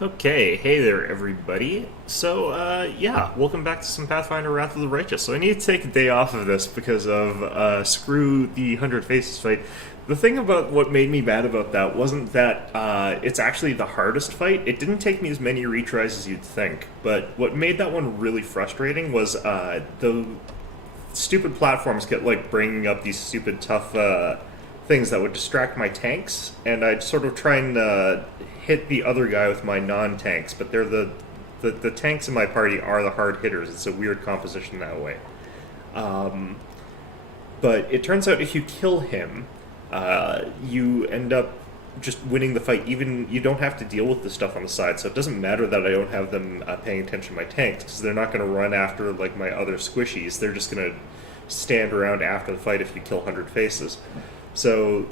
Okay, hey there, everybody. So, yeah, welcome back to some Pathfinder Wrath of the Righteous. So I need to take a day off of this because of, screw the Hundred Faces fight. The thing about what made me mad about that wasn't that, it's actually the hardest fight. It didn't take me as many retries as you'd think, but what made that one really frustrating was, the stupid platforms kept, like, bringing up these stupid tough, things that would distract my tanks, and I'd sort of try and hit the other guy with my non-tanks, but they're the tanks in my party are the hard hitters. It's a weird composition that way. But it turns out if you kill him, you end up just winning the fight. Even you don't have to deal with the stuff on the side, so it doesn't matter that I don't have them paying attention to my tanks, because they're not going to run after like my other squishies. They're just going to stand around after the fight if you kill 100 faces. So,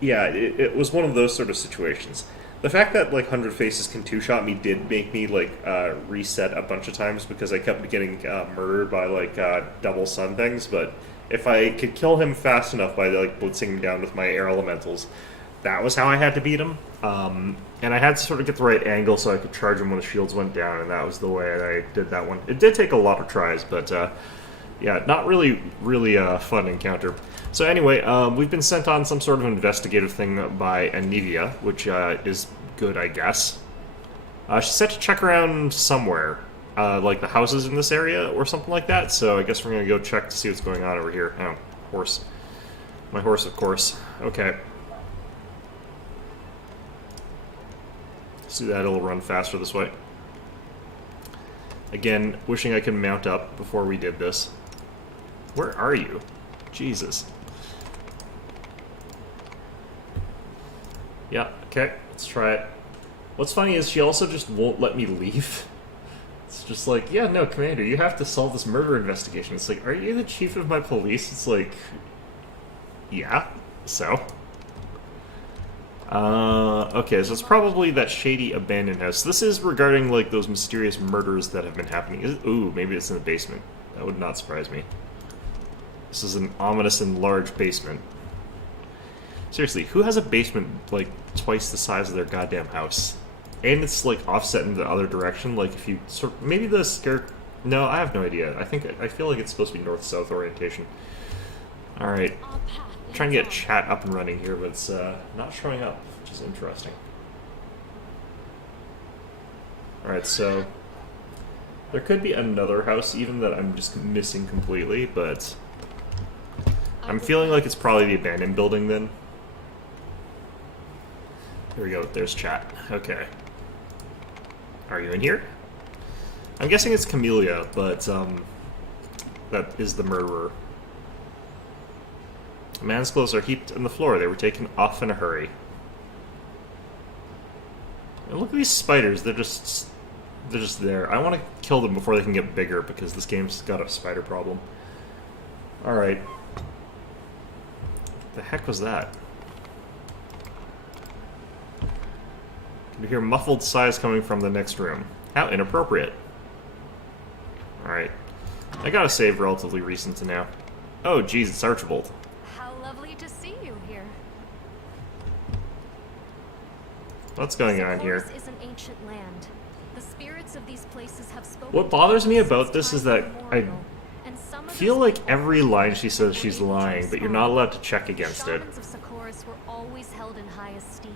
yeah, it was one of those sort of situations. The fact that, like, 100 Faces can two-shot me did make me, like, reset a bunch of times because I kept getting murdered by, like, double sun things, but if I could kill him fast enough by, like, blitzing him down with my air elementals, that was how I had to beat him. And I had to sort of get the right angle so I could charge him when the shields went down, and that was the way I did that one. It did take a lot of tries, but, yeah, not really a fun encounter. So anyway, we've been sent on some sort of investigative thing by Anidia, which is good, I guess. She's set to check around somewhere, like the houses in this area or something like that, so I guess we're going to go check to see what's going on over here. Oh, horse. My horse, of course. Okay. See that it'll run faster this way. Again, wishing I could mount up before we did this. Where are you? Jesus. Yeah, okay, let's try it. What's funny is she also just won't let me leave. It's just like, yeah, no, Commander, you have to solve this murder investigation. It's like, are you the chief of my police? It's like, yeah, so. Okay, so it's probably that shady abandoned house. This is regarding, like, those mysterious murders that have been happening. Ooh, maybe it's in the basement. That would not surprise me. This is an ominous and large basement. Seriously, who has a basement, like, twice the size of their goddamn house? And it's, like, offset in the other direction, like, if you maybe the scare... No, I have no idea. I feel like it's supposed to be north-south orientation. Alright. Trying to get chat up and running here, but it's, not showing up, which is interesting. Alright, so... There could be another house, even, that I'm just missing completely, but... I'm feeling like it's probably the abandoned building, then. Here we go, there's chat. Okay. Are you in here? I'm guessing it's Camellia, but, that is the murderer. A man's clothes are heaped on the floor. They were taken off in a hurry. And look at these spiders, they're just there. I want to kill them before they can get bigger, because this game's got a spider problem. Alright. The heck was that? You hear muffled sighs coming from the next room. How inappropriate. Alright. I gotta save relatively recent to now. Oh, geez, it's Archibald. How lovely to see you here. What's going on here? Is an ancient land. The spirits of these places have spoken. What bothers me about this is that I feel like every line she says she's lying, but you're not allowed to check against it. Shamans of Socorus were always held in high esteem.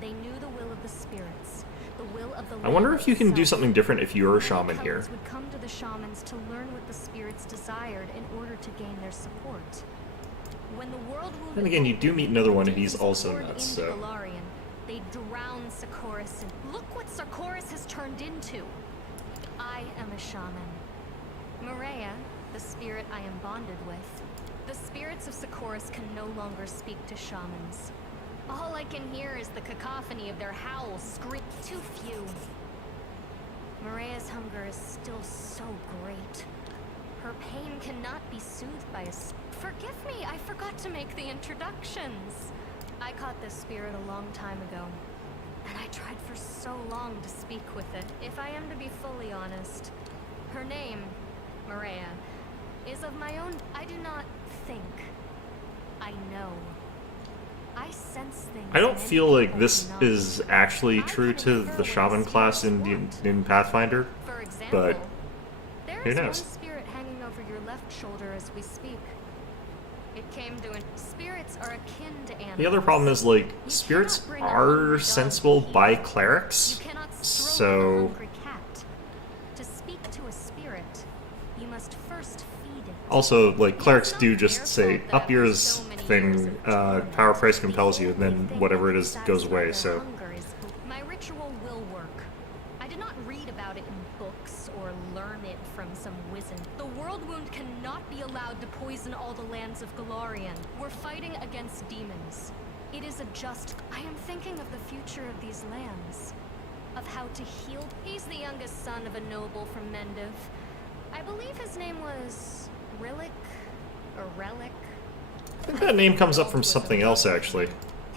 They knew the will of the spirits, the will of the I wonder land if you can do itself. something different if you're a shaman here. Newcomers would come to the shamans to learn what the spirits desired in order to gain their support. When the world will Then again, you do meet another one and he's also nuts, so... Galarian, they drown Socorus and look what Socorus has turned into. I am a shaman. Maria, the spirit I am bonded with. The spirits of Socorus can no longer speak to shamans. All I can hear is the cacophony of their howls, scream. Too few. Maria's hunger is still so great. Her pain cannot be soothed by a... Forgive me, I forgot to make the introductions. I caught this spirit a long time ago, and I tried for so long to speak with it. If I am to be fully honest, her name, Maria, is of my own... I do not think. I know. I sense things. I don't many feel like people this cannot. is actually I true can to infer the what shaman class spirits in Pathfinder, For example, but there who is one knows? spirit hanging over your left shoulder as we speak. It came to an spirits are akin to animals. The other problem is, like, You spirits cannot bring a hungry are dog sensible to by heel. clerics, You cannot stroke a so hungry cat. To speak to a spirit, you must first feed it. also, like, clerics It's do not just their say, fault that up after yours so many years thing, of torment, power price the compels you, and only then thing whatever that it can is goes satisfy away, their so... hunger is food. My ritual will work. I did not read about it in books or learn it from some wizard. The world wound cannot be allowed to poison all the lands of Galarian. We're fighting against demons. It is a just... I am thinking of the future of these lands. Of how to heal. He's the youngest son of a noble from Mendiv. I believe his name was... Relic? Or Relic? I think that name comes up from something else, actually.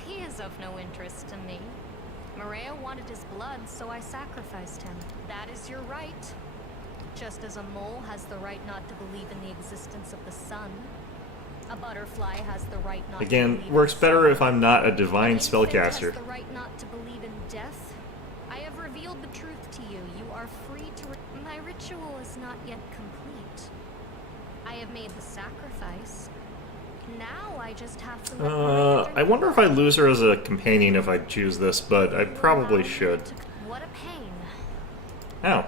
He is of no interest to me. Maria wanted his blood, so I sacrificed him. That is your right. Just as a mole has the right not to believe in the existence of the sun, a butterfly has the right not to Again, believe works in better sun. if I'm not a divine An infant spellcaster. has the right not to believe in death. I have revealed the truth to you. You are free to... My ritual is not yet complete. I have made the sacrifice. Now I just have to let Maria I wonder if I lose her as a companion if I choose this, but I probably should. What a pain. Oh.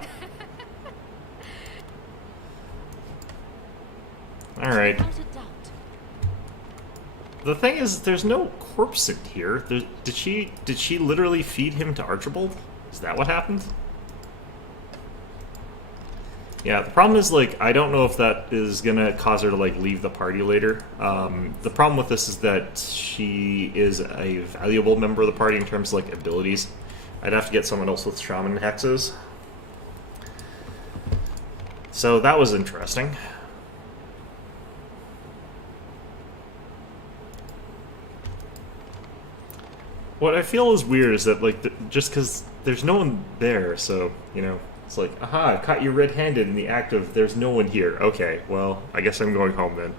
Alright. Without a doubt. The thing is, there's no corpse in here. Did she literally feed him to Archibald? Is that what happened? Yeah, the problem is, like, I don't know if that is gonna cause her to, like, leave the party later. The problem with this is that she is a valuable member of the party in terms of, like, abilities. I'd have to get someone else with shaman hexes. So that was interesting. What I feel is weird is that, like, just because there's no one there, so, you know, it's like, aha, I caught you red-handed in the act of there's no one here. Okay, well, I guess I'm going home then.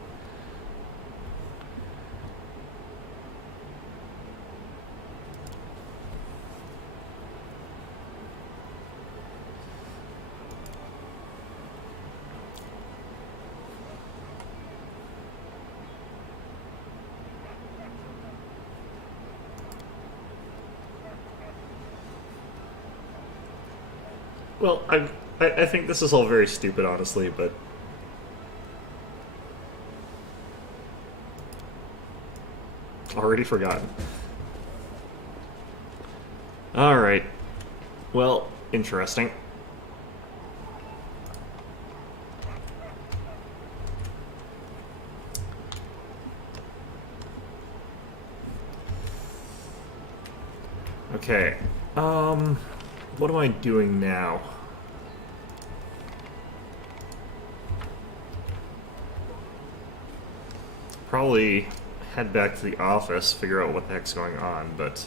Well, I think this is all very stupid, honestly, but... Already forgotten. Alright. Well, interesting. Okay. What am I doing now? Probably head back to the office, figure out what the heck's going on, but...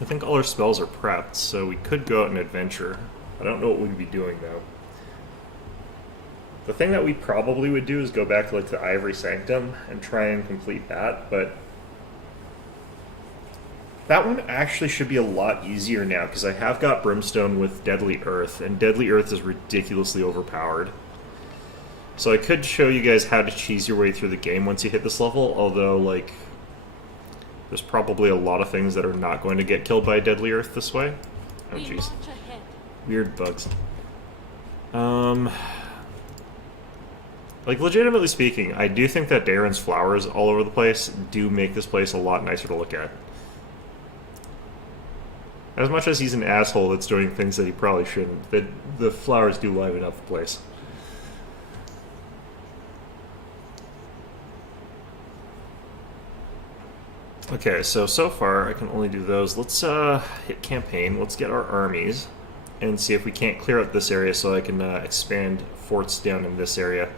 I think all our spells are prepped, so we could go out and adventure. I don't know what we'd be doing, though. The thing that we probably would do is go back to, like, the Ivory Sanctum and try and complete that, but... That one actually should be a lot easier now, because I have got Brimstone with Deadly Earth, and Deadly Earth is ridiculously overpowered. So I could show you guys how to cheese your way through the game once you hit this level, although, like, there's probably a lot of things that are not going to get killed by Deadly Earth this way. Oh, We jeez. march ahead. Weird bugs. Like, legitimately speaking, I do think that Darren's flowers all over the place do make this place a lot nicer to look at. As much as he's an asshole that's doing things that he probably shouldn't, the flowers do liven up the place. Okay, so far I can only do those. Let's hit campaign. Let's get our armies and see if we can't clear up this area so I can expand forts down in this area.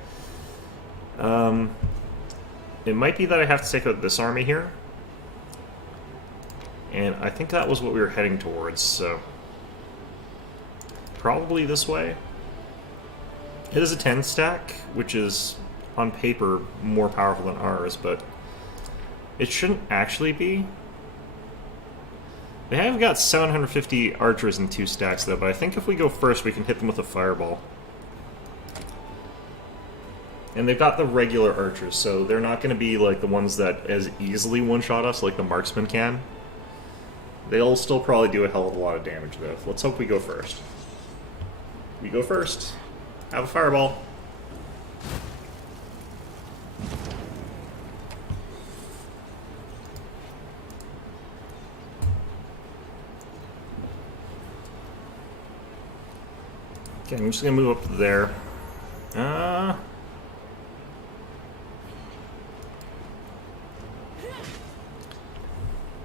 It might be that I have to take out this army here. And I think that was what we were heading towards, so... Probably this way. It is a 10 stack, which is, on paper, more powerful than ours, but... It shouldn't actually be. They have got 750 archers in 2 stacks, though, but I think if we go first, we can hit them with a fireball. And they've got the regular archers, so they're not going to be like the ones that as easily one-shot us like the marksman can. They'll still probably do a hell of a lot of damage, though. Let's hope we go first. We go first. Have a fireball. Okay, I'm just going to move up there.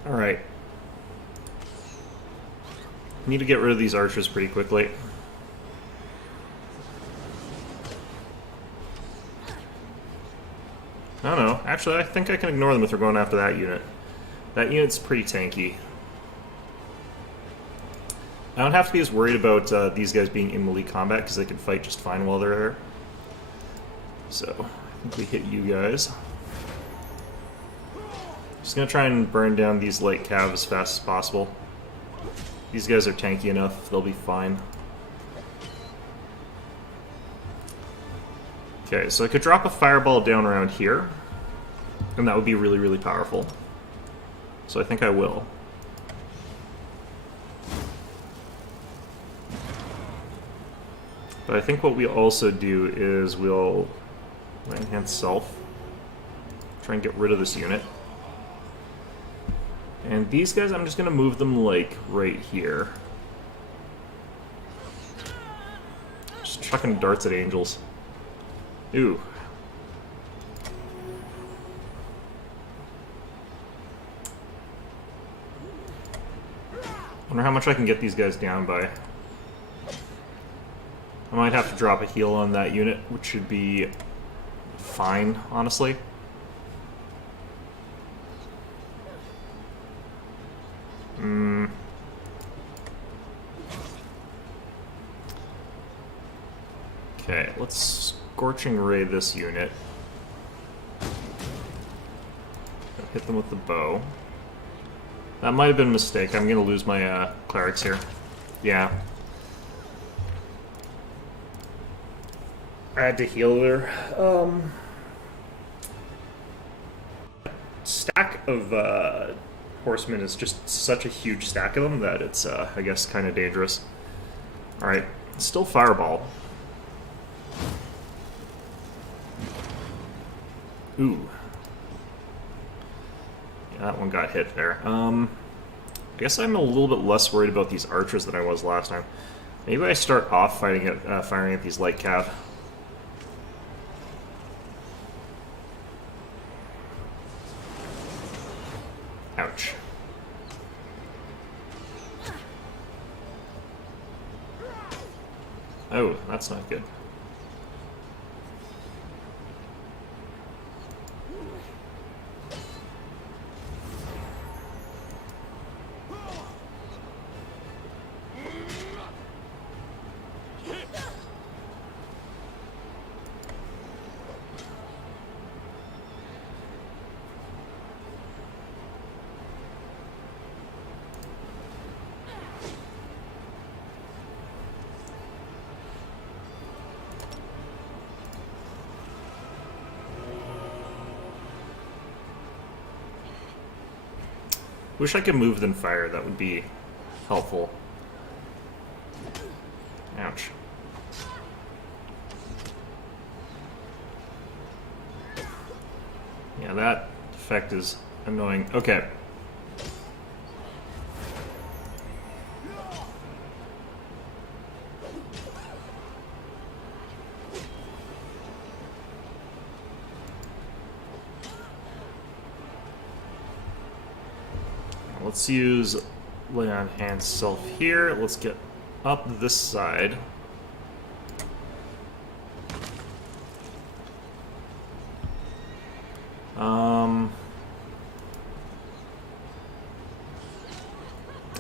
Alright. Need to get rid of these archers pretty quickly. I don't know. Actually, I think I can ignore them if they're going after that unit. That unit's pretty tanky. I don't have to be as worried about these guys being in melee combat because they can fight just fine while they're there. So, I think we hit you guys. Just gonna try and burn down these light cav as fast as possible. These guys are tanky enough, they'll be fine. Okay, so I could drop a fireball down around here, and that would be really, really powerful. So I think I will. But I think what we'll also do is we'll enhance self, try and get rid of this unit. And these guys, I'm just going to move them, like, right here. Just chucking darts at angels. Ooh. Wonder how much I can get these guys down by. I might have to drop a heal on that unit, which should be fine, honestly. Okay, let's Scorching Ray this unit. Hit them with the bow. That might have been a mistake. I'm gonna lose my clerics here. Yeah. I had to heal her. Stack of horsemen is just such a huge stack of them that it's, I guess, kind of dangerous. Alright, still fireball. Ooh. Yeah, that one got hit there. I guess I'm a little bit less worried about these archers than I was last time. Maybe I start off firing at these light cav. Ouch. Oh, that's not good. Wish I could move then fire, that would be helpful. Ouch. Yeah, that effect is annoying. Okay. Let's use lay on hand self here. Let's get up this side. Oh,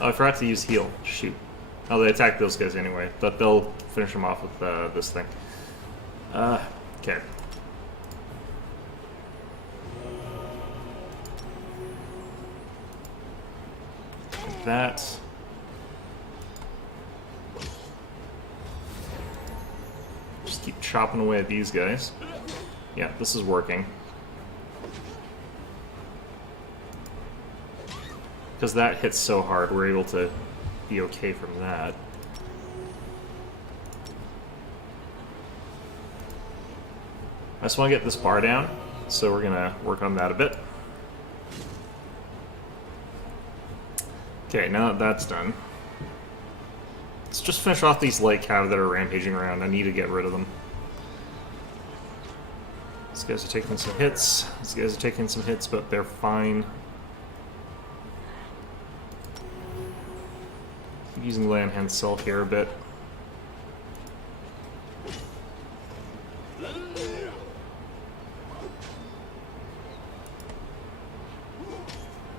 I forgot to use heal. Shoot. Oh, they attacked those guys anyway, but they'll finish them off with this thing. Okay. that. Just keep chopping away at these guys. Yeah, this is working. Because that hits so hard, we're able to be okay from that. I just want to get this bar down, so we're going to work on that a bit. Okay, now that that's done, let's just finish off these light cav that are rampaging around. I need to get rid of them. These guys are taking some hits. These guys are taking some hits, but they're fine. Keep using land hand self here a bit.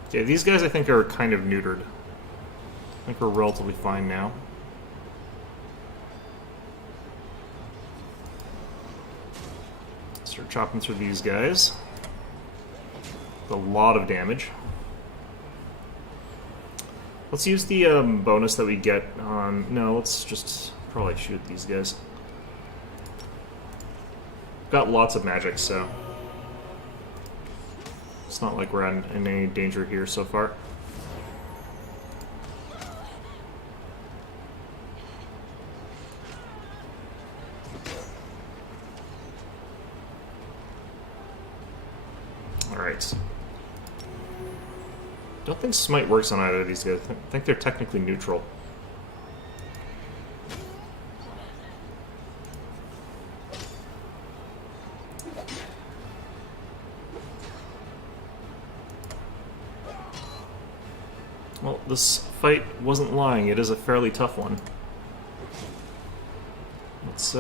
Okay, these guys I think are kind of neutered. I think we're relatively fine now. Start chopping through these guys. A lot of damage. Let's use the bonus that we get on... No, let's just probably shoot these guys. Got lots of magic, so... It's not like we're in any danger here so far. Alright. Don't think Smite works on either of these guys. I think they're technically neutral. Well, this fight wasn't lying. It is a fairly tough one. Let's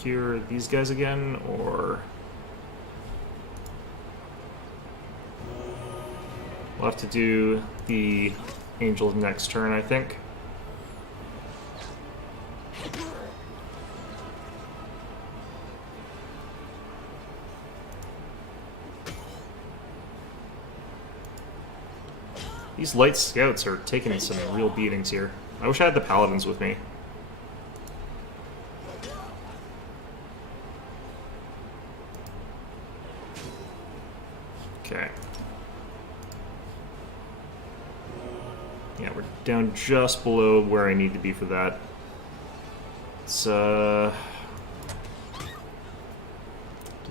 cure these guys again, or... We'll have to do the Angel next turn, I think. These light scouts are taking some real beatings here. I wish I had the paladins with me. Okay. Yeah, we're down just below where I need to be for that. Let's do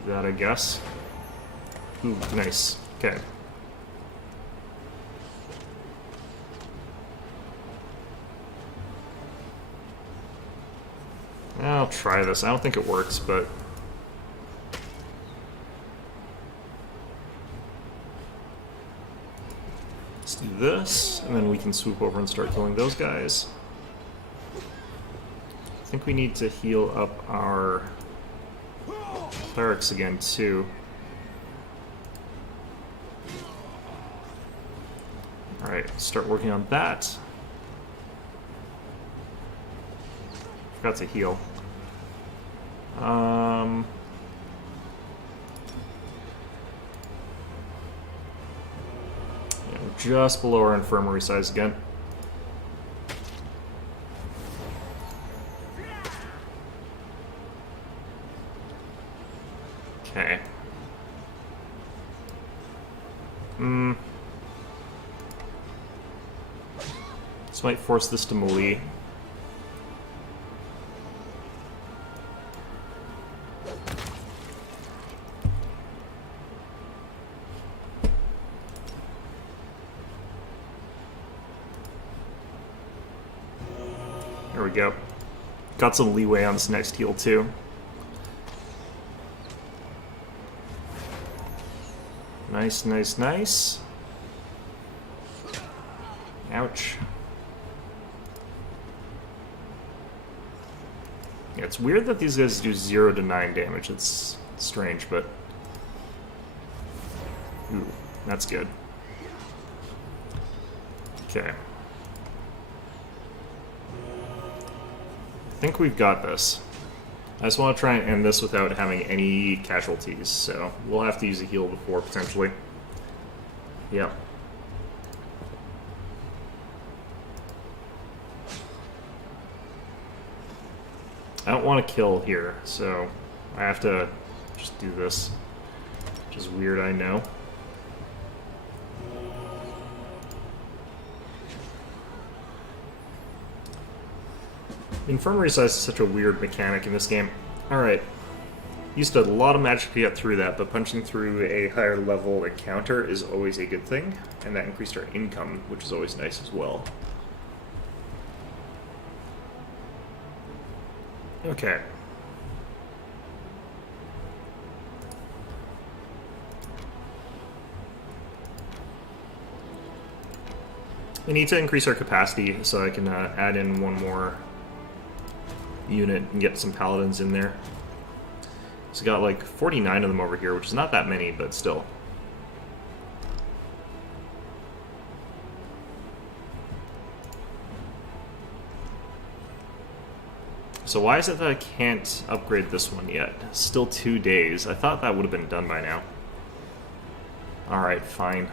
that, I guess. Ooh, nice. Okay. I'll try this. I don't think it works, but... Let's do this, and then we can swoop over and start killing those guys. I think we need to heal up our clerics again, too. Alright, start working on that. Forgot to heal. Yeah, just below our infirmary size again. Okay. This might force this to melee. There we go. Got some leeway on this next heal, too. Nice, nice, nice. Ouch. Yeah, it's weird that these guys do 0 to 9 damage. It's strange, but... Ooh, that's good. Okay. I think we've got this. I just want to try and end this without having any casualties, so we'll have to use a heal before, potentially. Yep. I don't want to kill here, so I have to just do this. Which is weird, I know. Infirmary size is such a weird mechanic in this game. Alright. Used a lot of magic to get through that, but punching through a higher level encounter is always a good thing, and that increased our income, which is always nice as well. Okay. We need to increase our capacity so I can add in one more unit and get some paladins in there. So we got like 49 of them over here, which is not that many, but still. So why is it that I can't upgrade this one yet? Still 2 days. I thought that would have been done by now. Alright, fine.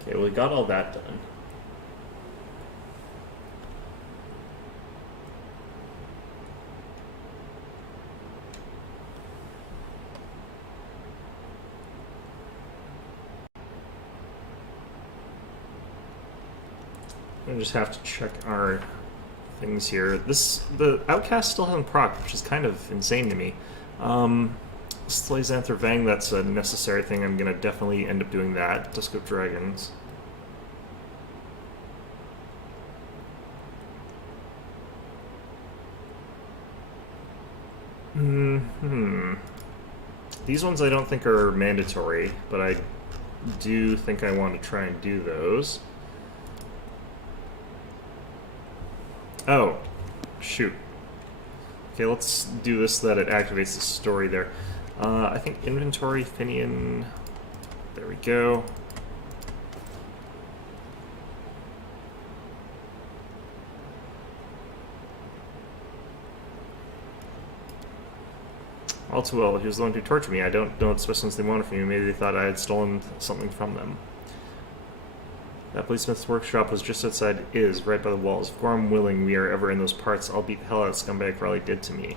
Okay, well, we got all that done. I just have to check our things here. The Outcast still hasn't procced, which is kind of insane to me. Slay Xanther Vang, that's a necessary thing. I'm gonna definitely end up doing that. Dusk of Dragons. These ones I don't think are mandatory, but I do think I want to try and do those. Oh, shoot. Okay, let's do this so that it activates the story there. I think inventory, Finian. There we go. All too well, he was the one who tortured me. I don't know what specimens they wanted from me. Maybe they thought I had stolen something from them. That blacksmith's workshop was just outside right by the walls. If Gorm willing we are ever in those parts, I'll beat the hell out of scumbag for all he did to me.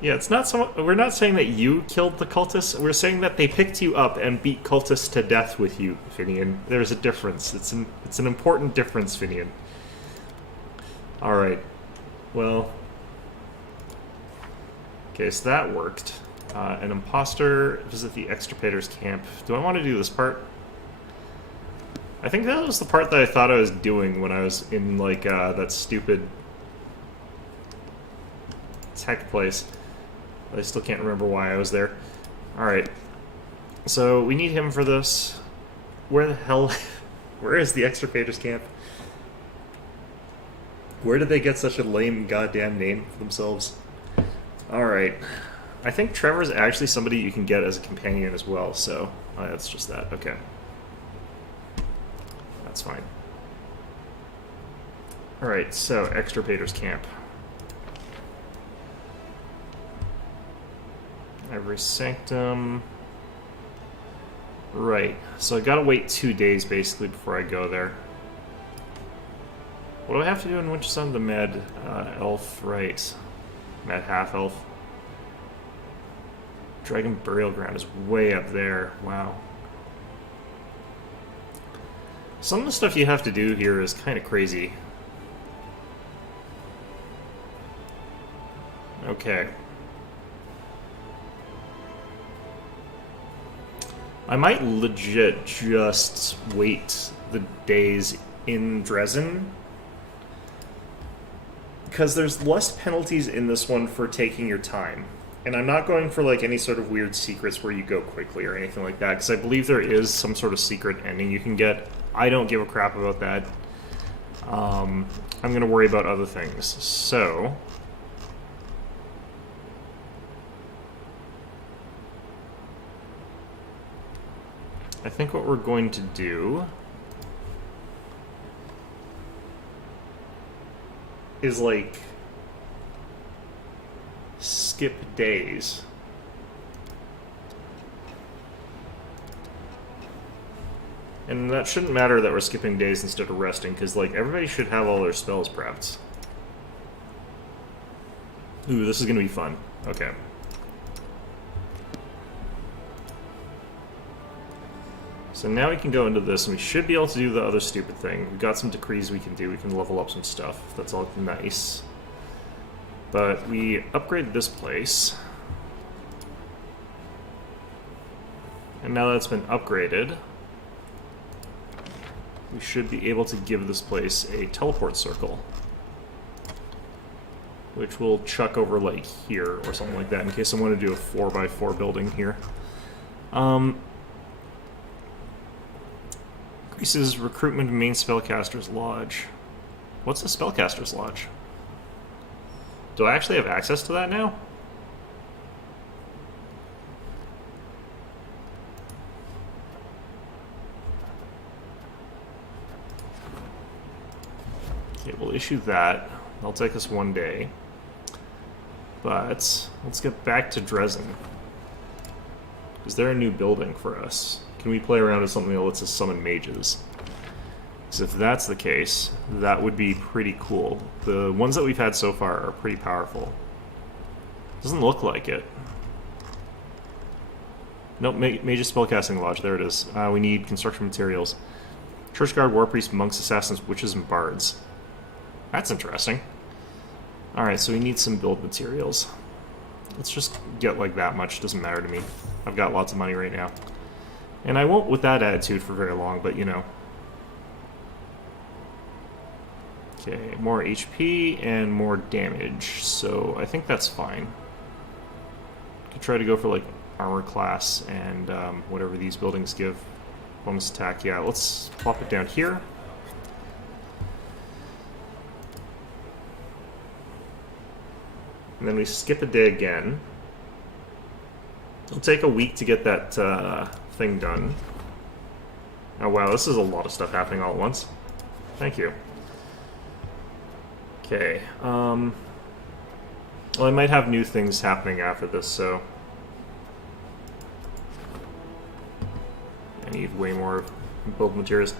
Yeah, it's not so. We're not saying that you killed the cultists. We're saying that they picked you up and beat cultists to death with you, Finian. There's a difference. It's an important difference, Finian. All right. Well. Okay, so that worked. An imposter visit the extirpator's camp. Do I want to do this part? I think that was the part that I thought I was doing when I was in like that stupid tech place. I still can't remember why I was there. Alright. So, we need him for this. Where the hell... Where is the extirpator's camp? Where did they get such a lame goddamn name for themselves? Alright. I think Trevor's actually somebody you can get as a companion as well, so... that's just that. Okay. That's fine. Alright, so, extirpator's camp. Every sanctum. Right. So I gotta wait 2 days basically before I go there. What do I have to do in Winchester? The Mad Elf, right. Mad Half Elf. Dragon Burial Ground is way up there. Wow. Some of the stuff you have to do here is kind of crazy. Okay. I might legit just wait the days in Dresden, because there's less penalties in this one for taking your time. And I'm not going for like any sort of weird secrets where you go quickly or anything like that, because I believe there is some sort of secret ending you can get. I don't give a crap about that. I'm going to worry about other things. So... I think what we're going to do is like skip days. And that shouldn't matter that we're skipping days instead of resting, because, like, everybody should have all their spells prepped. Ooh, this is gonna be fun. Okay. So now we can go into this, and we should be able to do the other stupid thing. We've got some decrees we can do. We can level up some stuff. That's all nice. But we upgrade this place. And now that it's been upgraded, we should be able to give this place a teleport circle. Which we'll chuck over, like, here or something like that, in case I want to do a 4x4 building here. Increases recruitment of main spellcaster's lodge. What's a spellcaster's lodge? Do I actually have access to that now? Okay, we'll issue that. That'll take us 1 day. But let's get back to Dresden. Is there a new building for us? Can we play around with something that lets us summon mages? Because if that's the case, that would be pretty cool. The ones that we've had so far are pretty powerful. Doesn't look like it. Nope, Mage's Spellcasting Lodge, there it is. We need construction materials. Churchguard, War Priests, Monks, Assassins, Witches, and Bards. That's interesting. Alright, so we need some build materials. Let's just get like that much, doesn't matter to me. I've got lots of money right now. And I won't with that attitude for very long, but you know. Okay, more HP and more damage, so I think that's fine. Could try to go for like armor class and whatever these buildings give. Bonus attack, yeah, let's plop it down here. And then we skip a day again. It'll take a week to get that thing done. Oh wow, this is a lot of stuff happening all at once. Thank you. Okay, well I might have new things happening after this, so... I need way more build materials.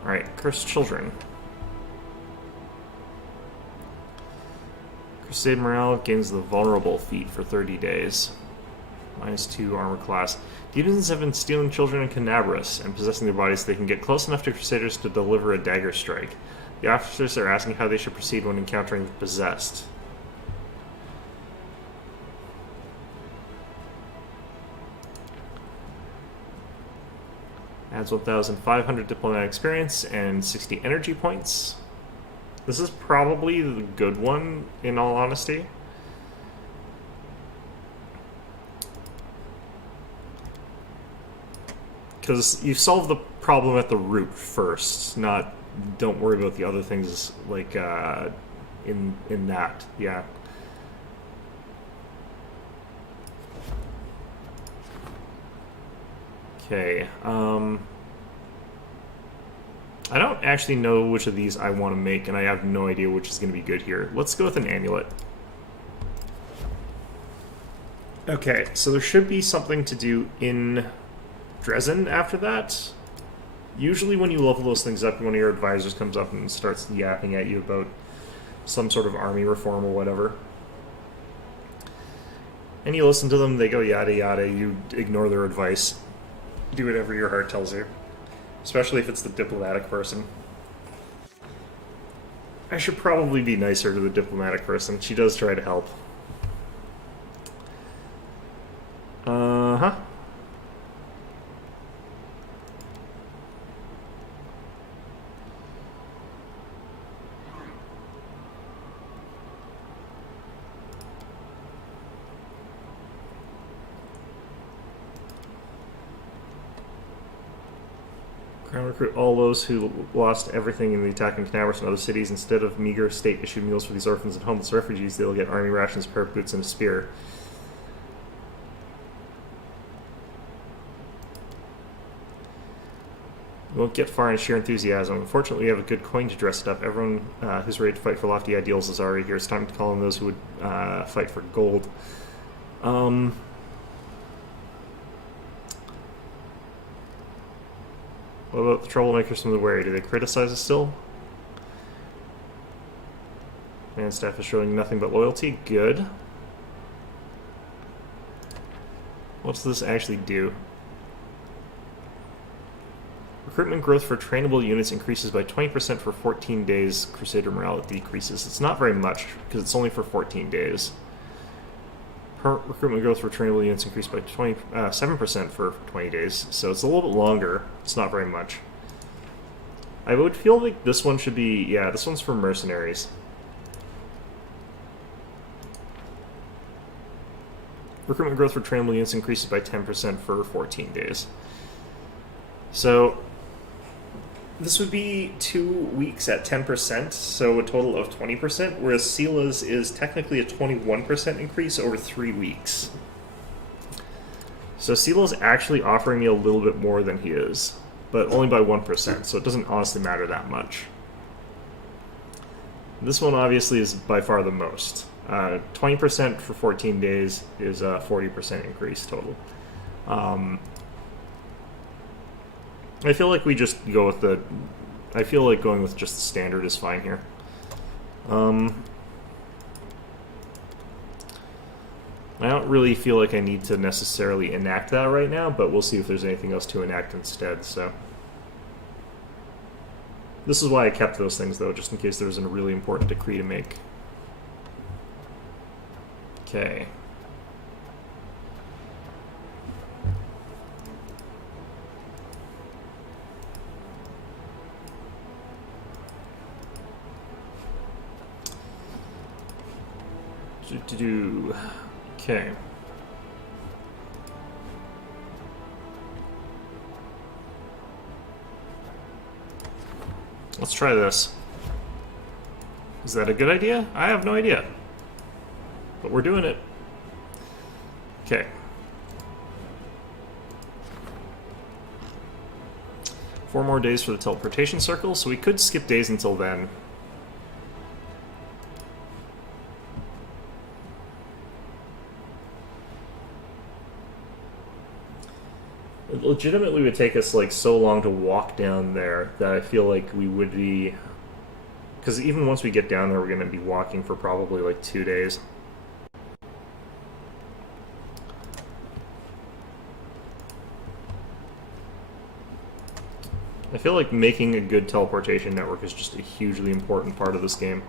Alright, Cursed Children. Crusade Morale gains the Vulnerable feat for 30 days. -2 armor class. Demons have been stealing children in Canabras and possessing their bodies so they can get close enough to Crusaders to deliver a dagger strike. The officers are asking how they should proceed when encountering the possessed. Adds 1,500 diplomatic experience and 60 energy points. This is probably the good one, in all honesty. Because you solve the problem at the root first, not don't worry about the other things like in that, yeah. Okay, I don't actually know which of these I want to make, and I have no idea which is going to be good here. Let's go with an amulet. Okay, so there should be something to do in Dresden after that. Usually when you level those things up, one of your advisors comes up and starts yapping at you about some sort of army reform or whatever. And you listen to them, they go yada yada, you ignore their advice. Do whatever your heart tells you. Especially if it's the diplomatic person. I should probably be nicer to the diplomatic person. She does try to help. Uh-huh. Recruit all those who lost everything in the attack in Canabras and other cities. Instead of meager state-issued meals for these orphans and homeless refugees, they'll get army rations, a pair of boots, and a spear. We won't get far in sheer enthusiasm. Unfortunately, we have a good coin to dress it up. Everyone who's ready to fight for lofty ideals is already here. It's time to call on those who would fight for gold. What about the troublemakers from the Wary? Do they criticize us still? Man staff is showing nothing but loyalty. Good. What's this actually do? Recruitment growth for trainable units increases by 20% for 14 days. Crusader morale decreases. It's not very much, because it's only for 14 days. Recruitment growth for trainable units increased by 7% for 20 days, so it's a little bit longer. It's not very much. I would feel like this one should be... yeah, this one's for mercenaries. Recruitment growth for trainable units increases by 10% for 14 days. So... this would be 2 weeks at 10%, so a total of 20%, whereas Sila's is technically a 21% increase over 3 weeks. So Sila's actually offering me a little bit more than he is, but only by 1%, so it doesn't honestly matter that much. This one obviously is by far the most. 20% for 14 days is a 40% increase total. I feel like we just go with the... I feel like going with just the standard is fine here. I don't really feel like I need to necessarily enact that right now, but we'll see if there's anything else to enact instead, so... This is why I kept those things, though, just in case there was a really important decree to make. Okay. Okay. Let's try this. Is that a good idea? I have no idea. But we're doing it. Okay. 4 more days for the teleportation circle, so we could skip days until then. It legitimately would take us like so long to walk down there that I feel like we would be... because even once we get down there, we're going to be walking for probably like 2 days. I feel like making a good teleportation network is just a hugely important part of this game.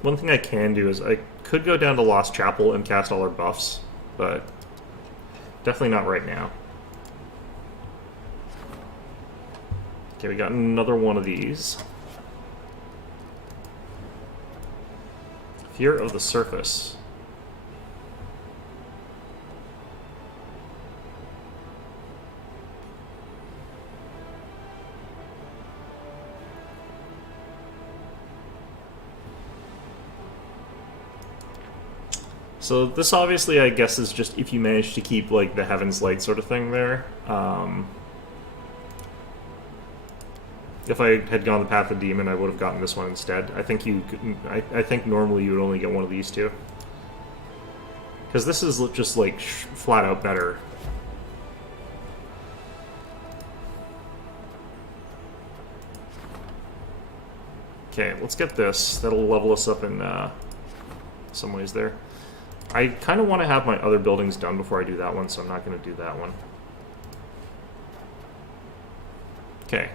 One thing I can do is I could go down to Lost Chapel and cast all our buffs, but definitely not right now. Okay, we got another one of these. Fear of the Surface. So this obviously, I guess, is just if you manage to keep like the Heaven's Light sort of thing there. If I had gone the Path of Demon, I would have gotten this one instead. I think you could, I think normally you would only get one of these two. Because this is just like flat out better. Okay, let's get this. That'll level us up in some ways there. I kind of want to have my other buildings done before I do that one, so I'm not going to do that one. Okay,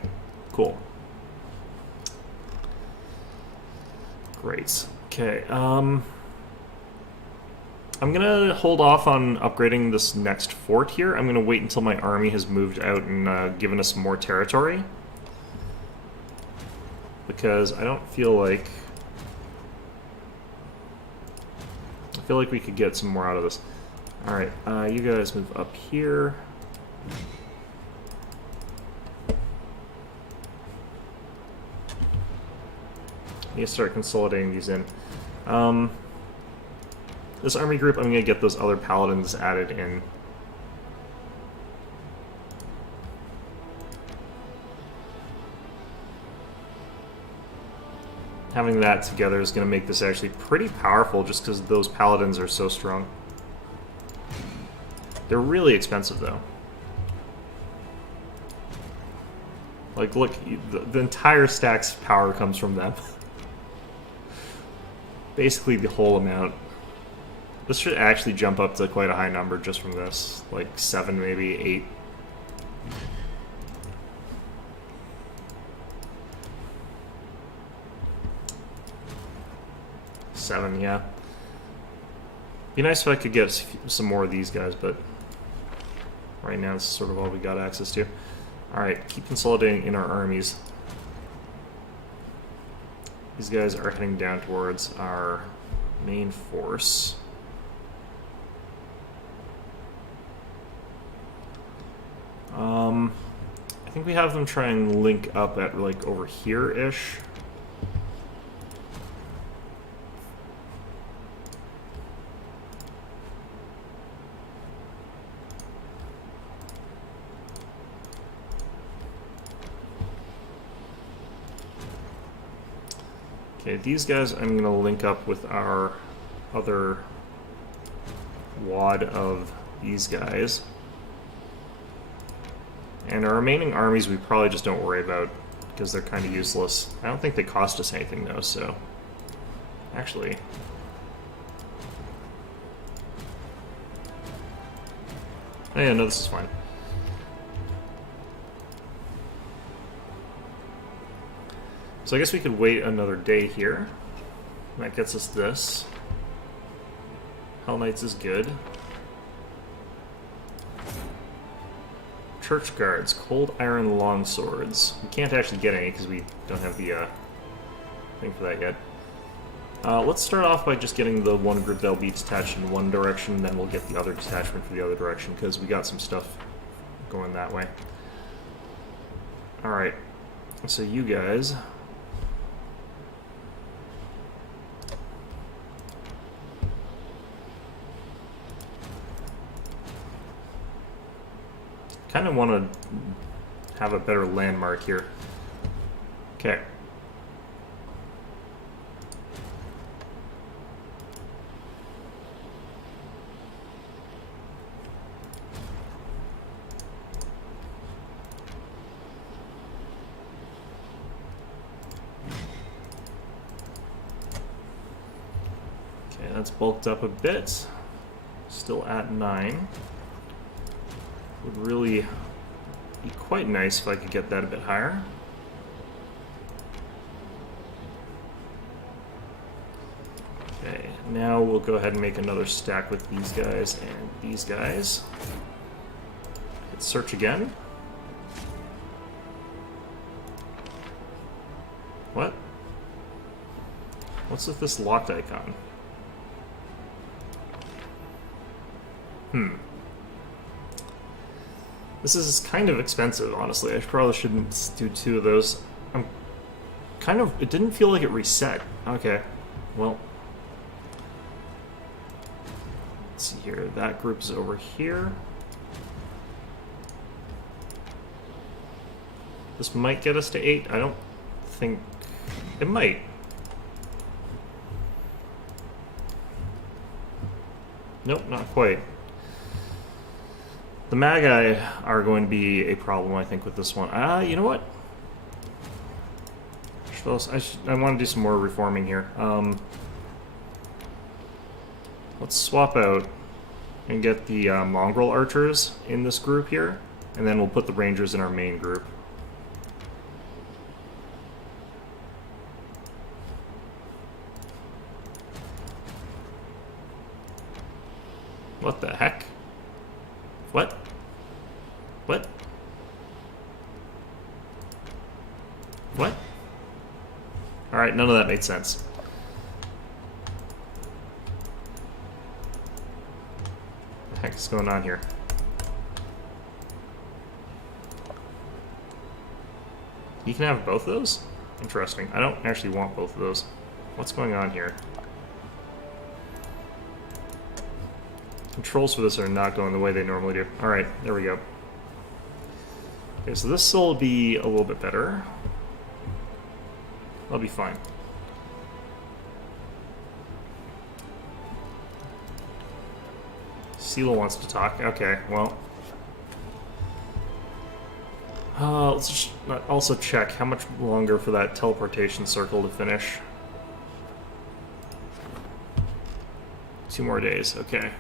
cool. Great. Okay, I'm going to hold off on upgrading this next fort here. I'm going to wait until my army has moved out and given us more territory. Because I don't feel like... I feel like we could get some more out of this. Alright, you guys move up here. Need to start consolidating these in. this army group, I'm going to get those other paladins added in. Having that together is going to make this actually pretty powerful just because those paladins are so strong. They're really expensive, though. Like, look, the entire stack's power comes from them. Basically the whole amount. This should actually jump up to quite a high number just from this. Like 7, maybe 8. Seven, yeah. Be nice if I could get some more of these guys, but right now this is sort of all we got access to. Alright, keep consolidating in our armies. These guys are heading down towards our main force. I think we have them try and link up at, like, over here-ish. Okay, these guys I'm going to link up with our other wad of these guys. And our remaining armies we probably just don't worry about because they're kind of useless. I don't think they cost us anything though, so... Actually... Oh yeah, no, this is fine. So I guess we could wait another day here. That gets us this. Hell Knights is good. Church Guards, Cold Iron Longswords. We can't actually get any because we don't have the thing for that yet. Let's start off by just getting the one group that'll be detached in one direction, then we'll get the other detachment for the other direction because we got some stuff going that way. Alright, so you guys... kind of want to have a better landmark here. Okay. Okay, that's bulked up a bit. Still at 9. Would really be quite nice if I could get that a bit higher. Okay, now we'll go ahead and make another stack with these guys and these guys. Hit search again. What? What's with this locked icon? This is kind of expensive, honestly. I probably shouldn't do 2 of those. I'm kind of... It didn't feel like it reset. Okay. Well. Let's see here. That group's over here. This might get us to 8. I don't think... It might. Nope, not quite. The Magi are going to be a problem, I think, with this one. You know what? I want to do some more reforming here. Let's swap out and get the mongrel archers in this group here, and then we'll put the rangers in our main group. What the heck? What? What? What? Alright, none of that made sense. What the heck is going on here? You can have both of those? Interesting. I don't actually want both of those. What's going on here? Controls for this are not going the way they normally do. Alright, there we go. Okay, so this will be a little bit better. I'll be fine. Sela wants to talk. Okay, well. Let's just also check how much longer for that teleportation circle to finish. 2 more days, okay.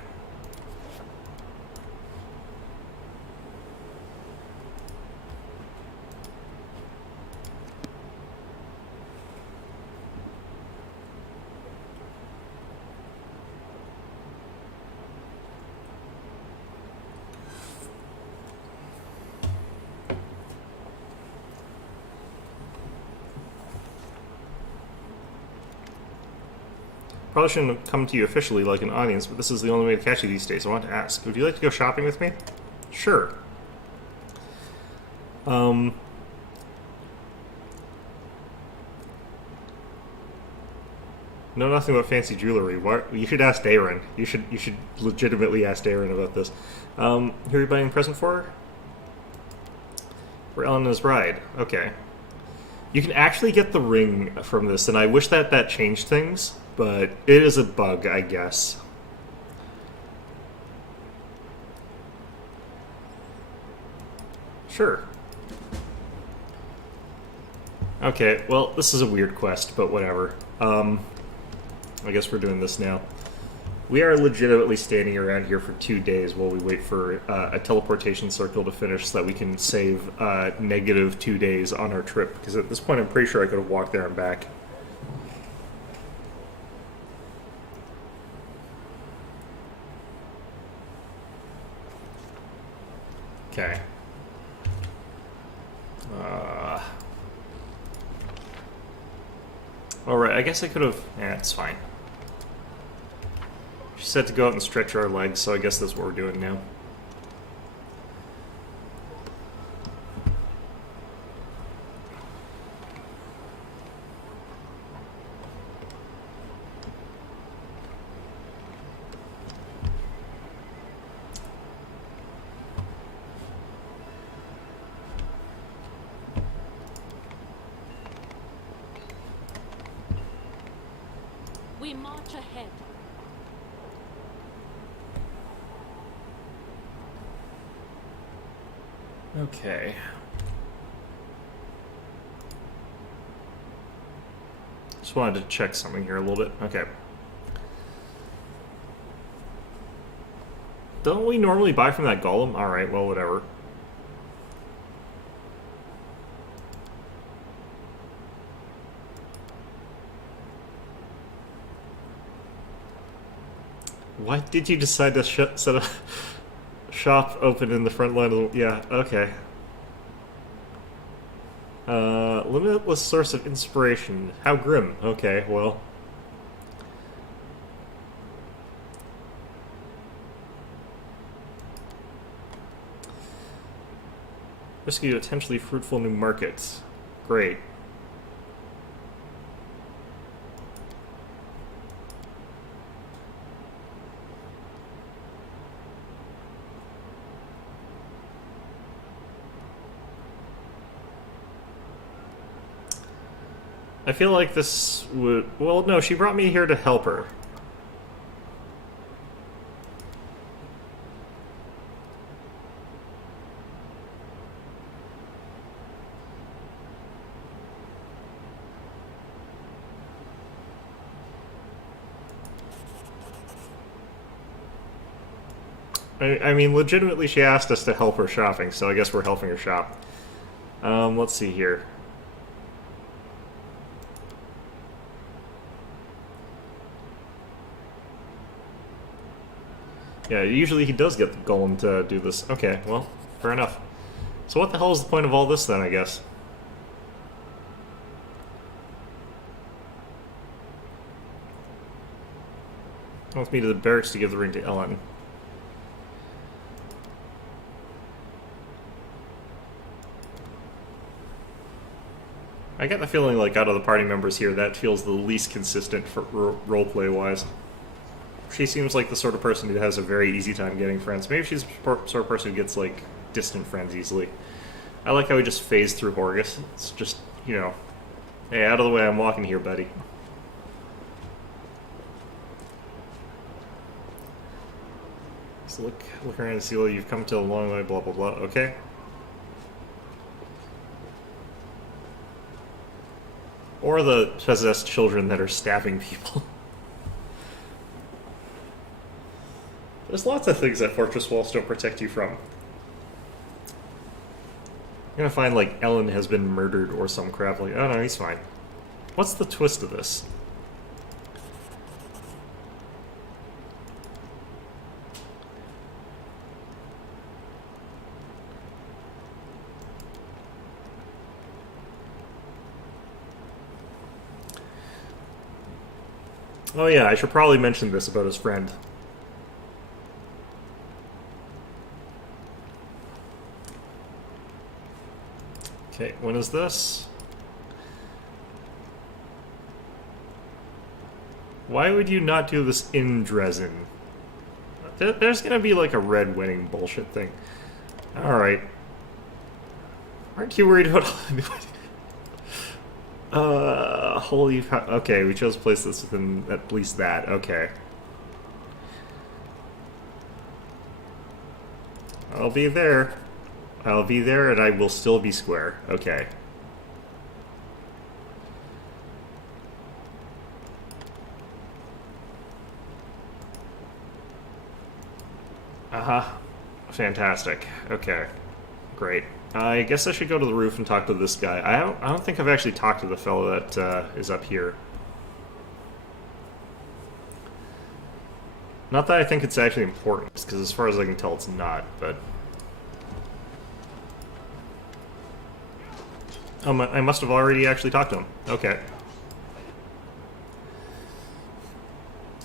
Probably shouldn't have come to you officially like an audience, but this is the only way to catch you these days. I want to ask, would you like to go shopping with me? Sure. Know nothing about fancy jewelry. What? You should ask Darren. You should legitimately ask Darren about this. Who are you buying a present for? For Elena's bride. Okay. You can actually get the ring from this, and I wish that changed things. But it is a bug, I guess. Sure. Okay, well, this is a weird quest, but whatever. I guess we're doing this now. We are legitimately standing around here for 2 days while we wait for a teleportation circle to finish so that we can save negative 2 days on our trip. Because at this point, I'm pretty sure I could have walked there and back. Okay. Alright, I guess I could have... Yeah, it's fine. She said to go out and stretch our legs, so I guess that's what we're doing now. We march ahead. Okay. Just wanted to check something here a little bit. Okay. Don't we normally buy from that golem? Alright, well, whatever. Why did you decide to set a shop open in the front line of the... Yeah, okay. Limitless source of inspiration. How grim. Okay, well... Risky to potentially fruitful new markets. Great. I feel like this would... Well, no, she brought me here to help her. I mean, legitimately, she asked us to help her shopping, so I guess we're helping her shop. Let's see here. Yeah, usually he does get the golem to do this. Okay, well, fair enough. So what the hell is the point of all this then, I guess? Wants me to the barracks to give the ring to Ellen. I get the feeling like out of the party members here, that feels the least consistent for roleplay-wise. She seems like the sort of person who has a very easy time getting friends. Maybe she's the sort of person who gets, like, distant friends easily. I like how we just phased through Horgus. It's just, you know, hey, out of the way, I'm walking here, buddy. So look around and see, well, you've come to a long way, blah, blah, blah. Okay. Or the possessed children that are stabbing people. There's lots of things that fortress walls don't protect you from. You're gonna find, like, Ellen has been murdered or some crap like, oh no, he's fine. What's the twist of this? Oh yeah, I should probably mention this about his friend. Okay, when is this? Why would you not do this in Dresden? There's gonna be like a red wedding bullshit thing. Alright. Aren't you worried about holy okay, we chose to place this within at least that, okay. I'll be there. I'll be there and I will still be square. Okay. Uh-huh. Fantastic. Okay. Great. I guess I should go to the roof and talk to this guy. I don't think I've actually talked to the fellow that is up here. Not that I think it's actually important, because as far as I can tell it's not, but... Oh, I must have already actually talked to him. Okay.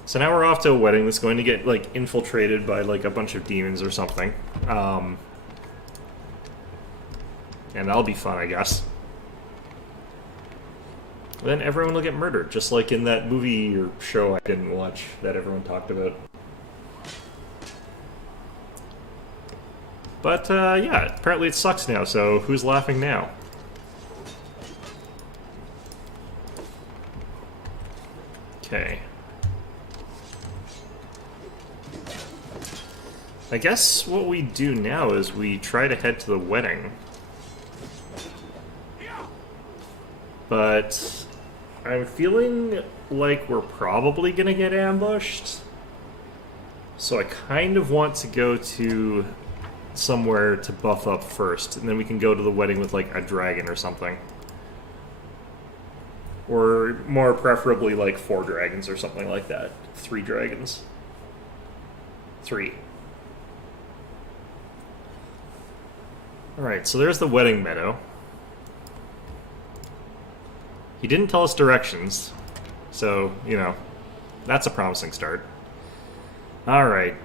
So now we're off to a wedding that's going to get, like, infiltrated by, like, a bunch of demons or something. And that'll be fun, I guess. Then everyone will get murdered, just like in that movie or show I didn't watch that everyone talked about. But, yeah, apparently it sucks now, so who's laughing now? Okay. I guess what we do now is we try to head to the wedding. But I'm feeling like we're probably gonna get ambushed. So I kind of want to go to somewhere to buff up first, and then we can go to the wedding with like a dragon or something. Or more preferably like 4 dragons or something like that. 3 dragons. 3. Alright, so there's the wedding meadow. He didn't tell us directions, so, you know, that's a promising start. Alright.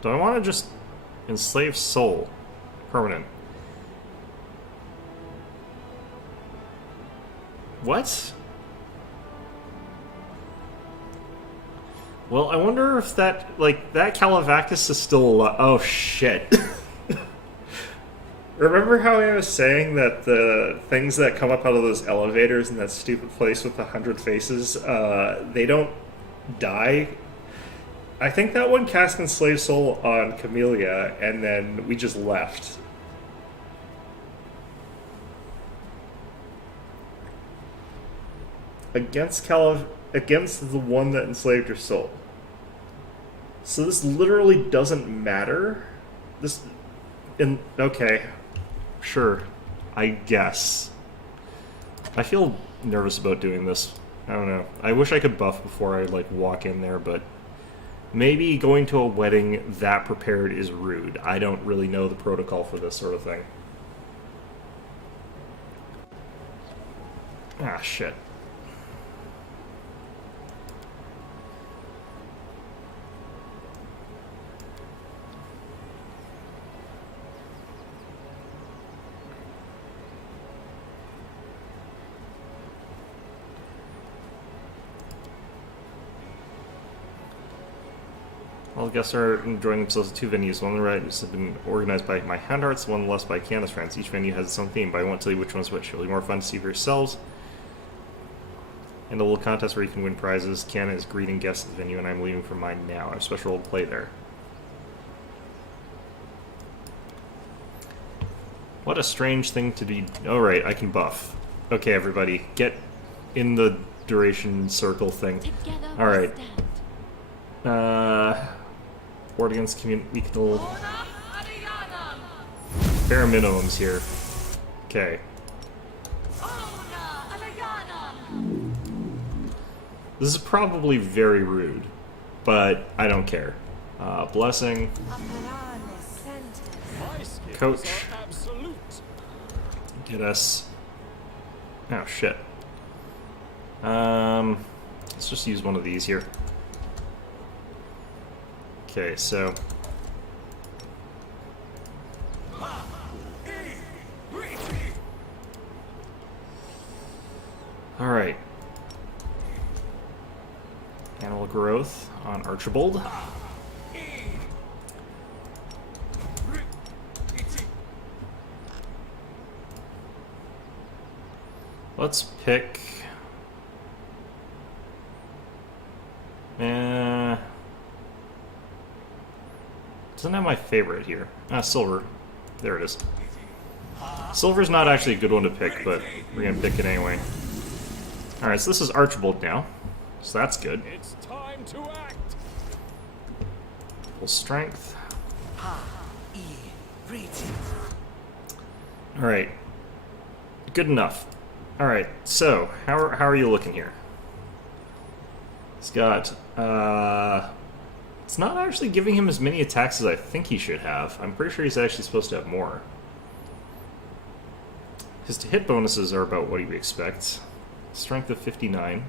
Do I want to just enslave soul? Permanent. What? Well, I wonder if that, like, that Calavactus is still alive. Oh, shit. Remember how I was saying that the things that come up out of those elevators in that stupid place with 100 faces, they don't die? I think that one cast Enslaved Soul on Camellia, and then we just left. Against the one that enslaved your soul. So this literally doesn't matter? Okay. Sure. I guess. I feel nervous about doing this. I don't know. I wish I could buff before I, like, walk in there, but... maybe going to a wedding that prepared is rude. I don't really know the protocol for this sort of thing. Ah, shit. All guests are enjoying themselves at 2 venues. One of the rides have been organized by my Houndhearts, one of the less by Candace friends. Each venue has its own theme, but I won't tell you which one's which. It'll be more fun to see for yourselves. And a little contest where you can win prizes. Canna is greeting guests at the venue, and I'm leaving for mine now. I have a special role to play there. What a strange thing to be... Oh, right, I can buff. Okay, everybody, get in the duration circle thing. Together we Alright. stand. Ward against community... Bare minimums here. Okay. This is probably very rude, but I don't care. Blessing. Coach. Get us... Oh, shit. Let's just use one of these here. Okay, so... Alright. Animal growth on Archibald. Let's pick... Doesn't have my favorite here. Silver. There it is. Silver's not actually a good one to pick, but we're gonna pick it anyway. Alright, so this is Archibald now. So that's good. It's time to act. Full strength. Alright. Good enough. Alright, so, how are you looking here? He's got, it's not actually giving him as many attacks as I think he should have. I'm pretty sure he's actually supposed to have more. His hit bonuses are about what you would expect. Strength of 59.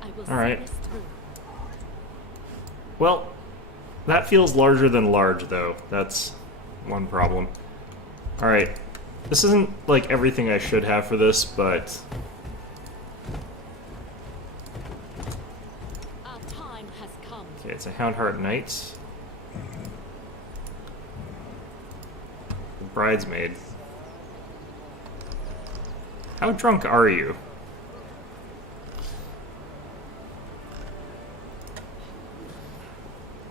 I will All right. see this through. Well, that feels larger than large, though. That's one problem. Alright. This isn't, like, everything I should have for this, but... Our time has come. Okay, it's a Houndheart Knight. Bridesmaid. How drunk are you?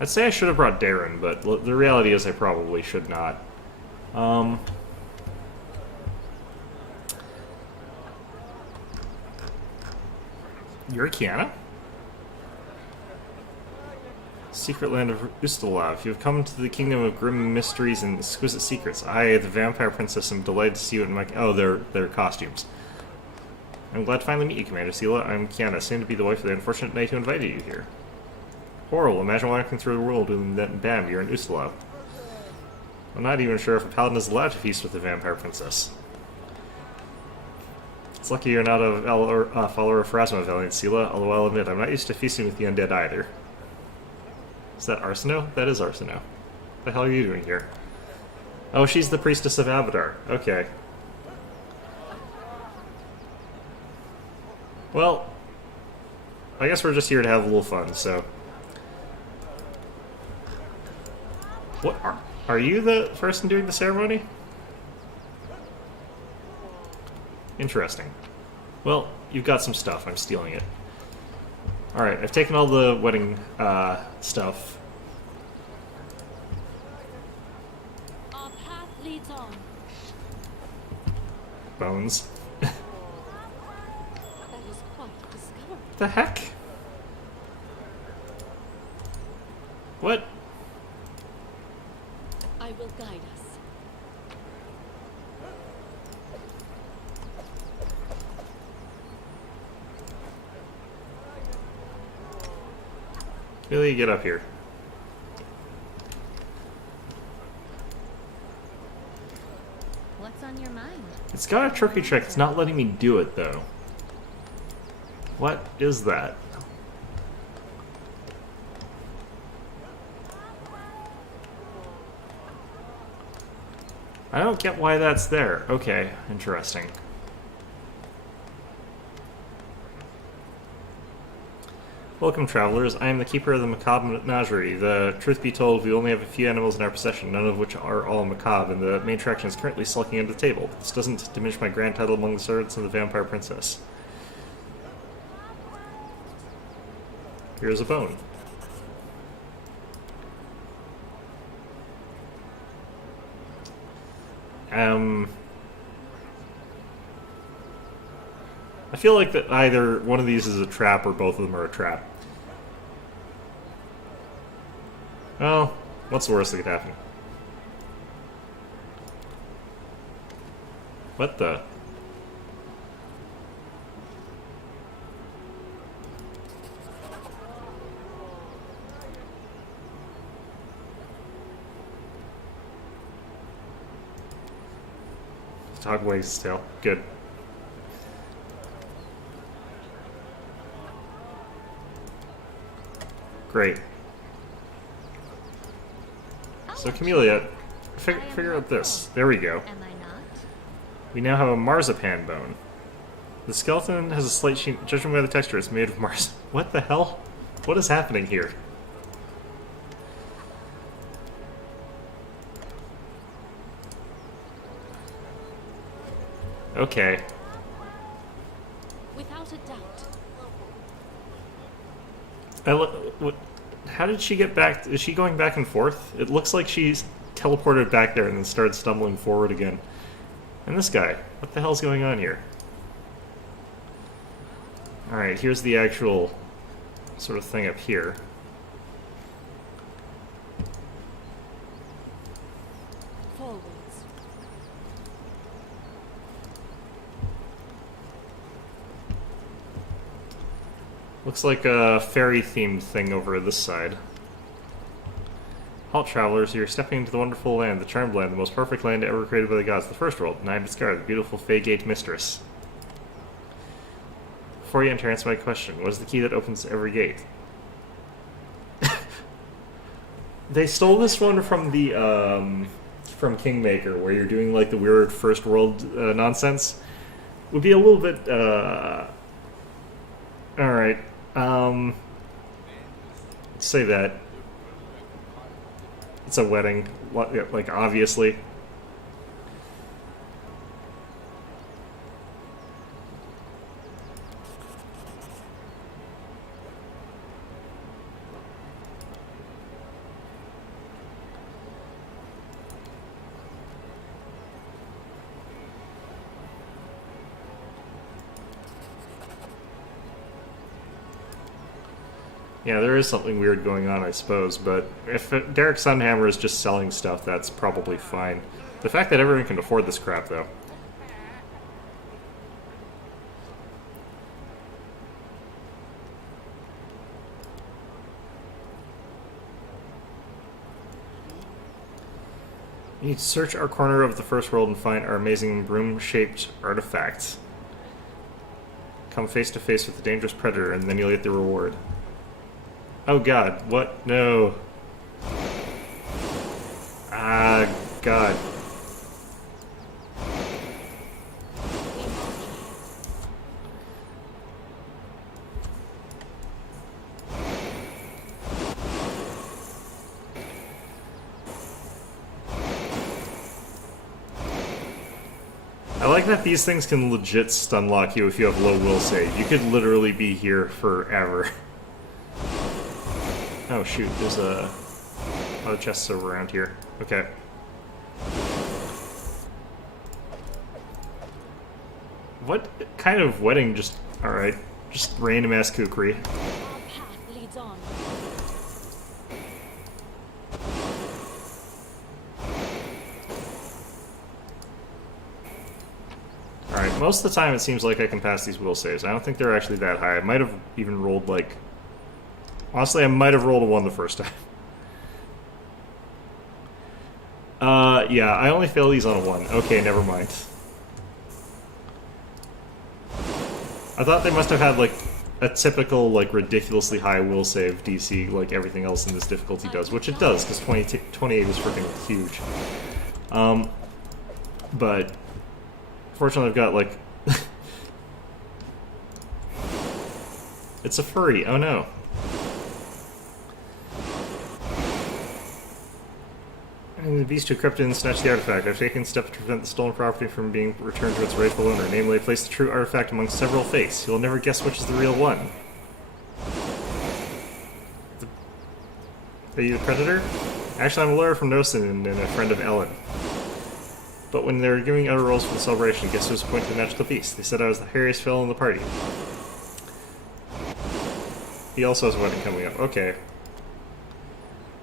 I'd say I should have brought Darren, but the reality is I probably should not. You're a Kiana? Secret land of Ustalav. You have come to the kingdom of grim mysteries and exquisite secrets. I, the vampire princess, am delighted to see you in my... Oh, they're costumes. I'm glad to finally meet you, Commander Sela. I'm Kiana, soon to be the wife of the unfortunate knight who invited you here. Horrible. Imagine walking through the world and then bam, you're in Ustalav. I'm not even sure if a paladin is allowed to feast with the vampire princess. It's lucky you're not a follower of Pharasma, Valiant Sela, although I'll admit I'm not used to feasting with the undead either. Is that Arsino? That is Arsino. What the hell are you doing here? Oh, she's the priestess of Abadar. Okay. Well, I guess we're just here to have a little fun, so... What are you the person doing the ceremony? Interesting. Well, you've got some stuff. I'm stealing it. Alright, I've taken all the wedding stuff. Our path leads on. Bones. That is quite a discovery. The heck? What? I will guide us. Really, get up here. What's on your mind? It's got a tricky trick. It's not letting me do it, though. What is that? I don't get why that's there. Okay, interesting. Welcome, travelers. I am the keeper of the macabre menagerie. The truth be told, we only have a few animals in our possession, none of which are all macabre, and the main attraction is currently sulking under the table. This doesn't diminish my grand title among the servants of the vampire princess. Here's a bone. I feel like that either one of these is a trap or both of them are a trap. Well, what's the worst that could happen? What the? Dog wags his tail. Good. Great. So Camellia, figure out this. There we go. Am I not? We now have a marzipan bone. The skeleton has a slight sheen. Judging by the texture, it's made of mars. What the hell? What is happening here? Okay. Without a doubt. How did she get back? Is she going back and forth? It looks like she's teleported back there and then started stumbling forward again. And this guy, what the hell's going on here? Alright, here's the actual sort of thing up here. Forwards. Looks like a fairy-themed thing over this side. Halt, travelers, you're stepping into the wonderful land, the charmed land, the most perfect land ever created by the gods, the first world, and I am Discard, the beautiful Fey Gate Mistress. Before you enter, answer my question. What is the key that opens every gate? They stole this one from the, from Kingmaker, where you're doing, like, the weird first world nonsense. Would be a little bit, alright. Say that. It's a wedding, like, obviously. Yeah, there is something weird going on, I suppose, but if Derek Sunhammer is just selling stuff, that's probably fine. The fact that everyone can afford this crap, though. You need to search our corner of the first world and find our amazing broom-shaped artifacts. Come face to face with the dangerous predator, and then you'll get the reward. Oh god, what? No. Ah, god. I like that these things can legit stun lock you if you have low will save. You could literally be here forever. Oh shoot, there's a lot of chests over around here. Okay. What kind of wedding just... Alright, just random ass kukri. Our path leads on. Alright, most of the time it seems like I can pass these will saves. I don't think they're actually that high. I might have even rolled like... Honestly, I might have rolled a 1 the first time. Yeah, I only fail these on a 1. Okay, never mind. I thought they must have had, like, a typical, like, ridiculously high will save DC, like everything else in this difficulty does, which it does, because 28 is freaking huge. But, fortunately I've got, like... It's a furry, oh no. And the beast who crept in and snatched the artifact. I've taken steps to prevent the stolen property from being returned to its rightful owner. Namely, I placed the true artifact among several fakes. You'll never guess which is the real one. Are you the Predator? Actually, I'm a lawyer from Nosen and a friend of Ellen. But when they were giving out roles for the celebration, guess who was appointed the magical beast? They said I was the hairiest fellow in the party. He also has a wedding coming up. Okay.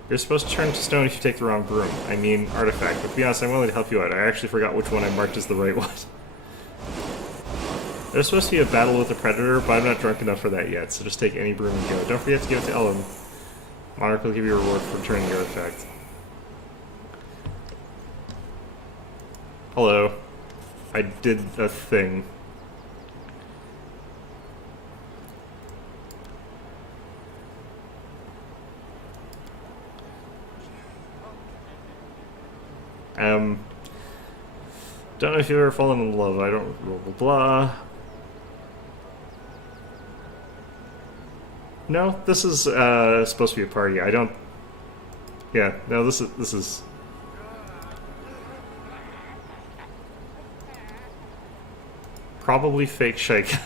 You're supposed to turn to stone if you take the wrong broom. I mean, artifact. But to be honest, I'm willing to help you out. I actually forgot which one I marked as the right one. There's supposed to be a battle with the Predator, but I'm not drunk enough for that yet, so just take any broom and go. Don't forget to give it to Ellen. Monarch will give you a reward for returning the artifact. Hello. I did a thing. Don't know if you've ever fallen in love. I don't. Blah blah blah. No, this is supposed to be a party. I don't. Yeah, no, this is. Probably fake Sheikah.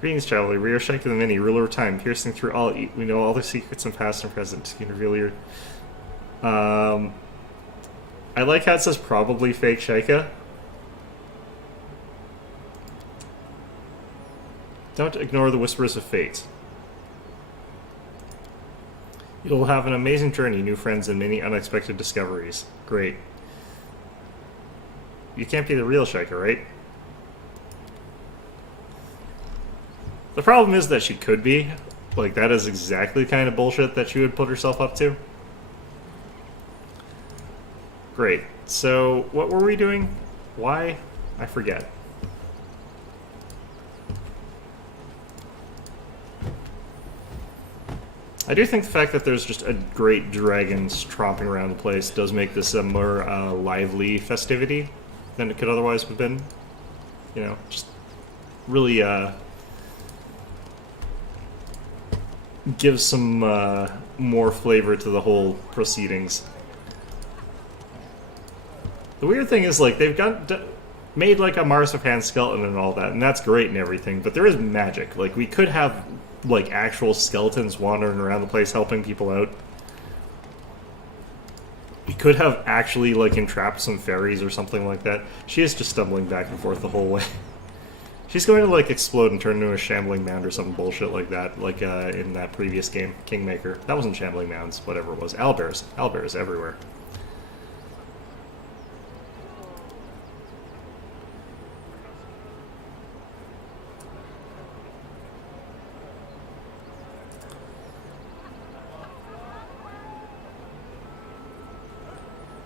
Greetings, traveler. We are Sheikah the Mini, ruler of time, piercing through all. We know all the secrets in past and present. You can reveal your. I like how it says probably fake Sheikah. Don't ignore the whispers of fate. You'll have an amazing journey, new friends, and many unexpected discoveries. Great. You can't be the real Sheikah, right? The problem is that she could be. Like, that is exactly the kind of bullshit that she would put herself up to. Great. So, what were we doing? Why? I forget. I do think the fact that there's just a great dragons tromping around the place does make this a more lively festivity than it could otherwise have been. You know, just really gives some more flavor to the whole proceedings. The weird thing is, like, they've made, like, a marzipan skeleton and all that, and that's great and everything, but there is magic. Like, we could have, like, actual skeletons wandering around the place helping people out. We could have actually, like, entrapped some fairies or something like that. She is just stumbling back and forth the whole way. She's going to, like, explode and turn into a shambling mound or some bullshit like that, like in that previous game, Kingmaker. That wasn't shambling mounds, whatever it was. Owlbears. Owlbears everywhere.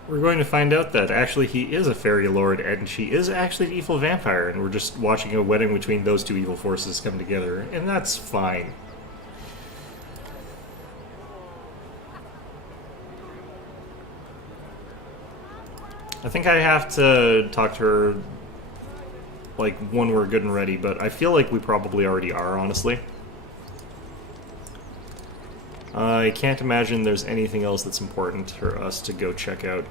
We're going to find out that actually he is a fairy lord and she is actually an evil vampire, and we're just watching a wedding between those two evil forces come together, and that's fine. I think I have to talk to her, like, when we're good and ready, but I feel like we probably already are, honestly. I can't imagine there's anything else that's important for us to go check out.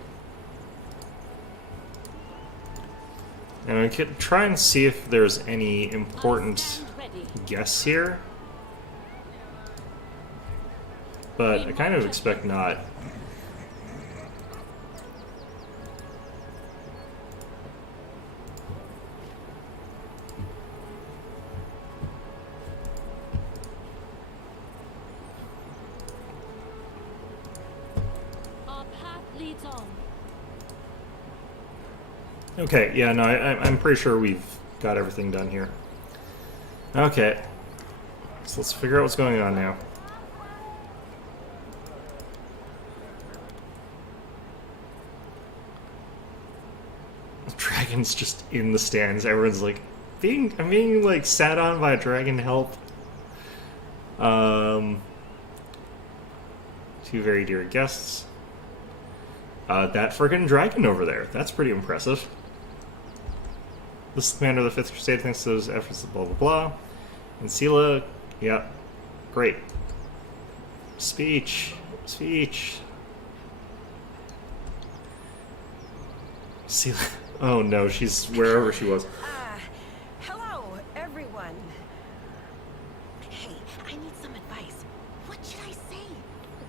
And I could try and see if there's any important guests here. But I kind of expect not. Okay, yeah, no, I'm pretty sure we've got everything done here. Okay. So let's figure out what's going on now. The dragon's just in the stands. Everyone's like, I'm being, like, sat on by a dragon, help. Two very dear guests. That friggin' dragon over there. That's pretty impressive. This commander of the 5th Crusade thinks those efforts blah blah blah. And Sela, yeah, great. Speech. See, oh no, she's wherever she was. Hello, everyone. Hey, I need some advice. What should I say?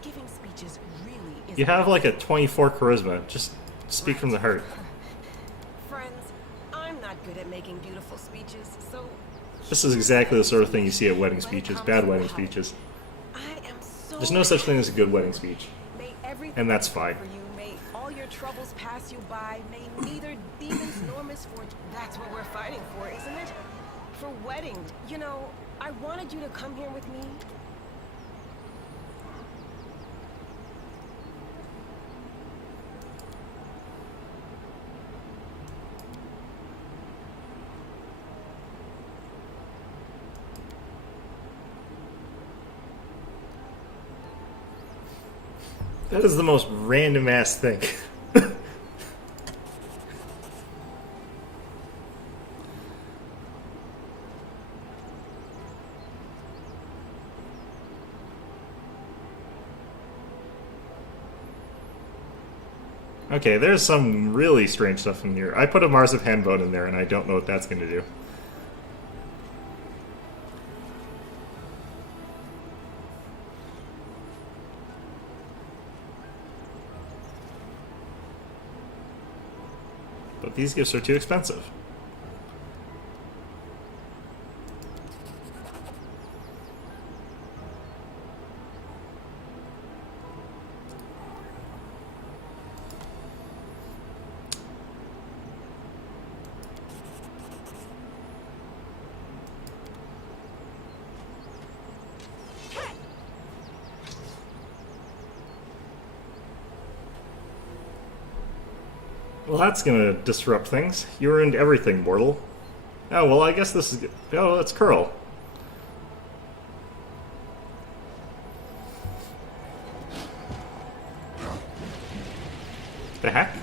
Giving speeches really is. You have like a 24 charisma. Just speak from the heart. Friends, I'm not good at making beautiful speeches, so This is exactly the sort of thing you see at wedding speeches, bad wedding speeches. I am so. There's no such thing as a good wedding speech. May everything And that's be fine. For you, may all your troubles pass you by. May neither demons nor misfortune. That's what we're fighting for, isn't it? For wedding. You know, I wanted you to come here with me. That is the most random ass thing. Okay, there's some really strange stuff in here. I put a marzipan bone in there, and I don't know what that's going to do. But these gifts are too expensive. Well, that's gonna disrupt things. You ruined everything, mortal. Oh, well, I guess this is... Oh, that's Curl. The heck?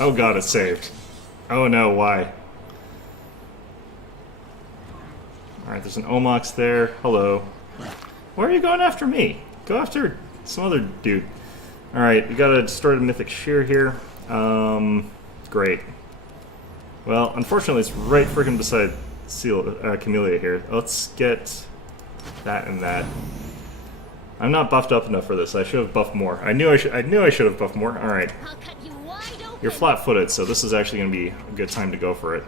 Oh god, it's saved. Oh no, why? Alright, there's an Omox there. Hello. Why are you going after me? Go after some other dude. Alright, we gotta destroy the Mythic Shear here. Great. Well, unfortunately, it's right freaking beside Camellia here. Let's get that and that. I'm not buffed up enough for this. I should have buffed more. I knew I should have buffed more. Alright. I'll cut you wide open. You're flat-footed, so this is actually going to be a good time to go for it.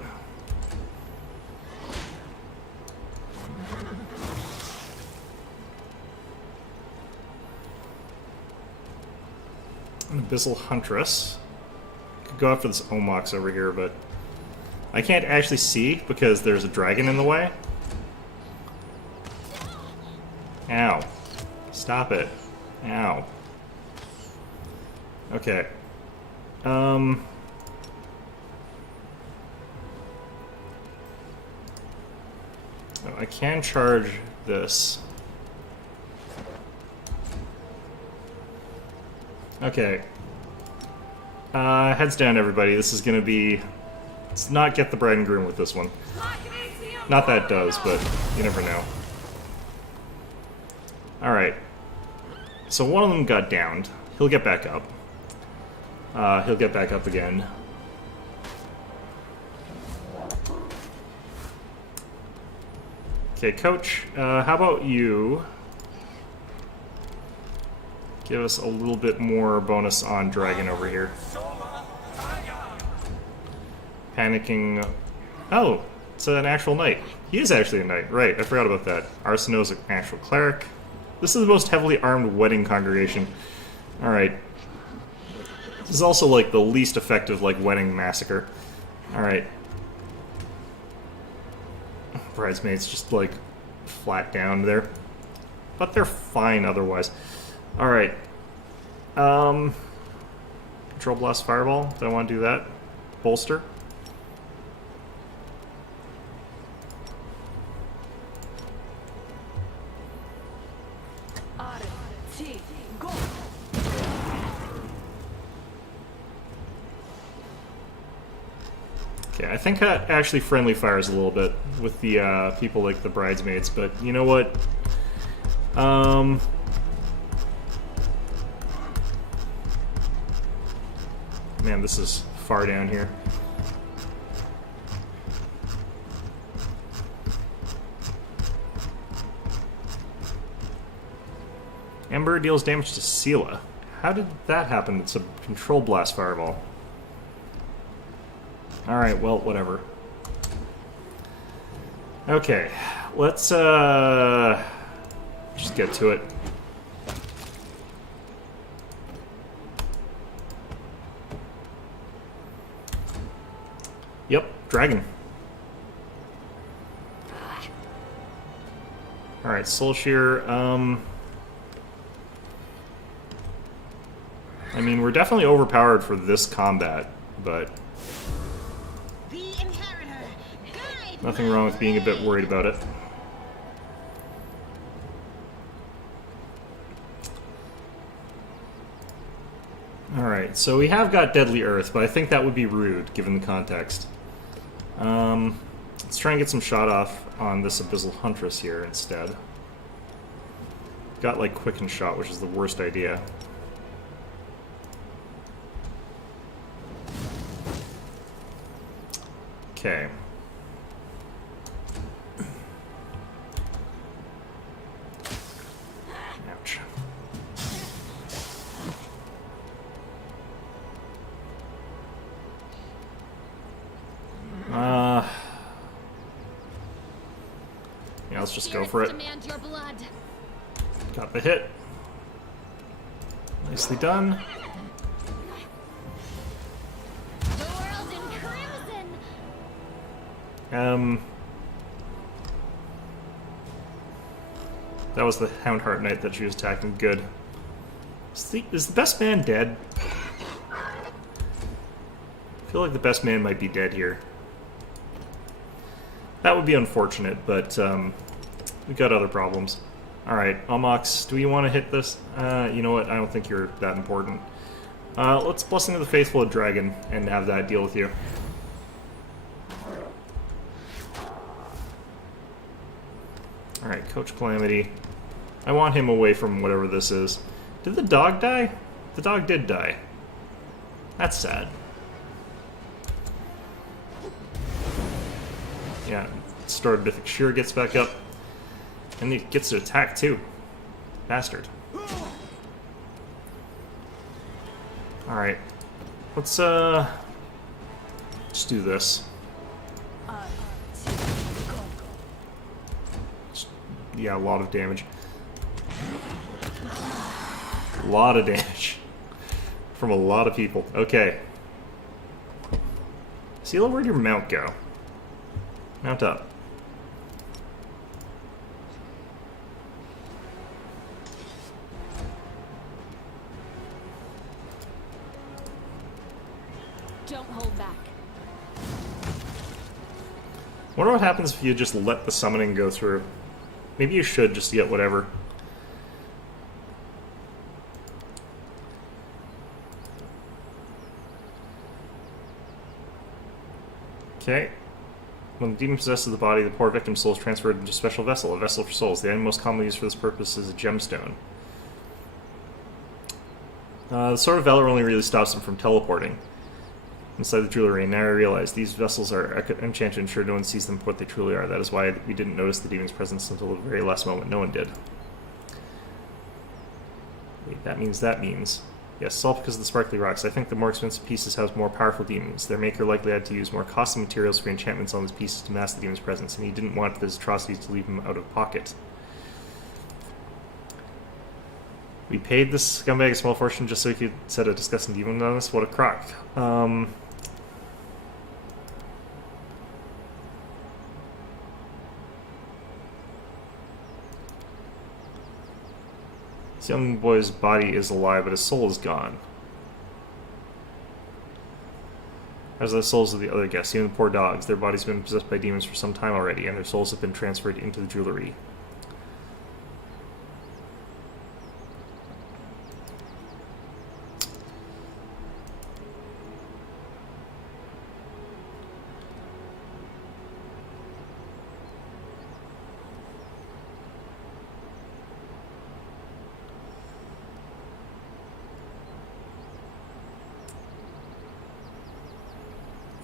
An Abyssal Huntress. Could go after this Omox over here, but I can't actually see because there's a dragon in the way. Ow. Stop it. Ow. Okay. I can charge this. Okay. Heads down, everybody. This is gonna be... Let's not get the bride and groom with this one. Not that it does, but you never know. Alright. So one of them got downed. He'll get back up. He'll get back up again. Okay, Coach, how about you give us a little bit more bonus on Dragon over here. Panicking... Oh, it's an actual knight. He is actually a knight, right, I forgot about that. Arsinoe's an actual cleric. This is the most heavily armed wedding congregation. Alright. This is also, like, the least effective, like, wedding massacre. Alright. Bridesmaids just, like, flat down there. But they're fine otherwise. Alright. Control Blast Fireball. Do I want to do that? Bolster. Okay, I think that actually friendly fires a little bit with the people like the bridesmaids, but you know what? Man, this is far down here. Ember deals damage to Sela. How did that happen? It's a control blast fireball. Alright, well, whatever. Okay, let's just get to it. Yep, dragon. Alright, Soul Shear, I mean, we're definitely overpowered for this combat, but The Inheritor, guide nothing wrong with being a bit worried about it. Alright, so we have got Deadly Earth, but I think that would be rude, given the context. Let's try and get some shot off on this Abyssal Huntress here instead. Got, like, Quicken Shot, which is the worst idea. Okay. Ouch. Yeah, let's just go for it. Demand your blood. Got the hit. Nicely done. The world in crimson. That was the Houndheart Knight that she was attacking. Good. Is the best man dead? I feel like the best man might be dead here. That would be unfortunate, but we got other problems. Alright, Almox, do we want to hit this? You know what, I don't think you're that important. Let's Blessing of the Faithful a dragon and have that deal with you. Alright, Coach Calamity. I want him away from whatever this is. Did the dog die? The dog did die. That's sad. Yeah, Starred Mythic Shear gets back up. And he gets to attack too. Bastard. Alright. Let's just do this. Yeah, a lot of damage. A lot of damage. From a lot of people. Okay. Sela, where'd your mount go? Mount up. Don't hold back. Wonder what happens if you just let the summoning go through. Maybe you should just get whatever. Okay. When the demon possesses the body, the poor victim's soul is transferred into a special vessel, a vessel for souls. The item most commonly used for this purpose is a gemstone. The Sword of Valor only really stops them from teleporting inside the jewelry, and now I realize these vessels are enchanted to ensure no one sees them for what they truly are. That is why we didn't notice the demon's presence until the very last moment. No one did. Wait, that means... Yes, it's all because of the sparkly rocks. I think the more expensive pieces house more powerful demons. Their maker likely had to use more costly materials for enchantments on these pieces to mask the demon's presence, and he didn't want those atrocities to leave him out of pocket. We paid this scumbag a small fortune just so he could set a disgusting demon on us? What a crock. This young boy's body is alive, but his soul is gone. As are the souls of the other guests, even the poor dogs. Their bodies have been possessed by demons for some time already, and their souls have been transferred into the jewelry.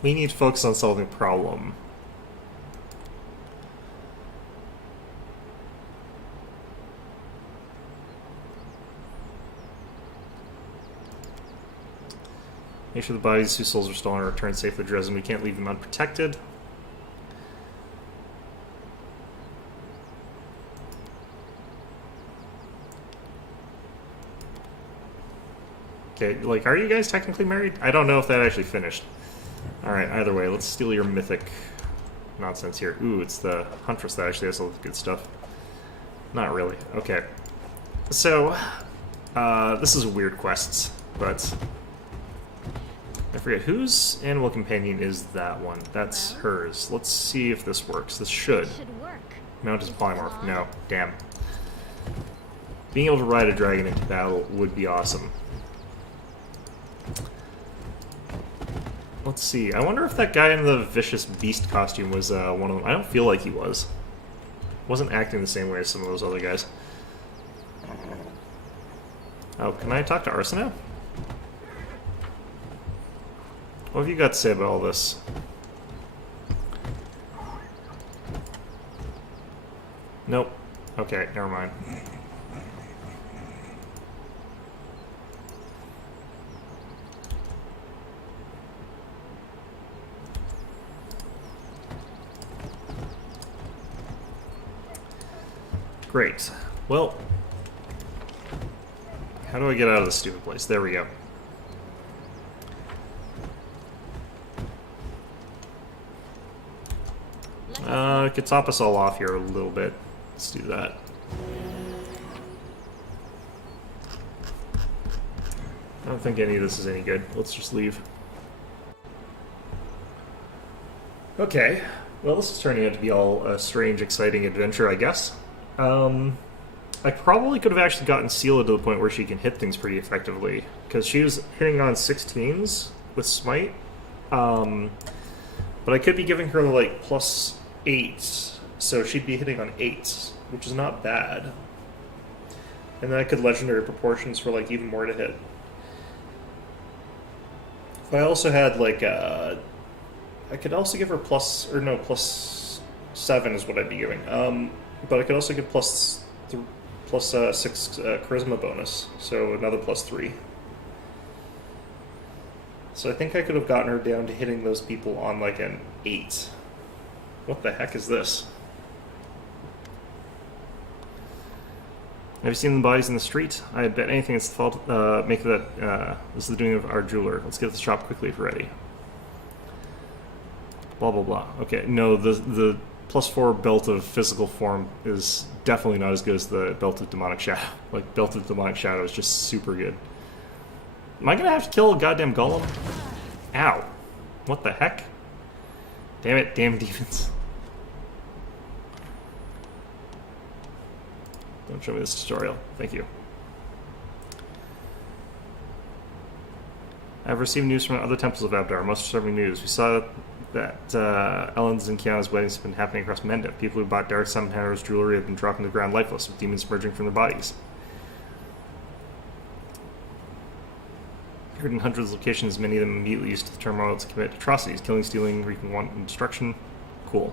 We need to focus on solving the problem. Make sure the bodies whose souls are stolen are returned safely to Dresden. We can't leave them unprotected. Okay, like, are you guys technically married? I don't know if that actually finished. Alright, either way, let's steal your mythic nonsense here. Ooh, it's the Huntress that actually has all the good stuff. Not really. Okay. So, this is a weird quest, but I forget whose animal companion is that one. That's hers. Let's see if this works. This should. Should work. Mount as polymorph. No. Damn. Being able to ride a dragon into battle would be awesome. Let's see. I wonder if that guy in the vicious beast costume was one of them. I don't feel like he was. Wasn't acting the same way as some of those other guys. Oh, can I talk to Arsa now? What have you got to say about all this? Nope. Okay, never mind. Great. Well, how do I get out of this stupid place? There we go. Could top us all off here a little bit. Let's do that. I don't think any of this is any good. Let's just leave. Okay. Well, this is turning out to be all a strange, exciting adventure, I guess. I probably could have actually gotten Seela to the point where she can hit things pretty effectively, because she was hitting on 16s with Smite. But I could be giving her, like, +8, so she'd be hitting on 8s, which is not bad. And then I could Legendary Proportions for, like, even more to hit. If I also had, like, I could also give her +7 is what I'd be giving. But I could also give +6 charisma bonus, so another +3. So I think I could have gotten her down to hitting those people on like an 8. What the heck is this? Have you seen the bodies in the street? I bet anything it's the fault. Make that. This is the doing of our jeweler. Let's get to the shop quickly if we're ready. Blah blah blah. Okay, no, the +4 belt of physical form is definitely not as good as the belt of demonic shadow. Like, belt of demonic shadow is just super good. Am I gonna have to kill a goddamn golem? Ow. What the heck? Damn it, damn demons. Don't show me this tutorial. Thank you. I've received news from other temples of Abdar, most disturbing news. We saw that Ellen's and Kiana's weddings have been happening across Mendip. People who bought Dark Summoner's jewelry have been dropping to the ground lifeless, with demons emerging from their bodies. Heard in hundreds of locations, many of them immediately used to the turmoil to commit atrocities, killing, stealing, wreaking want, and destruction. Cool.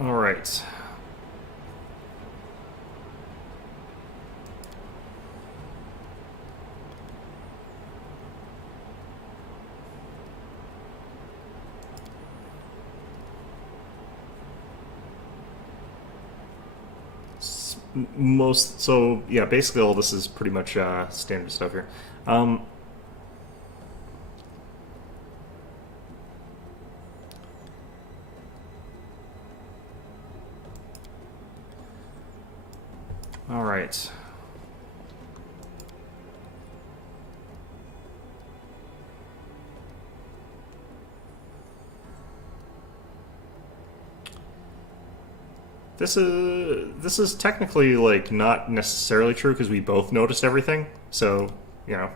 All right. So yeah, basically all this is pretty much standard stuff here. All right. This is technically like not necessarily true because we both noticed everything. So, you know,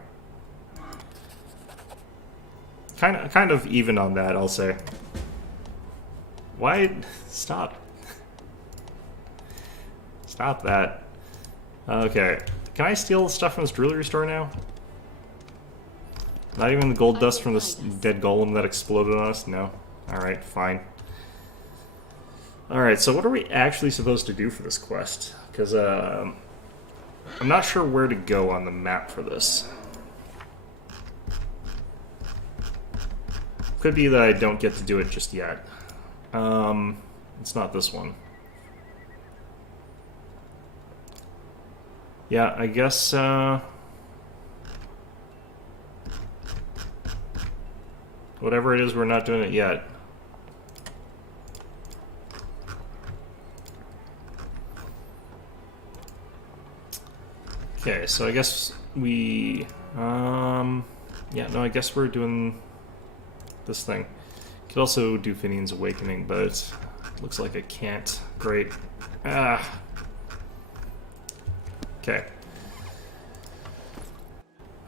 kind of even on that, I'll say. Why stop? Stop that. Okay. Can I steal stuff from this jewelry store now? Not even the gold dust from this dead golem that exploded on us? No. Alright, fine. Alright, so what are we actually supposed to do for this quest? Because, I'm not sure where to go on the map for this. Could be that I don't get to do it just yet. It's not this one. Yeah, I guess, whatever it is, we're not doing it yet. Okay, so I guess we, yeah, no, I guess we're doing this thing. Could also do Finian's Awakening, but it looks like I can't. Great. Ah. Okay.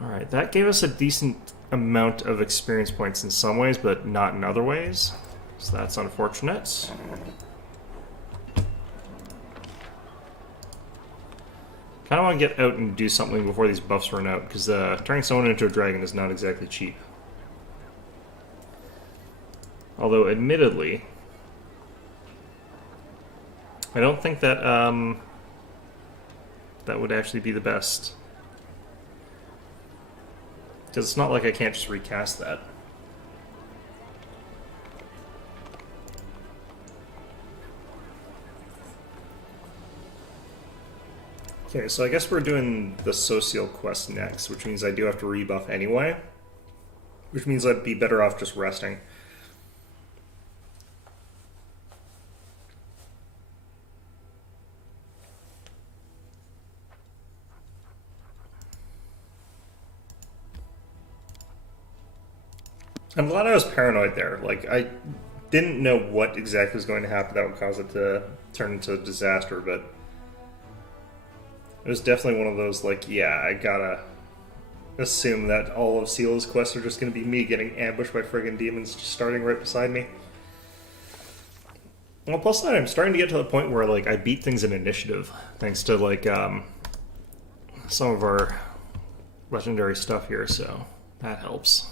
Alright, that gave us a decent amount of experience points in some ways, but not in other ways. So that's unfortunate. Kind of want to get out and do something before these buffs run out, because turning someone into a dragon is not exactly cheap. Although, admittedly, I don't think that that would actually be the best. Because it's not like I can't just recast that. Okay, so I guess we're doing the social quest next, which means I do have to rebuff anyway. Which means I'd be better off just resting. I'm glad I was paranoid there. Like, I didn't know what exactly was going to happen that would cause it to turn into a disaster, but it was definitely one of those, like, yeah, I gotta assume that all of Seal's quests are just gonna be me getting ambushed by friggin' demons just starting right beside me. Well, plus that I'm starting to get to the point where, like, I beat things in initiative, thanks to, like, some of our legendary stuff here, so that helps.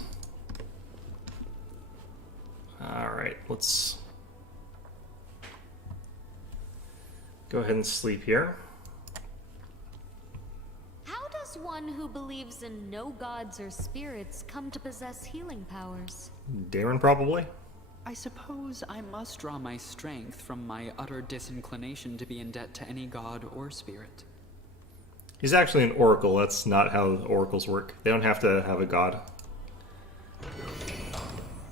Alright, let's go ahead and sleep here. How does one who believes in no gods or spirits come to possess healing powers? Damon, probably? I suppose I must draw my strength from my utter disinclination to be in debt to any god or spirit. He's actually an oracle. That's not how oracles work. They don't have to have a god.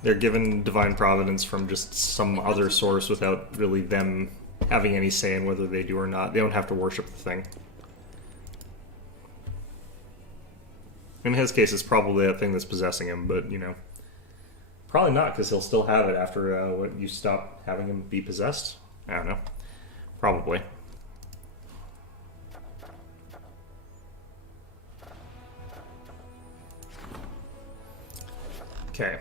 They're given divine providence from just some other source without really them having any say in whether they do or not. They don't have to worship the thing. In his case, it's probably that thing that's possessing him, but, you know, probably not, because he'll still have it after you stop having him be possessed. I don't know. Probably. Okay.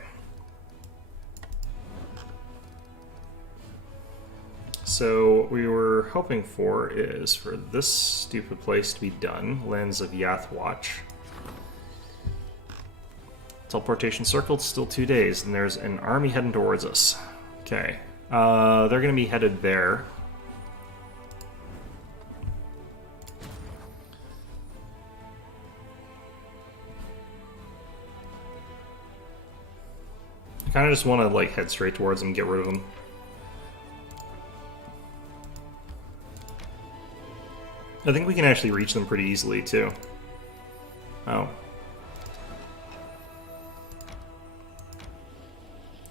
So what we were hoping for is for this stupid place to be done. Lands of Yathwatch. Teleportation circled, still 2 days, and there's an army heading towards us. Okay. They're going to be headed there. I kind of just want to, like, head straight towards them and get rid of them. I think we can actually reach them pretty easily, too. Oh.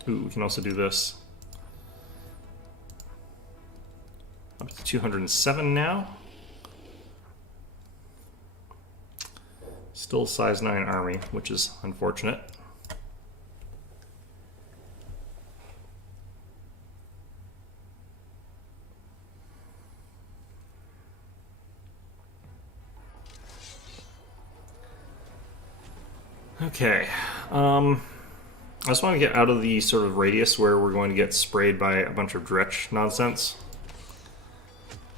Ooh, we can also do this. Up to 207 now. Still size 9 army, which is unfortunate. Okay. I just want to get out of the sort of radius where we're going to get sprayed by a bunch of dretch nonsense.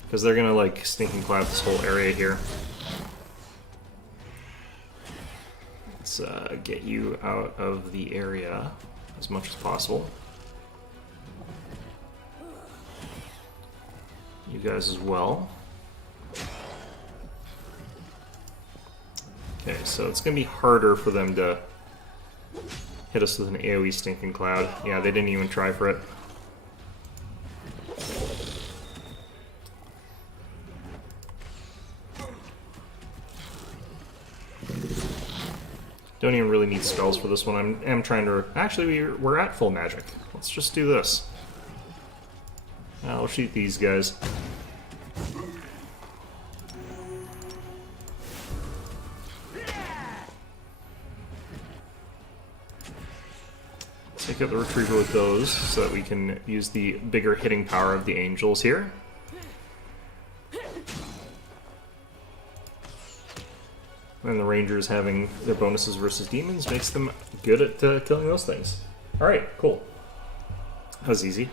Because they're going to, like, stinking cloud this whole area here. Let's get you out of the area as much as possible. You guys as well. Okay, so it's going to be harder for them to hit us with an AoE stinking cloud. Yeah, they didn't even try for it. Don't even really need spells for this one. I'm trying to... Actually, we're at full magic. Let's just do this. I'll shoot these guys. Take out the retriever with those so that we can use the bigger hitting power of the angels here. And the rangers having their bonuses versus demons makes them good at killing those things. Alright, cool. That was easy.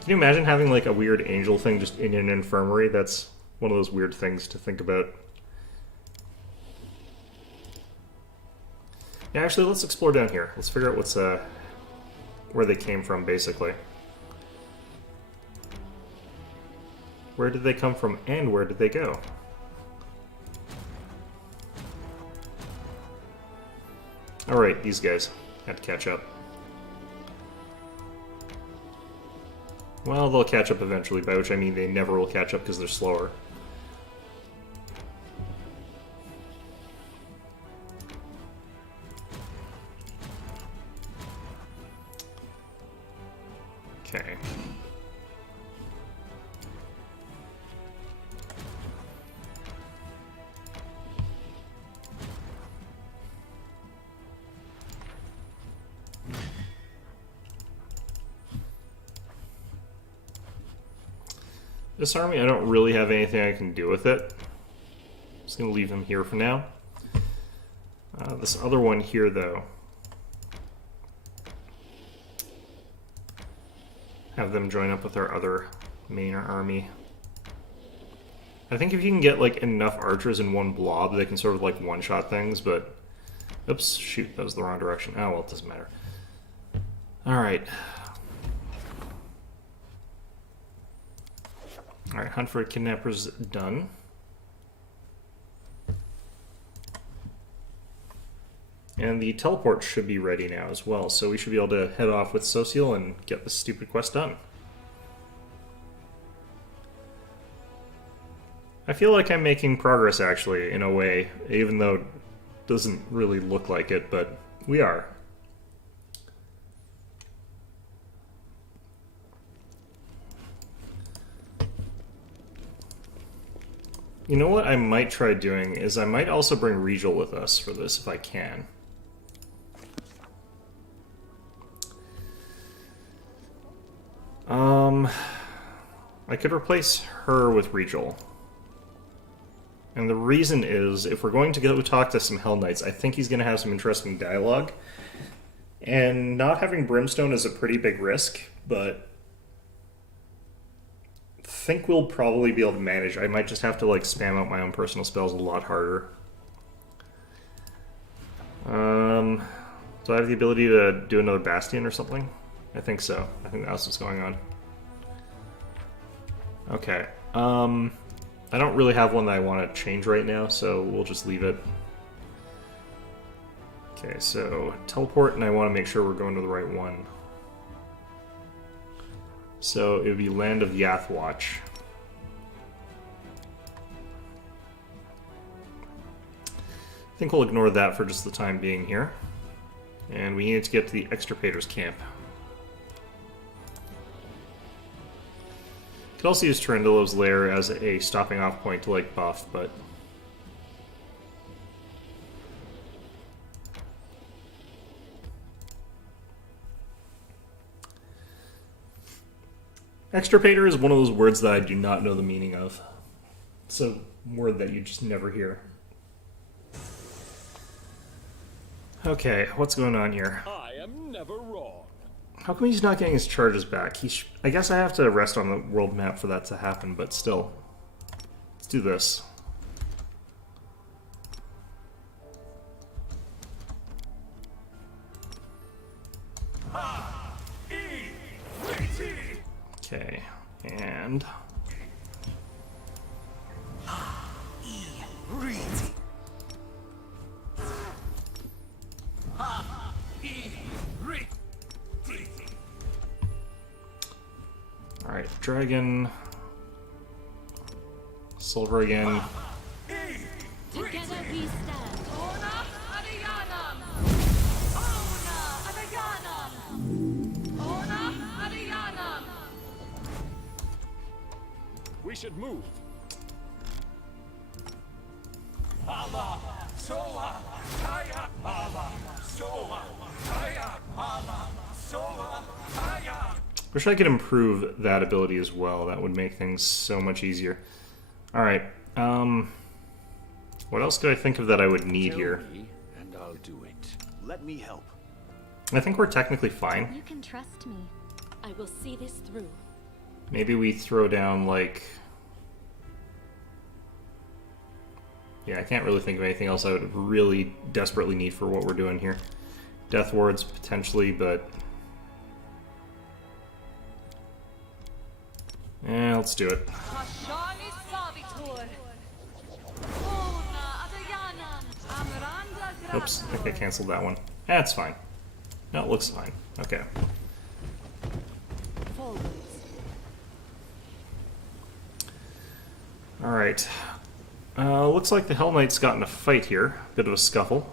Can you imagine having like a weird angel thing just in an infirmary? That's one of those weird things to think about. Yeah, actually, let's explore down here. Let's figure out what's where they came from, basically. Where did they come from, and where did they go? Alright, these guys had to catch up. Well, they'll catch up eventually, by which I mean they never will catch up because they're slower. Okay. This army, I don't really have anything I can do with it. I'm just going to leave him here for now. This other one here, though. Have them join up with our other main army. I think if you can get like enough archers in one blob, they can sort of like one-shot things, but... Oops, shoot, that was the wrong direction. Oh, well, it doesn't matter. Alright. Alright, hunt for kidnappers done. And the teleport should be ready now as well, so we should be able to head off with Social and get this stupid quest done. I feel like I'm making progress, actually, in a way, even though it doesn't really look like it, but we are. You know what I might try doing is I might also bring Regal with us for this if I can. I could replace her with Regal. And the reason is, if we're going to go talk to some Hell Knights, I think he's going to have some interesting dialogue. And not having Brimstone is a pretty big risk, but I think we'll probably be able to manage. I might just have to like spam out my own personal spells a lot harder. Do I have the ability to do another Bastion or something? I think so. I think that's what's going on. Okay. I don't really have one that I want to change right now, so we'll just leave it. Okay, so teleport, and I want to make sure we're going to the right one. So it would be Land of Yathwatch. I think we'll ignore that for just the time being here. And we need to get to the Extirpator's camp. Could also use Tarindalo's Lair as a stopping off point to like buff, but Extirpator is one of those words that I do not know the meaning of. It's a word that you just never hear. Okay, what's going on here? I am never wrong. How come he's not getting his charges back? I guess I have to rest on the world map for that to happen, but still. Let's do this. Okay, and... Alright, dragon. Silver again. Together we stand. We should move. Wish I could improve that ability as well. That would make things so much easier. Alright, what else could I think of that I would need here? Me and I'll do it. Let me help. I think we're technically fine. You can trust me. I will see this through. Maybe we throw down, like... Yeah, I can't really think of anything else I would really desperately need for what we're doing here. Death wards, potentially, but... Yeah, let's do it. Oops, I think I canceled that one. That's fine. No, it looks fine. Okay. Alright. Looks like the Hell Knight's got in a fight here. Bit of a scuffle.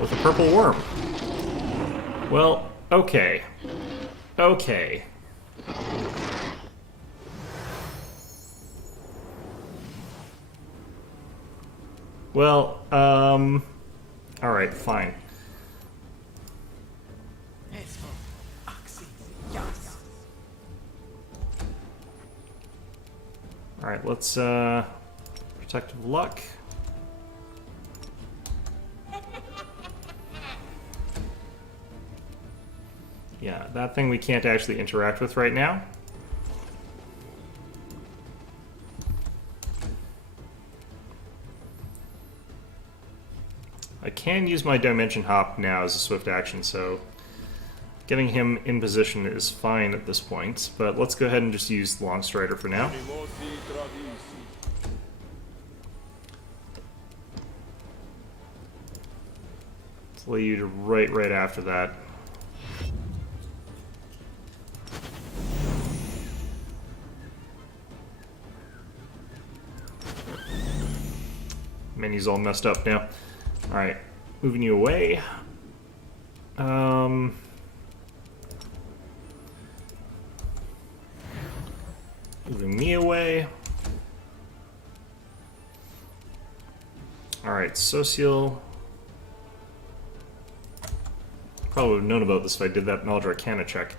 With a purple worm. Well, okay. Okay. Well, alright, fine. Alright, let's, Protective Luck. Yeah, that thing we can't actually interact with right now. I can use my Dimension Hop now as a swift action, so getting him in position is fine at this point, but let's go ahead and just use Long Strider for now. Let's lay you to right after that. Menu's all messed up now. Alright, moving you away. Moving me away. Alright, Social. Probably would have known about this if I did that Knowledge Arcana check.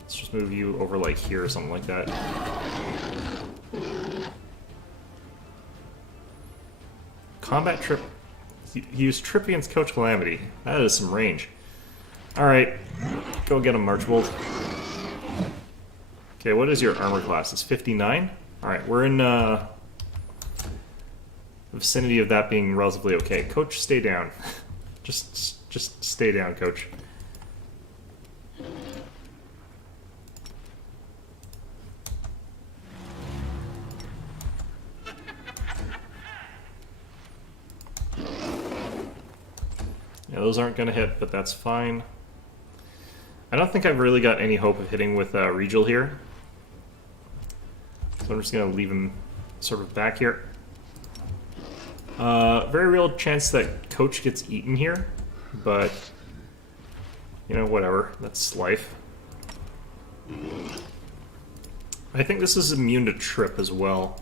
Let's just move you over like here or something like that. Combat Trip. Use Trip against Coach Calamity. That is some range. Alright. Go get him, Marchbold. Okay, what is your armor class? It's 59? Alright, we're in the vicinity of that being relatively okay. Coach, stay down. just stay down, Coach. Yeah, those aren't going to hit, but that's fine. I don't think I've really got any hope of hitting with Regal here. So I'm just going to leave him sort of back here. Very real chance that Coach gets eaten here, but, you know, whatever. That's life. I think this is immune to Trip as well.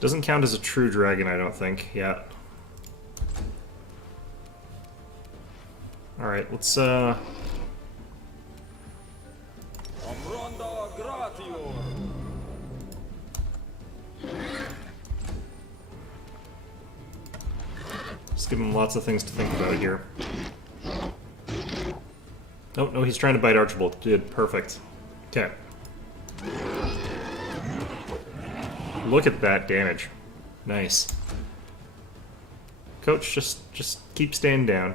Doesn't count as a true dragon, I don't think, yet. Alright, let's, Gratior. Just give him lots of things to think about here. Oh, no, he's trying to bite Archibald. Good, perfect. Okay. Look at that damage. Nice. Coach, just keep staying down.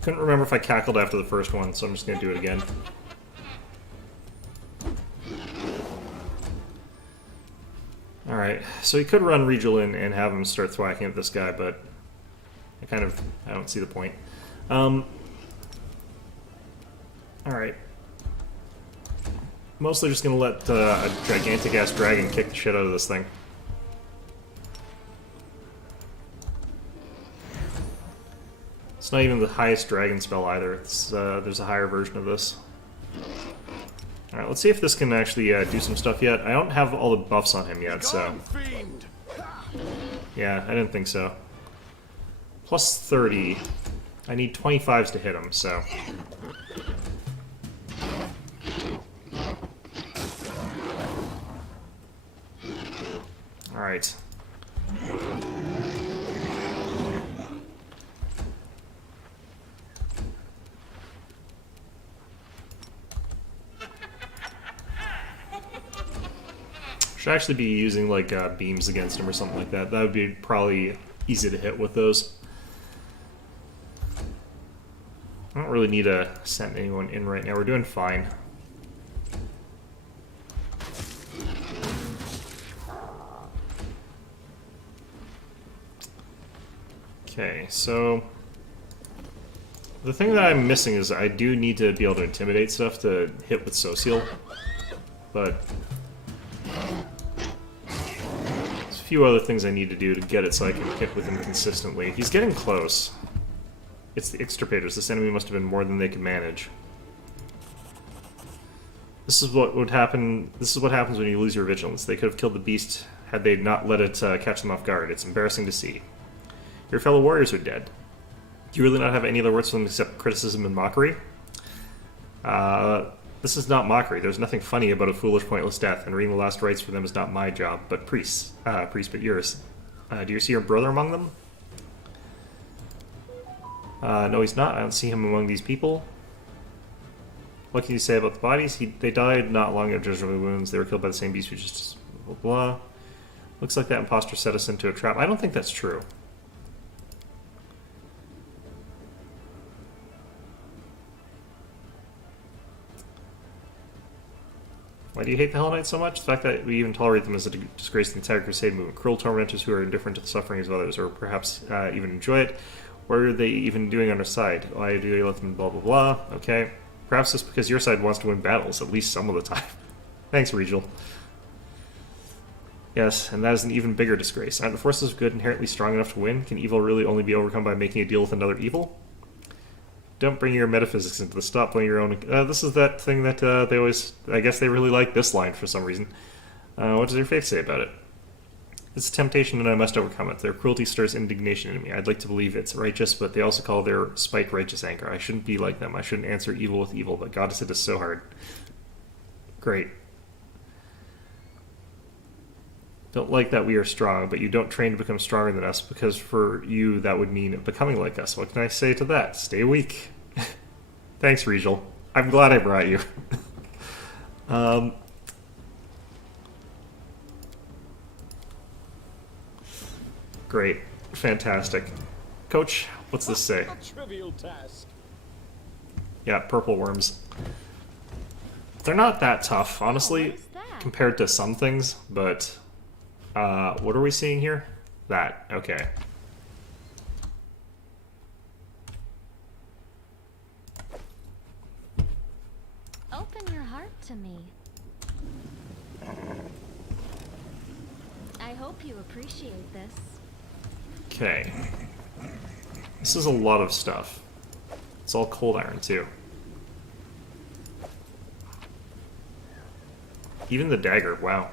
Couldn't remember if I cackled after the first one, so I'm just gonna do it again. Alright, so he could run Regal in and have him start thwacking at this guy, but I don't see the point. Alright. Mostly just gonna let a gigantic-ass dragon kick the shit out of this thing. It's not even the highest dragon spell either. It's there's a higher version of this. Alright, let's see if this can actually do some stuff yet. I don't have all the buffs on him yet, so... Yeah, I didn't think so. Plus 30. I need 25s to hit him, so... Alright. Should actually be using like beams against him or something like that. That would be probably easy to hit with those. I don't really need to send anyone in right now. We're doing fine. Okay, so the thing that I'm missing is I do need to be able to intimidate stuff to hit with Social, but there's a few other things I need to do to get it so I can hit with him consistently. He's getting close. It's the extirpators. This enemy must have been more than they could manage. This is what would happen. This is what happens when you lose your vigilance. They could have killed the beast had they not let it catch them off guard. It's embarrassing to see. Your fellow warriors are dead. Do you really not have any other words for them except criticism and mockery? This is not mockery. There's nothing funny about a foolish, pointless death, and reading the last rites for them is not my job, but priests. But yours. Do you see your brother among them? No, he's not. I don't see him among these people. What can you say about the bodies? They died not long after judgment wounds. They were killed by the same beast. We just blah, blah. Looks like that imposter set us into a trap. I don't think that's true. Why do you hate the Hell Knights so much? The fact that we even tolerate them is a disgrace to the entire Crusade movement. Cruel tormentors who are indifferent to the sufferings of others, or perhaps even enjoy it. What are they even doing on our side? Why do they let them blah blah blah? Okay. Perhaps just because your side wants to win battles, at least some of the time. Thanks, Regal. Yes, and that is an even bigger disgrace. Aren't the forces of good inherently strong enough to win? Can evil really only be overcome by making a deal with another evil? Don't bring your metaphysics into the stop playing your own... this is that thing that they always... I guess they really like this line for some reason. What does your faith say about it? It's a temptation and I must overcome it. Their cruelty stirs indignation in me. I'd like to believe it's righteous, but they also call their spite righteous anger. I shouldn't be like them. I shouldn't answer evil with evil, but God has hit us so hard. Great. Don't like that we are strong, but you don't train to become stronger than us, because for you that would mean becoming like us. What can I say to that? Stay weak. Thanks, Regal. I'm glad I brought you. Great. Fantastic. Coach, what's this say? A trivial task. Yeah, purple worms. They're not that tough, honestly, compared to some things, but... what are we seeing here? That. Okay. Open your heart to me. I hope you appreciate this. Okay. This is a lot of stuff. It's all cold iron, too. Even the dagger, wow.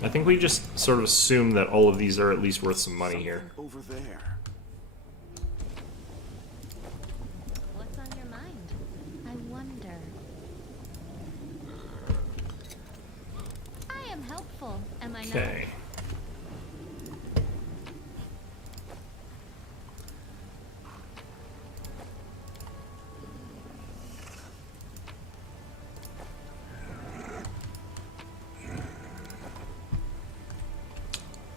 I think we just sort of assume that all of these are at least worth some money here. Over there. What's on your mind? I wonder. I am helpful, am I not? Okay.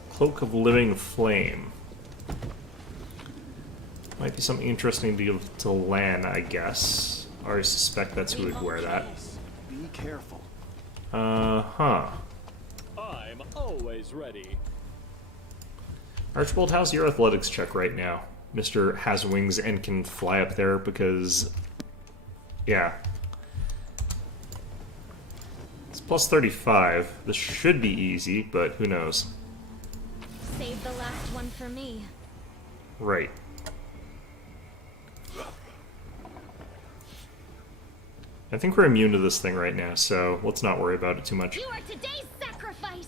Cloak of Living Flame. Might be something interesting to give to Lan, I guess. Or I suspect that's who would wear that. Be careful. Huh. I'm always ready. Archibald, how's your athletics check right now? Mr. has wings and can fly up there because... yeah. It's plus 35. This should be easy, but who knows. Save the last one for me. Right. I think we're immune to this thing right now, so let's not worry about it too much. You are today's sacrifice!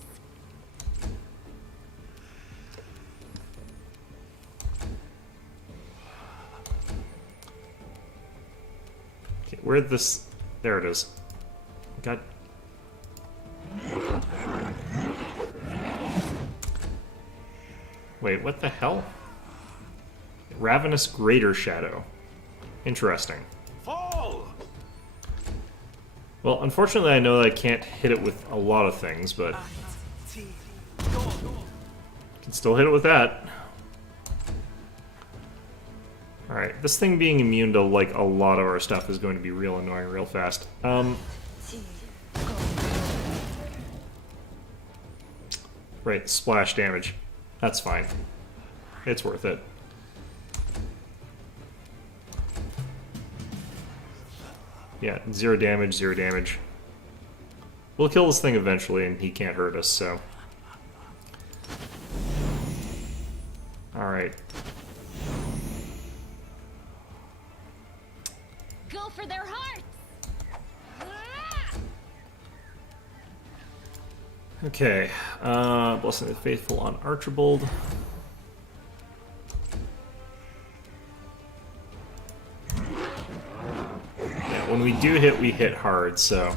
Okay, where'd this... there it is. Got... wait, what the hell? Ravenous Greater Shadow. Interesting. Fall! Well, unfortunately I know that I can't hit it with a lot of things, but... can still hit it with that. Alright, this thing being immune to, like, a lot of our stuff is going to be real annoying real fast. Right, splash damage. That's fine. It's worth it. Yeah, 0 damage, 0 damage. We'll kill this thing eventually, and he can't hurt us, so... alright. Go for their hearts! Okay, Blessing the Faithful on Archibald. Yeah, when we do hit, we hit hard, so...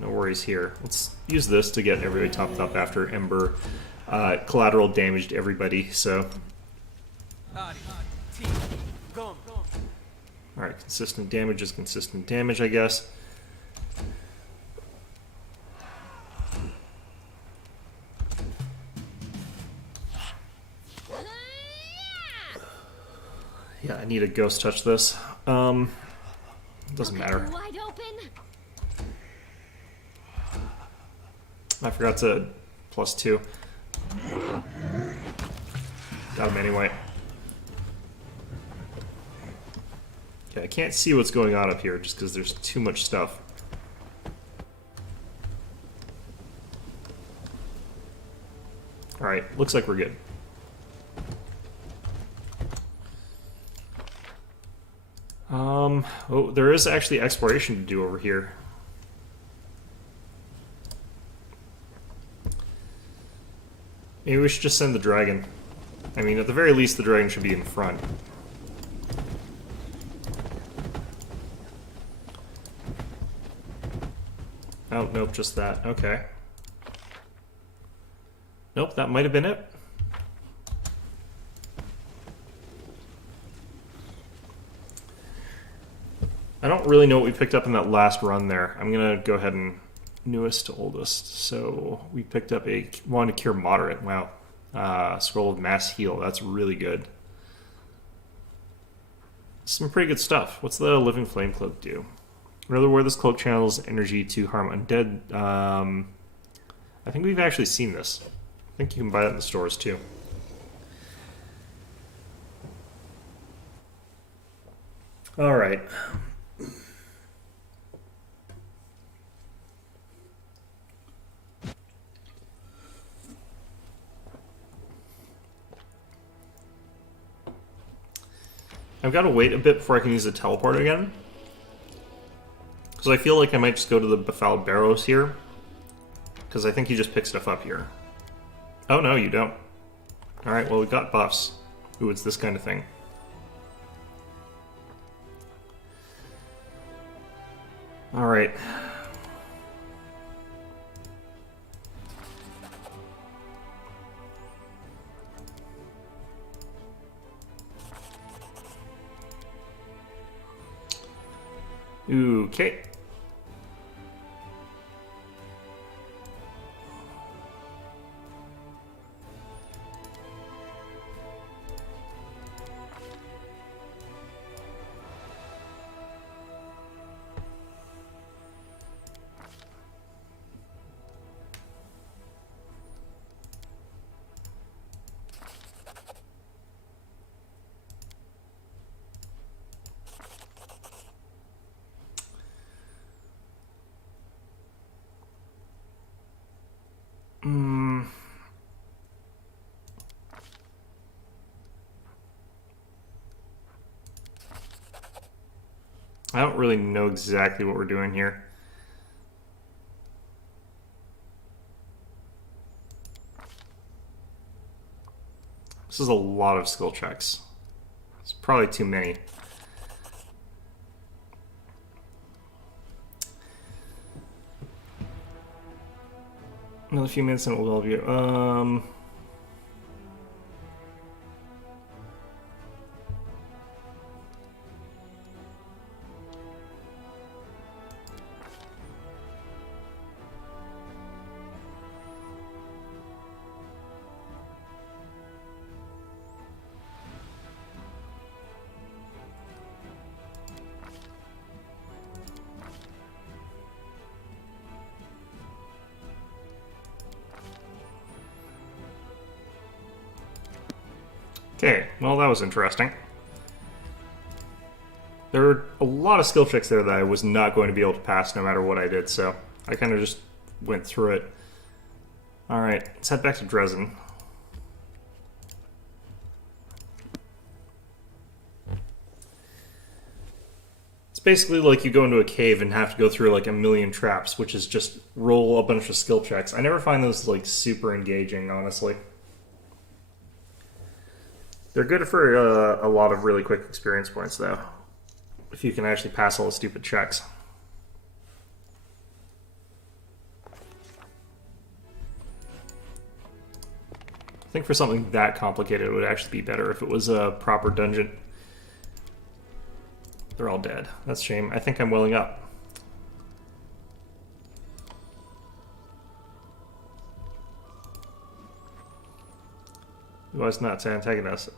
no worries here. Let's use this to get everybody topped up after Ember collateral damaged everybody, so... alright, consistent damage is consistent damage, I guess. Yeah, I need a ghost touch this. Doesn't matter. Wide open. I forgot to +2. Got him anyway. Okay, I can't see what's going on up here just because there's too much stuff. Alright, looks like we're good. Oh, there is actually exploration to do over here. Maybe we should just send the dragon. I mean, at the very least, the dragon should be in front. Oh, nope, just that. Okay. Nope, that might have been it. I don't really know what we picked up in that last run there. I'm gonna go ahead and newest to oldest. So we picked up a Wand to Cure Moderate. Wow. Scroll of Mass Heal. That's really good. Some pretty good stuff. What's the Living Flame Cloak do? Rather wear this cloak channels energy to harm undead. I think we've actually seen this. I think you can buy that in the stores too. All right. I've got to wait a bit before I can use the teleport again. Because I feel like I might just go to the Befouled Barrows here. because I think you just pick stuff up here. Oh, no, you don't. Alright, well, we've got buffs. Ooh, it's this kind of thing. Alright. Okay. I don't really know exactly what we're doing here. This is a lot of skill checks. It's probably too many. Another few minutes and it will be. Okay, well that was interesting. There were a lot of skill checks there that I was not going to be able to pass no matter what I did, so I kind of just went through it. Alright, let's head back to Dresden. It's basically like you go into a cave and have to go through like a million traps, which is just roll a bunch of skill checks. I never find those like super engaging, honestly. They're good for a lot of really quick experience points, though, if you can actually pass all the stupid checks. I think for something that complicated, it would actually be better if it was a proper dungeon. They're all dead. That's a shame. I think I'm welling up. It was not antagonist.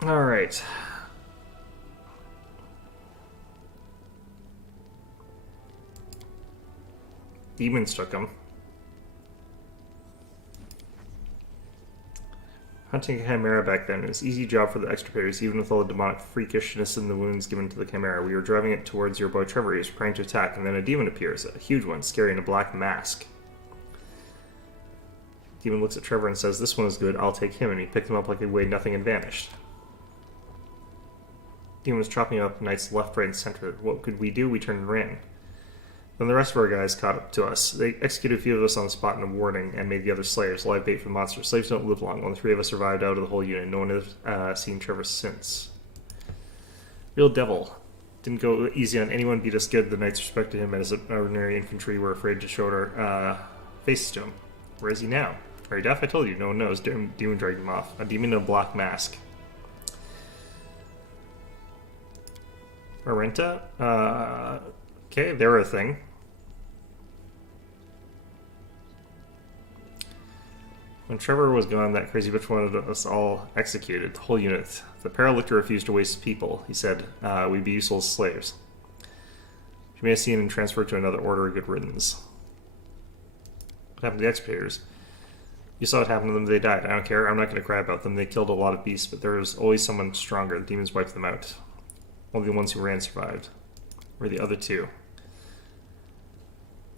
All right. Demons took him. Hunting a chimera back then was an easy job for the extirpators, even with all the demonic freakishness and the wounds given to the chimera. We were driving it towards your boy Trevor. He was preparing to attack, and then a demon appears, a huge one, scary in a black mask. Demon looks at Trevor and says, "This one is good, I'll take him," and he picked him up like he weighed nothing and vanished. Demon was chopping up Knight's left, right, and center. What could we do? We turned and ran. Then the rest of our guys caught up to us. They executed a few of us on the spot in a warning and made the other slayers live bait for the monsters. Slaves don't live long. Only 3 of us survived out of the whole unit. No one has seen Trevor since. Real devil. Didn't go easy on anyone, beat us good. The knights respected him as ordinary infantry. Were afraid to show our faces to him. Where is he now? Are you deaf? I told you, no one knows. Demon dragged him off. A demon in a black mask. Marenta? Okay, they're a thing. When Trevor was gone, that crazy bitch wanted us all executed, the whole unit. The Paralictor refused to waste people. He said, we'd be useful as slaves. You may have seen and transferred to another order. Good riddance. What happened to the excavators? You saw what happened to them, they died. I don't care, I'm not going to cry about them. They killed a lot of beasts, but there was always someone stronger. The demons wiped them out. Only the ones who ran survived. Where the other two?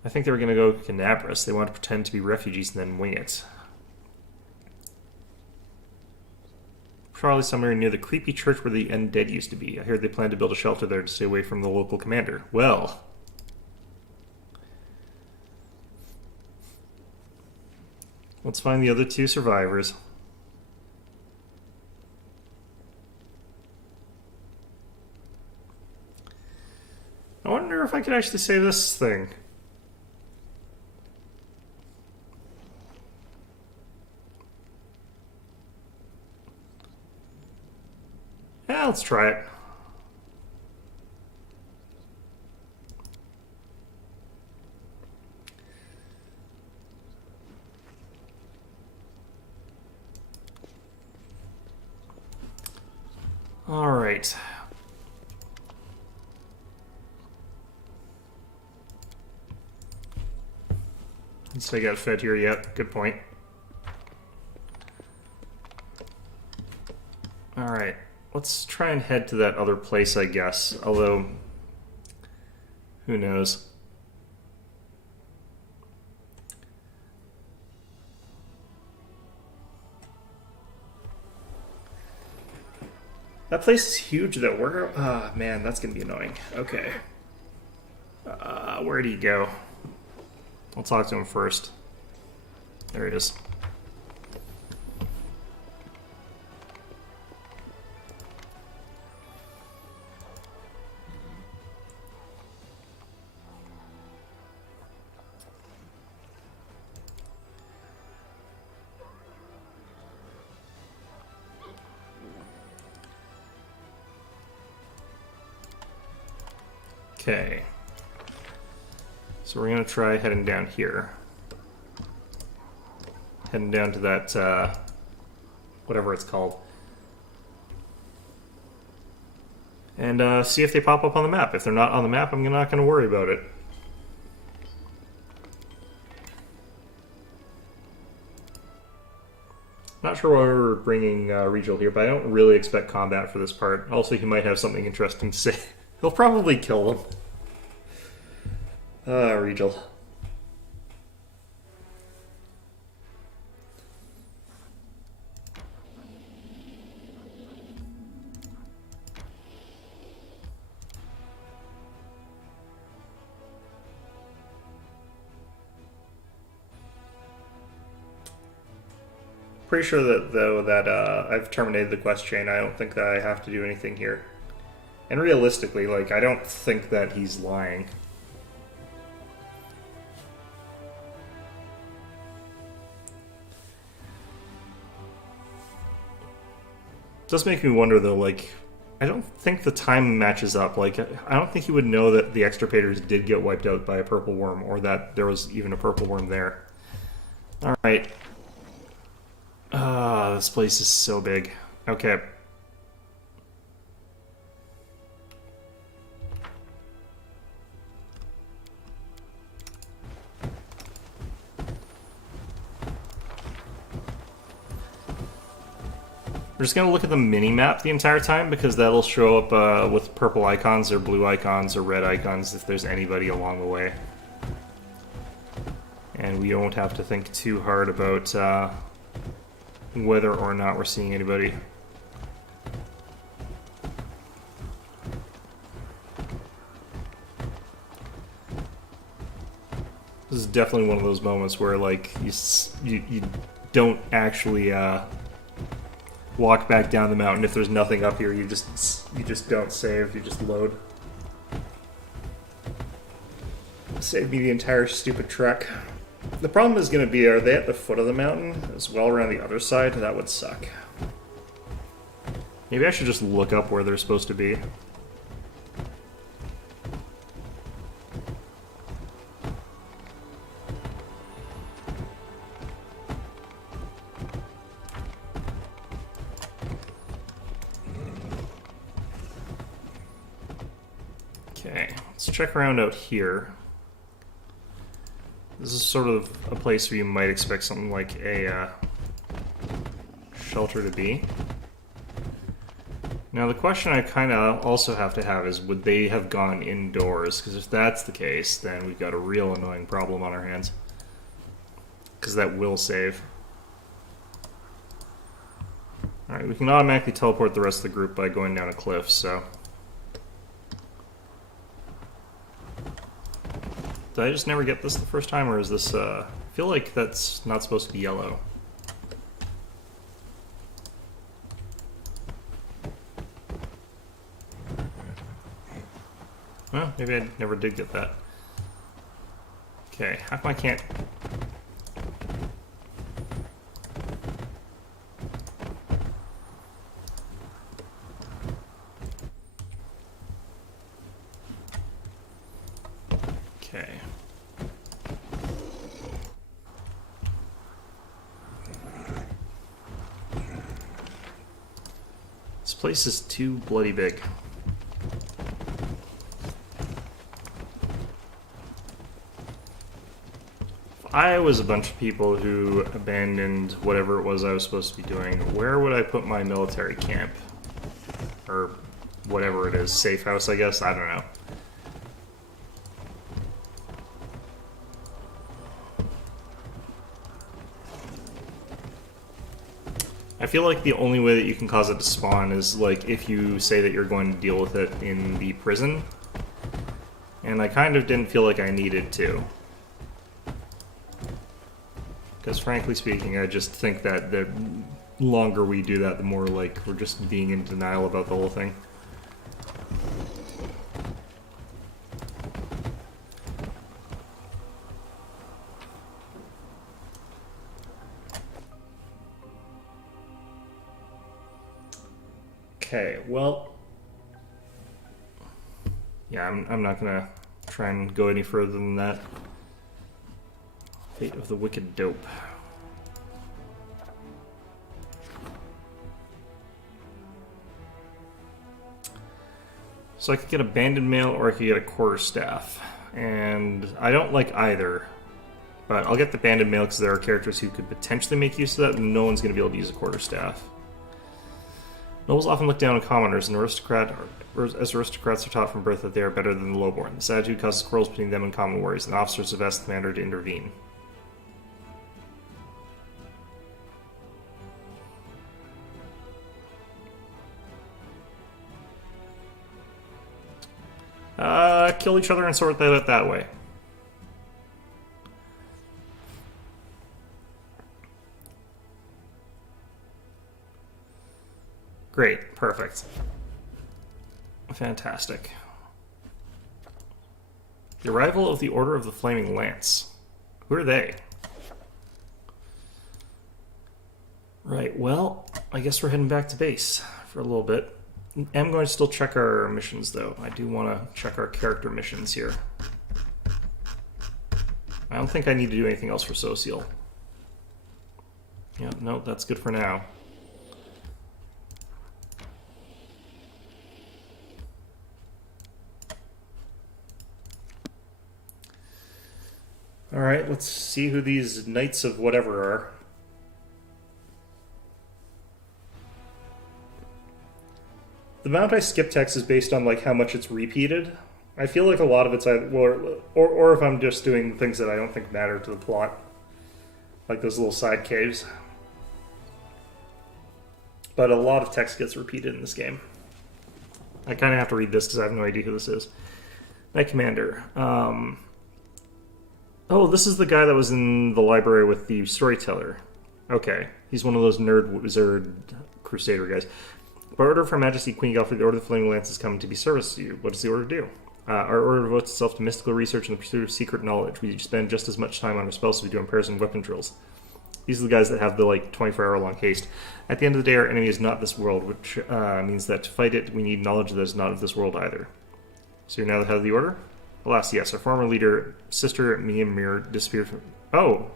I think they were going to go kidnap us. They wanted to pretend to be refugees and then wing it. Probably somewhere near the creepy church where the undead used to be. I heard they planned to build a shelter there to stay away from the local commander. Well... let's find the other two survivors. I wonder if I could actually say this thing. Yeah, let's try it. All right. At least I got fed here yet. Good point. All right. Let's try and head to that other place, I guess. Although, who knows? That place is huge, though. Where? Man, that's gonna be annoying. Okay. Where do you go? I'll talk to him first. There he is. Okay. So we're going to try heading down here. Heading down to that, whatever it's called. And see if they pop up on the map. If they're not on the map, I'm not going to worry about it. Not sure why we're bringing Regal here, but I don't really expect combat for this part. Also, he might have something interesting to say. He'll probably kill them. Regal. Pretty sure that, though, that I've terminated the quest chain. I don't think that I have to do anything here. And realistically, like, I don't think that he's lying. It does make me wonder, though, like, I don't think the time matches up. Like, I don't think he would know that the extirpators did get wiped out by a purple worm, or that there was even a purple worm there. Alright. This place is so big. Okay. We're just going to look at the mini-map the entire time, because that'll show up with purple icons or blue icons or red icons if there's anybody along the way. And we don't have to think too hard about whether or not we're seeing anybody. This is definitely one of those moments where, like, you don't actually walk back down the mountain if there's nothing up here. You just don't save. You just load. Saved me the entire stupid trek. The problem is going to be, are they at the foot of the mountain as well around the other side? That would suck. Maybe I should just look up where they're supposed to be. Okay, let's check around out here. This is sort of a place where you might expect something like a shelter to be. Now the question I kind of also have to have is, would they have gone indoors? Because if that's the case, then we've got a real annoying problem on our hands. Because that will save. Alright, we can automatically teleport the rest of the group by going down a cliff, so... Did I just never get this the first time, or is this, I feel like that's not supposed to be yellow. Well, maybe I never did get that. Okay, how come I can't... Okay. This place is too bloody big. If I was a bunch of people who abandoned whatever it was I was supposed to be doing, where would I put my military camp? Or whatever it is, safe house, I guess? I don't know. I feel like the only way that you can cause it to spawn is like if you say that you're going to deal with it in the prison. And I kind of didn't feel like I needed to. Because frankly speaking, I just think that the longer we do that, the more like we're just being in denial about the whole thing. Okay, well... Yeah, I'm not gonna try and go any further than that. Fate of the Wicked Dope. So I could get a banded mail or I could get a quarterstaff. And I don't like either. But I'll get the banded mail because there are characters who could potentially make use of that, and no one's going to be able to use a quarterstaff. Nobles often look down on commoners, and as aristocrats are taught from birth that they are better than the lowborn. This attitude causes quarrels between them and common warriors, and officers have asked the commander to intervene. Kill each other and sort that out that way. Great, perfect. Fantastic. The arrival of the Order of the Flaming Lance. Who are they? Right, well, I guess we're heading back to base for a little bit. I'm going to still check our missions, though. I do want to check our character missions here. I don't think I need to do anything else for Social. Yeah, no, that's good for now. Alright, let's see who these Knights of whatever are. The amount I skip text is based on like how much it's repeated. I feel like a lot of it's either, or if I'm just doing things that I don't think matter to the plot, like those little side caves. But a lot of text gets repeated in this game. I kind of have to read this because I have no idea who this is. Knight Commander. Oh, this is the guy that was in the library with the storyteller. Okay, he's one of those nerd wizard crusader guys. By order of Her Majesty Queen Galfrey, the Order of the Flaming Lance has come to be service to you. What does the order do? Our order devotes itself to mystical research and the pursuit of secret knowledge. We spend just as much time on our spells as we do on prayers and weapon drills. These are the guys that have the like 24-hour-long haste. At the end of the day, our enemy is not this world, which means that to fight it, we need knowledge that is not of this world either. So you're now the head of the order? Alas, yes. Our former leader, Sister Miyamir, disappeared from... Oh!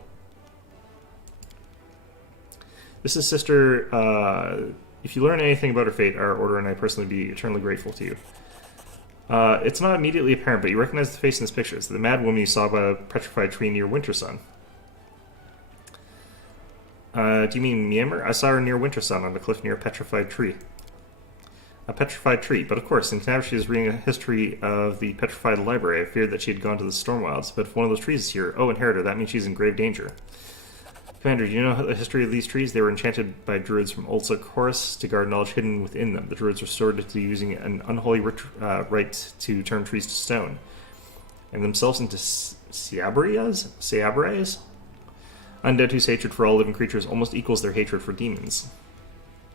This is Sister... If you learn anything about her fate, our order and I personally be eternally grateful to you. It's not immediately apparent, but you recognize the face in this picture. It's the mad woman you saw by a petrified tree near Winter Sun. Do you mean Myanmar? I saw her near Winter Sun on the cliff near a petrified tree. A petrified tree, but of course, in Canada she was reading a history of the petrified library. I feared that she had gone to the Stormwilds, but if one of those trees is here, oh, inheritor, that means she's in grave danger. Commander, do you know the history of these trees? They were enchanted by druids from Old Chorus to guard knowledge hidden within them. The druids restored to using an unholy right to turn trees to stone, and themselves into Seabres? Undead whose hatred for all living creatures almost equals their hatred for demons.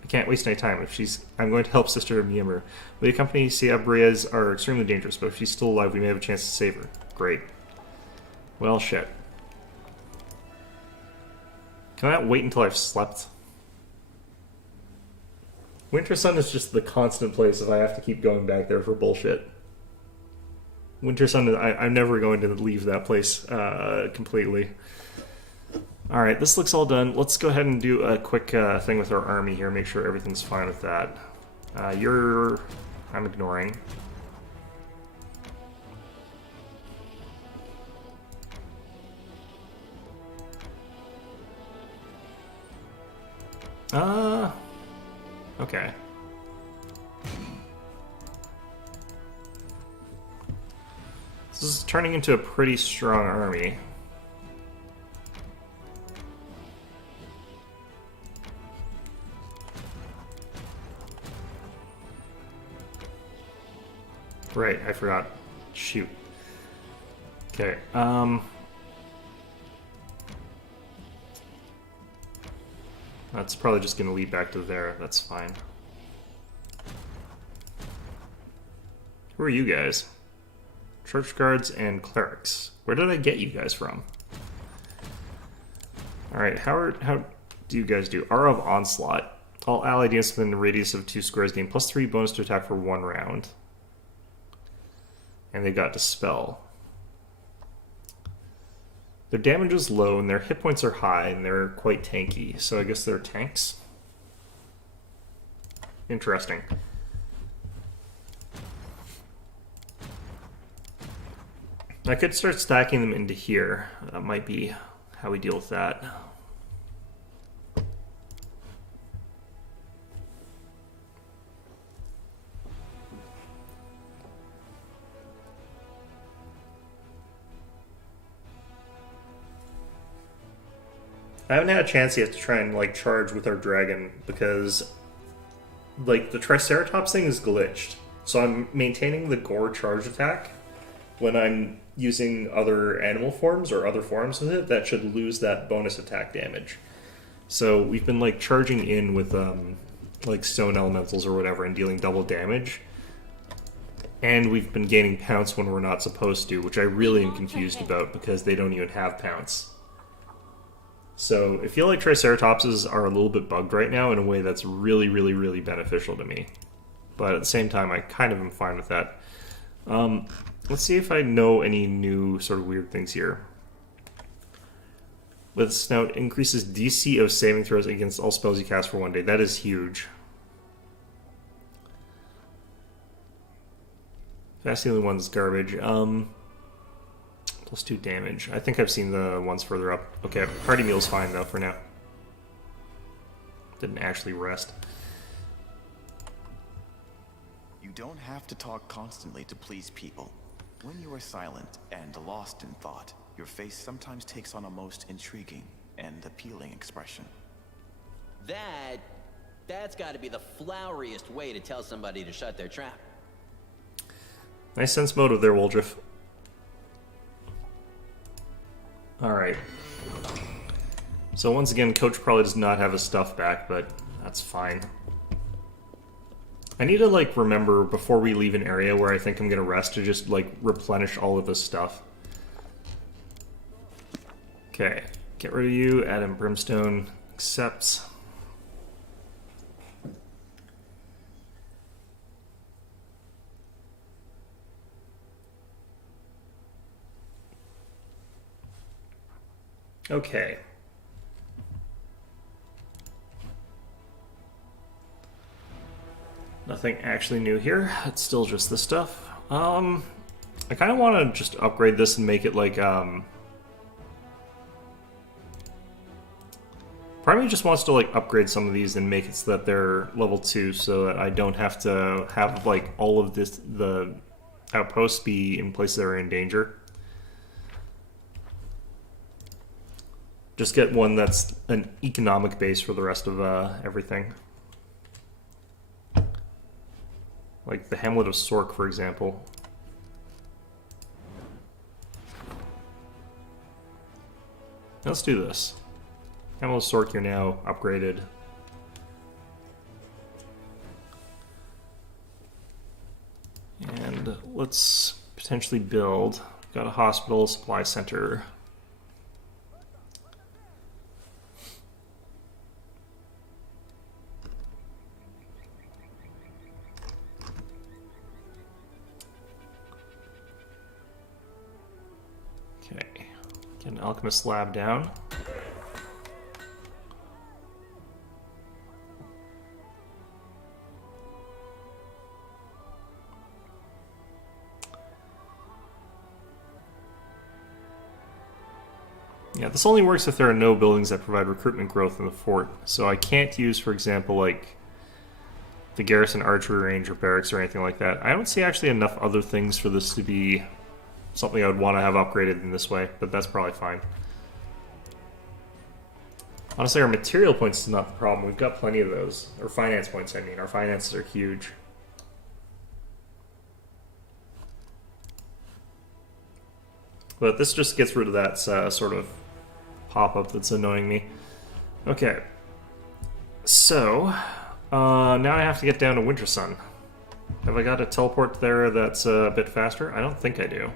I can't waste any time. I'm going to help Sister Myanmar. The accompany Seabres are extremely dangerous, but if she's still alive, we may have a chance to save her. Great. Well, shit. Can I not wait until I've slept? Winter Sun is just the constant place if I have to keep going back there for bullshit. Winter Sun, I'm never going to leave that place completely. Alright, this looks all done. Let's go ahead and do a quick thing with our army here, make sure everything's fine with that. I'm ignoring. Okay. This is turning into a pretty strong army. Right, I forgot. Shoot. Okay, that's probably just going to lead back to there. That's fine. Who are you guys? Church guards and clerics. Where did I get you guys from? Alright, how do you guys do? Aura of Onslaught. All allied units within the radius of 2 squares gain +3 bonus to attack for 1 round. And they got Dispel. Their damage is low, and their hit points are high, and they're quite tanky. So I guess they're tanks? Interesting. I could start stacking them into here. That might be how we deal with that. I haven't had a chance yet to try and like charge with our dragon because like the Triceratops thing is glitched. So I'm maintaining the gore charge attack when I'm using other animal forms or other forms with it that should lose that bonus attack damage. So we've been like charging in with like stone elementals or whatever and dealing double damage. And we've been gaining pounce when we're not supposed to, which I really am confused about because they don't even have pounce. So I feel like Triceratopses are a little bit bugged right now in a way that's really, really, really beneficial to me. But at the same time, I kind of am fine with that. Let's see if I know any new sort of weird things here. With Snout, increases DC of saving throws against all spells you cast for 1 day. That is huge. Fast healing one's garbage. +2 damage. I think I've seen the ones further up. Okay, party meal's fine though for now. Didn't actually rest. You don't have to talk constantly to please people. When you are silent and lost in thought, your face sometimes takes on a most intriguing and appealing expression. That's got to be the floweriest way to tell somebody to shut their trap. Nice sense motive there, Woldriff. Alright. So once again, Coach probably does not have his stuff back, but that's fine. I need to, like, remember before we leave an area where I think I'm gonna rest to just, like, replenish all of this stuff. Okay. Get rid of you. Add in Brimstone. Accepts. Okay. Nothing actually new here. It's still just this stuff. I kind of want to just upgrade this and make it like, part of me just wants to like upgrade some of these and make it so that they're level 2 so that I don't have to have like all of this, the outposts be in places that are in danger. Just get one that's an economic base for the rest of everything. Like the Hamlet of Sork, for example. Let's do this. Hamlet of Sork, you're now upgraded. And let's potentially build. Got a hospital, supply center. Okay, get an alchemist lab down. Yeah, this only works if there are no buildings that provide recruitment growth in the fort. So I can't use, for example, like the garrison archery range or barracks or anything like that. I don't see actually enough other things for this to be something I would want to have upgraded in this way, but that's probably fine. Honestly, our material points is not the problem. We've got plenty of those. Or finance points, I mean. Our finances are huge. But this just gets rid of that sort of pop-up that's annoying me. Okay. So, now I have to get down to Winter Sun. Have I got a teleport there that's a bit faster? I don't think I do.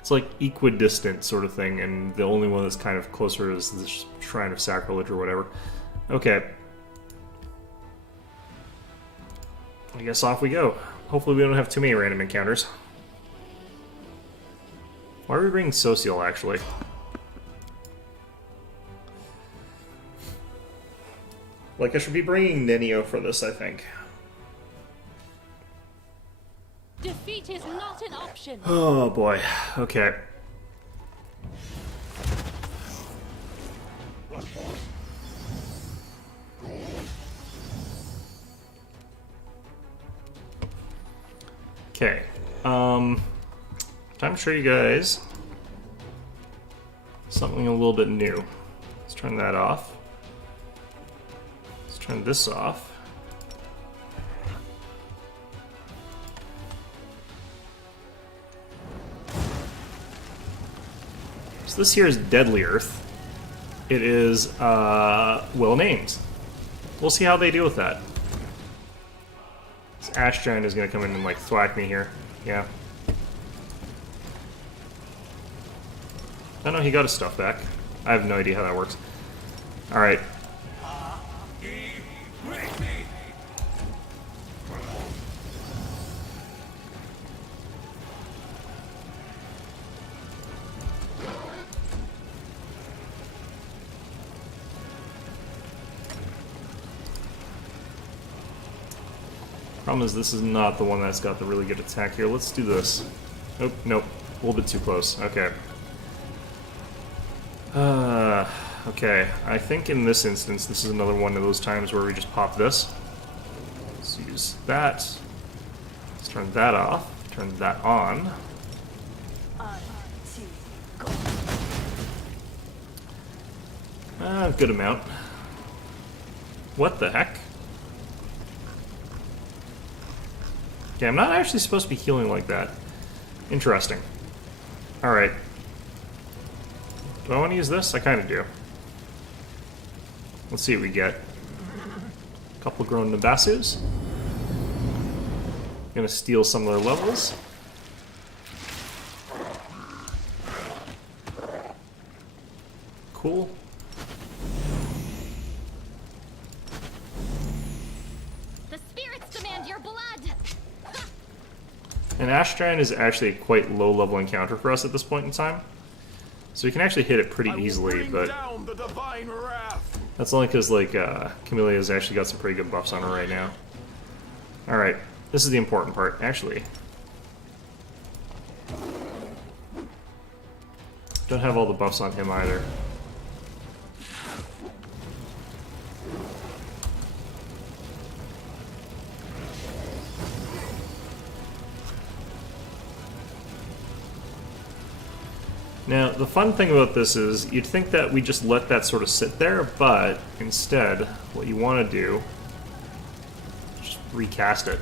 It's like equidistant sort of thing, and the only one that's kind of closer is the Shrine of Sacrilege or whatever. Okay. I guess off we go. Hopefully we don't have too many random encounters. Why are we bringing Social, actually? Like, I should be bringing Nenio for this, I think. Defeat is not an option. Oh boy. Okay. Okay. Time to show you guys something a little bit new. Let's turn that off. Let's turn this off. So this here is Deadly Earth. It is well named. We'll see how they deal with that. This Ash Giant is going to come in and like thwack me here. Yeah. Oh no, he got his stuff back. I have no idea how that works. Alright. Problem is, this is not the one that's got the really good attack here. Let's do this. Nope, nope. A little bit too close. Okay. Okay. I think in this instance, this is another one of those times where we just pop this. Let's use that. Let's turn that off. Turn that on. Good amount. What the heck? Okay, I'm not actually supposed to be healing like that. Interesting. Alright. Do I want to use this? I kind of do. Let's see what we get. A couple grown Nabasus. Gonna steal some of their levels. Cool. The spirits demand your blood. And Ash Giant is actually a quite low-level encounter for us at this point in time. So we can actually hit it pretty easily, but that's only because, like, Camillea's actually got some pretty good buffs on her right now. Alright, This is the important part, actually. Don't have all the buffs on him either. Now, the fun thing about this is, you'd think that we just let that sort of sit there, but instead, what you want to do, just recast it.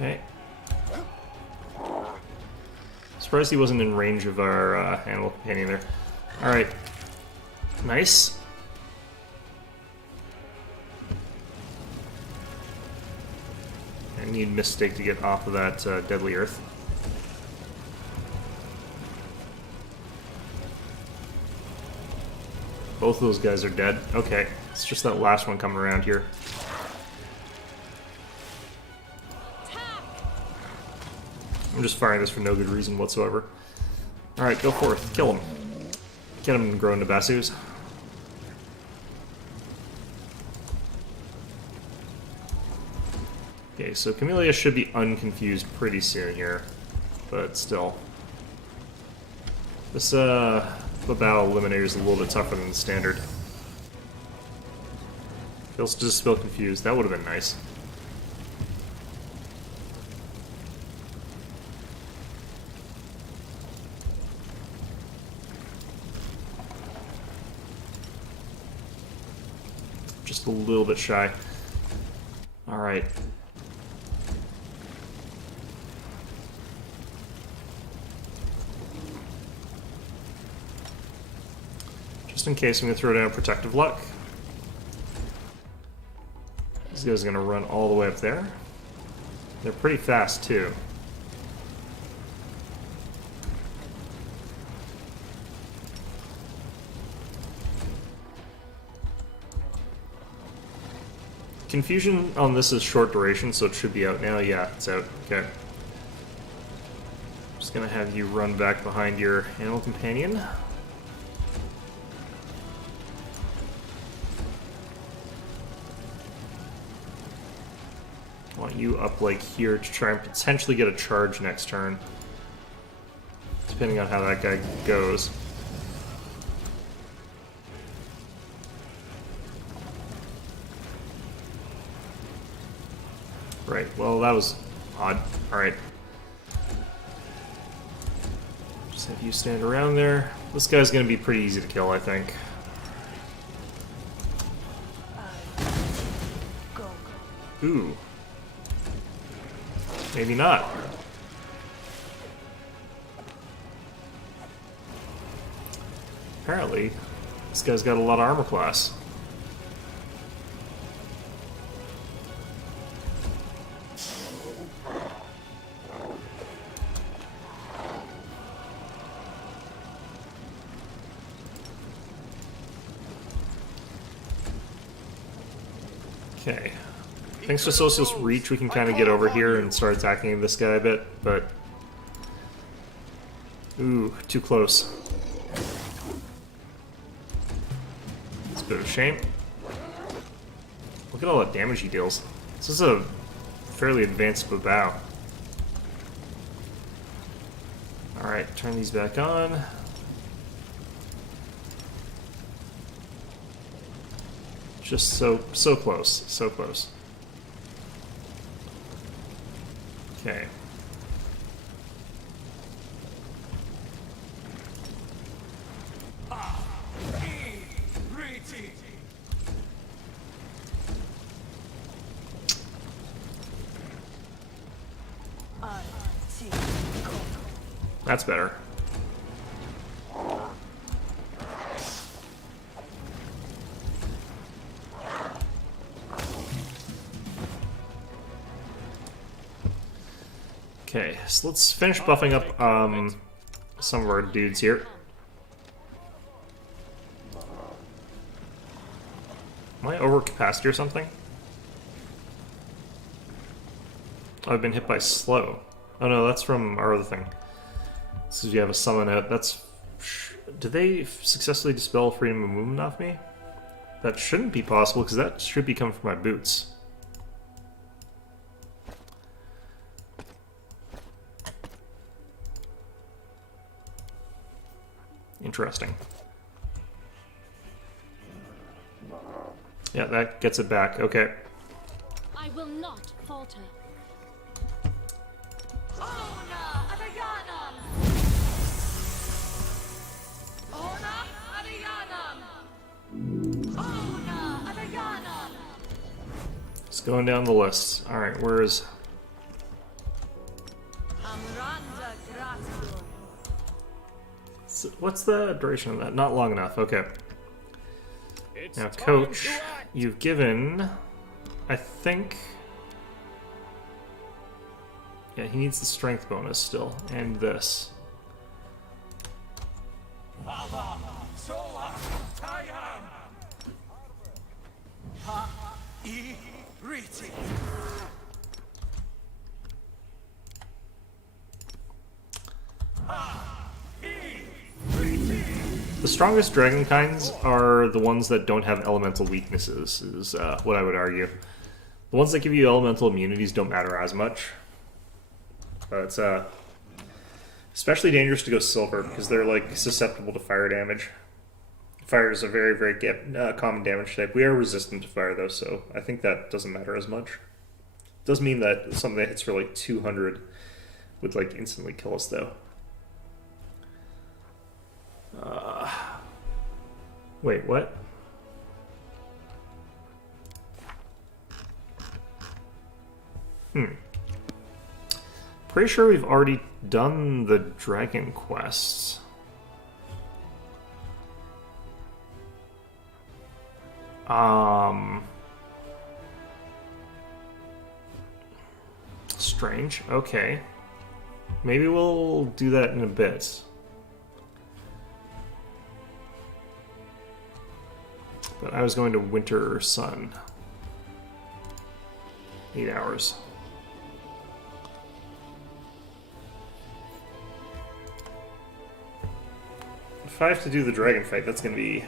Okay. Surprised he wasn't in range of our animal companion there. Alright. Nice. I need Mistake to get off of that deadly earth. Both of those guys are dead. Okay. It's just that last one coming around here. I'm just firing this for no good reason whatsoever. Alright, go forth. Kill him. Get him and grow into Basus. Okay, so Camellia should be unconfused pretty soon here. But still. This, Babao Eliminator is a little bit tougher than the standard. He'll just spell confused. That would have been nice. Just a little bit shy. Alright. Just in case, I'm going to throw down Protective Luck. This guy's going to run all the way up there. They're pretty fast, too. Confusion on this is short duration, so it should be out now. Yeah, it's out. Okay. Just gonna have you run back behind your animal companion. I want you up like here to try and potentially get a charge next turn. Depending on how that guy goes. Right, well that was odd. Alright. Just have you stand around there. This guy's gonna be pretty easy to kill, I think. Ooh. Maybe not. Apparently, this guy's got a lot of armor class. Okay. Thanks to Social's reach, we can kind of get over here and start attacking this guy a bit, but... Ooh, too close. It's a bit of a shame. Look at all that damage he deals. This is a fairly advanced Babao. Alright, turn these back on. Just so close, so close. Okay. That's better. Okay, so let's finish buffing up some of our dudes here. Am I over capacity or something? I've been hit by slow. Oh no, that's from our other thing. This is you have a summon out. That's... Did they successfully dispel freedom of movement off me? That shouldn't be possible, because that should be coming from my boots. Interesting. Yeah, that gets it back. Okay. I will not falter. Just going down the list. Alright, where is... What's the duration of that? Not long enough. Okay. Now, Coach, you've given... I think... Yeah, he needs the strength bonus still. And this. The strongest dragon kinds are the ones that don't have elemental weaknesses, is what I would argue. The ones that give you elemental immunities don't matter as much. But it's especially dangerous to go silver, because they're like susceptible to fire damage. Fire is a very, very common damage type. We are resistant to fire though, so I think that doesn't matter as much. It does mean that something that hits for like 200 would like instantly kill us though. Wait, what? Pretty sure we've already done the dragon quests. Strange. Okay. Maybe we'll do that in a bit. But I was going to Winter Sun. 8 hours. If I have to do the dragon fight, that's going to be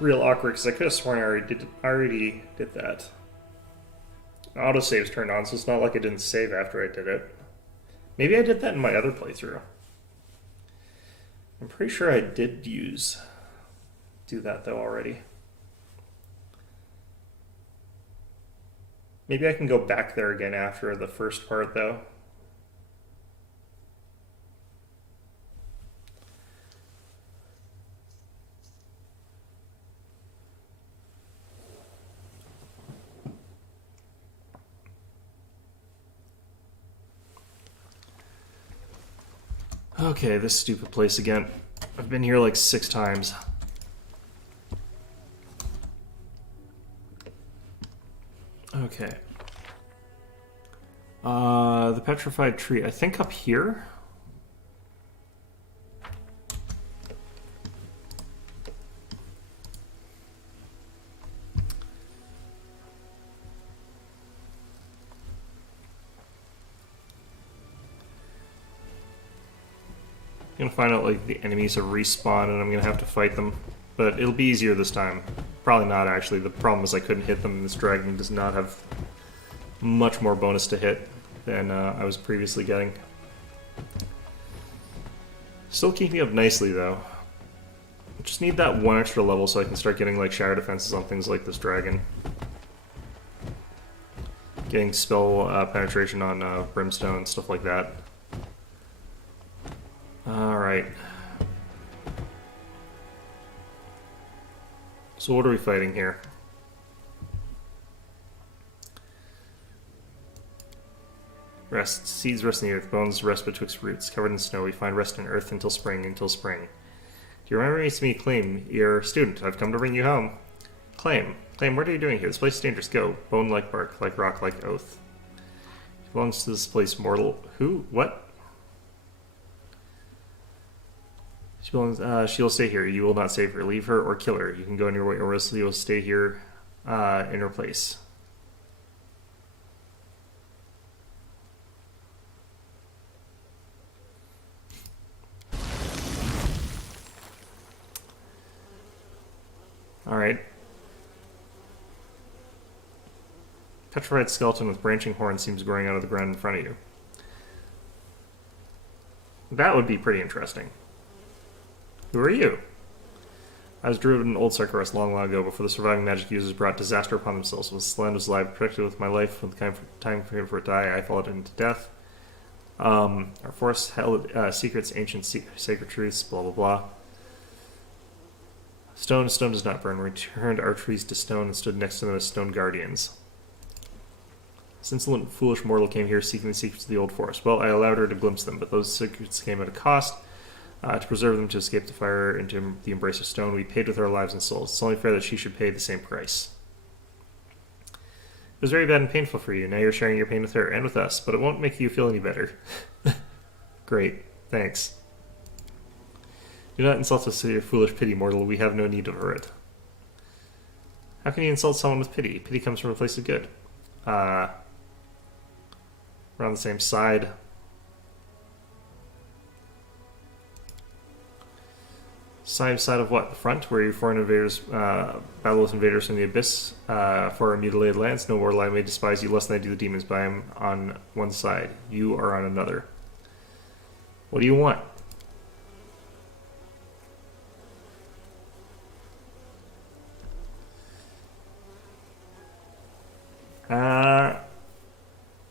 real awkward, because I could have sworn I already did that. Autosave's turned on, so it's not like I didn't save after I did it. Maybe I did that in my other playthrough. I'm pretty sure I did do that though already. Maybe I can go back there again after the first part though. Okay, this stupid place again. I've been here like 6 times. Okay. The Petrified Tree. I think up here? I'm gonna find out like the enemies have respawned and I'm gonna have to fight them. But it'll be easier this time. Probably not actually. The problem is I couldn't hit them. This dragon does not have much more bonus to hit than I was previously getting. Still keeping up nicely though. Just need that 1 extra level so I can start getting like shower defenses on things like this dragon. Getting spell penetration on brimstone, stuff like that. Alright. So what are we fighting here? Rest. Seeds rest in the earth. Bones rest betwixt roots. Covered in snow, we find rest in earth until spring, Do you remember me to me, Claim? You're a student. I've come to bring you home. Claim, what are you doing here? This place is dangerous. Go. Bone like bark, like rock, like oath. He belongs to this place, mortal. Who? What? She'll stay here. You will not save her. Leave her or kill her. You can go on your way, or else you'll stay here in her place. Alright. Petrified skeleton with branching horns seems growing out of the ground in front of you. That would be pretty interesting. Who are you? I was druid in old Sarkoris long ago before the surviving magic users brought disaster upon themselves. When the land was alive, protected with my life, when the time came for it to die, I followed it into death. Our force held secrets, ancient sacred truths, blah blah blah. Stone does not burn. We returned our trees to stone and stood next to them as stone guardians. This insolent, foolish mortal came here seeking the secrets of the old forest. Well, I allowed her to glimpse them, but those secrets came at a cost. To preserve them, to escape the fire into the embrace of stone, we paid with our lives and souls. It's only fair that she should pay the same price. It was very bad and painful for you. Now you're sharing your pain with her and with us, but it won't make you feel any better. Great. Thanks. Do not insult us with your foolish pity, mortal. We have no need for it. How can you insult someone with pity? Pity comes from a place of good. We're on the same side. Side of what? The front, where your foreign invaders battle with invaders from the abyss for our mutilated lands. No mortal I may despise you less than I do the demons, but I am on one side. You are on another. What do you want?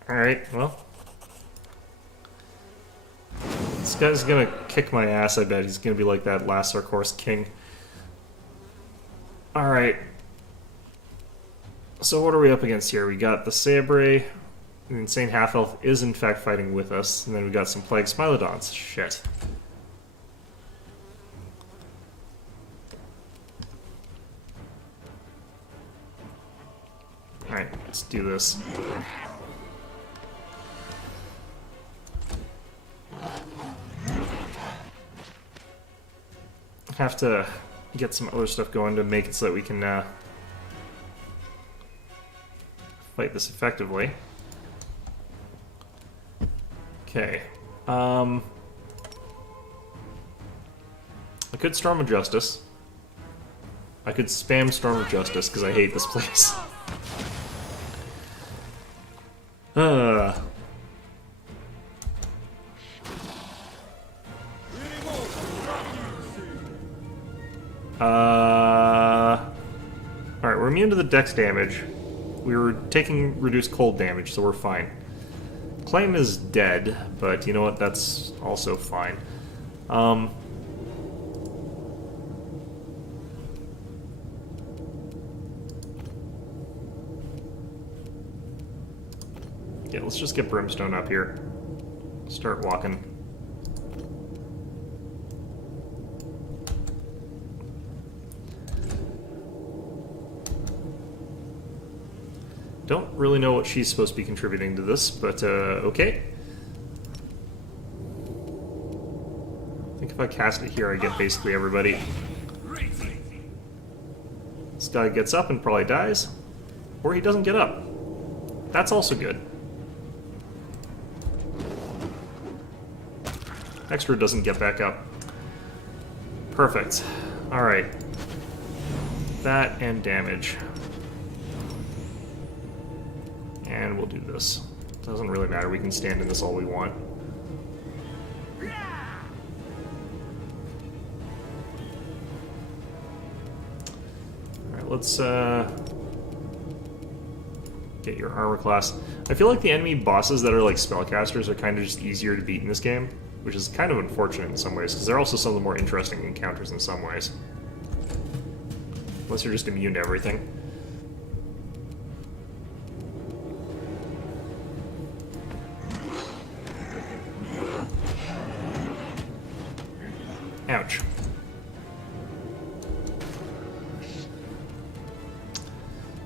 Alright, well. This guy's gonna kick my ass, I bet. He's gonna be like that last Sarkoris king. Alright. So what are we up against here? We got the Sabre. The insane half-elf is in fact fighting with us. And then we got some plague Smilodons. Shit. Alright, let's do this. Have to get some other stuff going to make it so that we can fight this effectively. Okay. I could Storm of Justice. I could spam Storm of Justice because I hate this place. Alright, we're immune to the dex damage. We were taking reduced cold damage, so we're fine. Claim is dead, but you know what? That's also fine. Yeah, let's just get Brimstone up here. Start walking. Don't really know what she's supposed to be contributing to this, but okay. I think if I cast it here, I get basically everybody. This guy gets up and probably dies. Or he doesn't get up. That's also good. Extra doesn't get back up. Perfect. Alright. That and damage. And we'll do this. Doesn't really matter, we can stand in this all we want. Alright, let's get your armor class. I feel like the enemy bosses that are like spellcasters are kind of just easier to beat in this game, which is kind of unfortunate in some ways, because they're also some of the more interesting encounters in some ways. Unless you're just immune to everything. Ouch.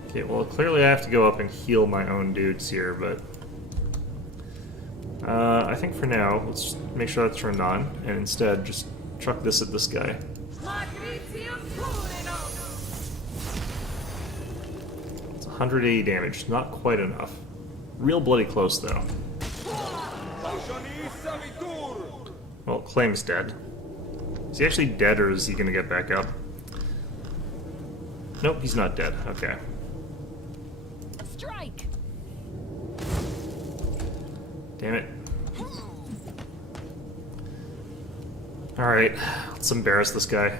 Okay, well, clearly I have to go up and heal my own dudes here, but... I think for now, let's make sure that's turned on, and instead just chuck this at this guy. It's 180 damage, not quite enough. Real bloody close, though. Well, Claim's dead. Is he actually dead, or is he gonna get back up? Nope, he's not dead. Okay. Strike! Damn it. Alright, let's embarrass this guy.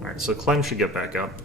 Alright, so Clem should get back up.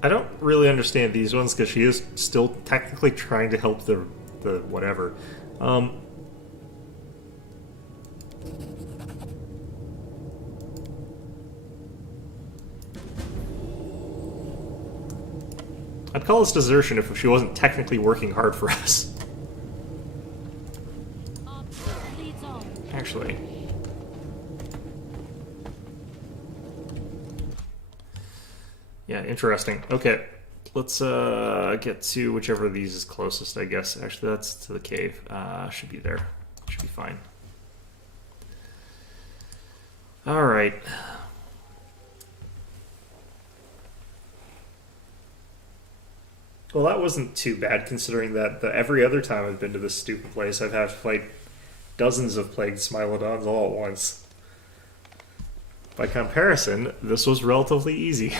I don't really understand these ones because she is still technically trying to help the whatever. I'd call this desertion if she wasn't technically working hard for us. Actually. Yeah, interesting. Okay, let's get to whichever of these is closest, I guess. Actually, that's to the cave. Should be there. Should be fine. All right. Well, that wasn't too bad, considering that every other time I've been to this stupid place, I've had to fight dozens of plagued Smilodons all at once. By comparison, this was relatively easy.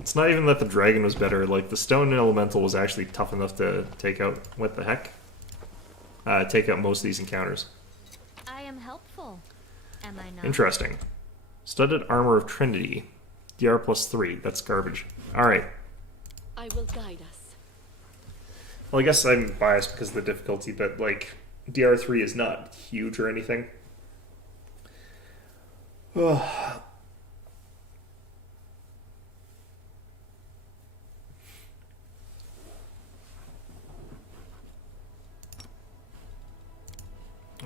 It's not even that the dragon was better, like, the stone elemental was actually tough enough to take out... What the heck? Take out most of these encounters. I am helpful, am I not? Interesting. Studded Armor of Trinity. DR +3. That's garbage. Alright. I will guide us. Well, I guess I'm biased because of the difficulty, but, like, DR3 is not huge or anything. Ugh.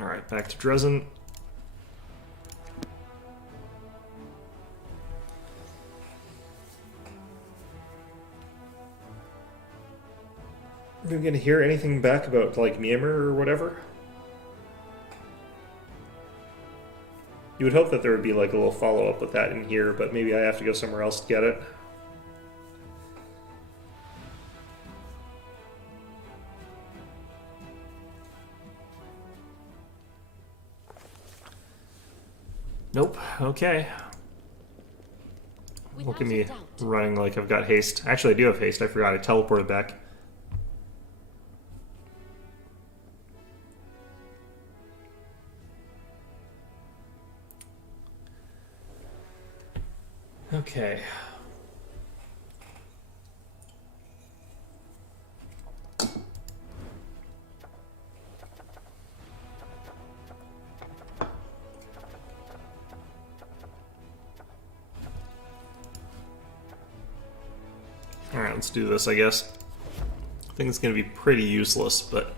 Alright, back to Dresden. Are we going to hear anything back about, like, Mjolnir or whatever? You would hope that there would be, like, a little follow-up with that in here, but maybe I have to go somewhere else to get it. Nope. Okay. Look at me running like I've got haste. Actually, I do have haste. I forgot. I teleported back. Okay. Alright, let's do this, I guess. I think it's going to be pretty useless, but...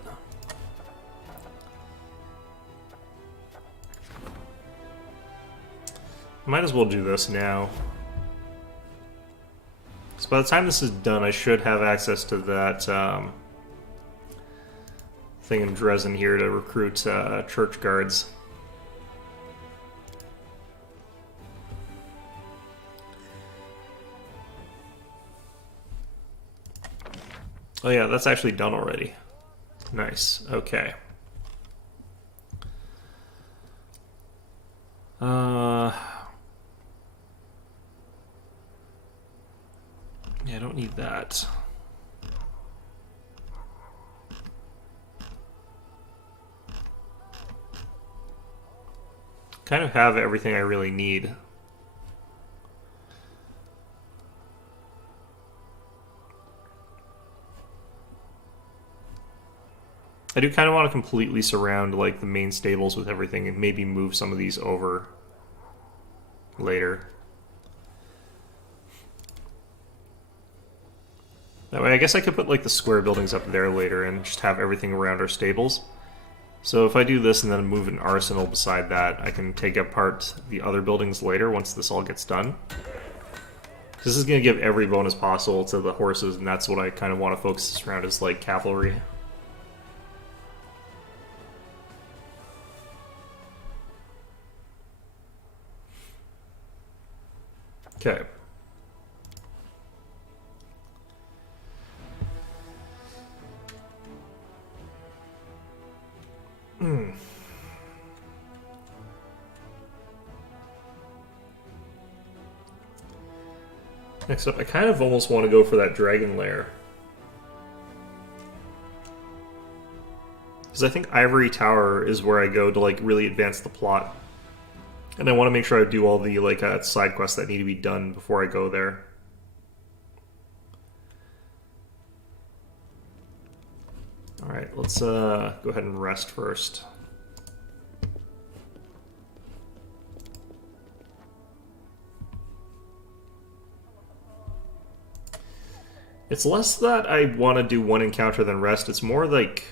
might as well do this now. So by the time this is done, I should have access to that thing in Dresden here to recruit church guards. Oh yeah, that's actually done already. Nice. Okay. Yeah, I don't need that. Kind of have everything I really need. I do kind of want to completely surround like the main stables with everything and maybe move some of these over later. That way I guess I could put like the square buildings up there later and just have everything around our stables. So if I do this and then move an arsenal beside that, I can take apart the other buildings later once this all gets done. This is going to give every bonus possible to the horses, and that's what I kind of want to focus around is like cavalry. Okay. Next up, I kind of almost want to go for that dragon lair. Because I think Ivory Tower is where I go to like really advance the plot. And I want to make sure I do all the like side quests that need to be done before I go there. Alright, let's go ahead and rest first. It's less that I want to do one encounter than rest, it's more like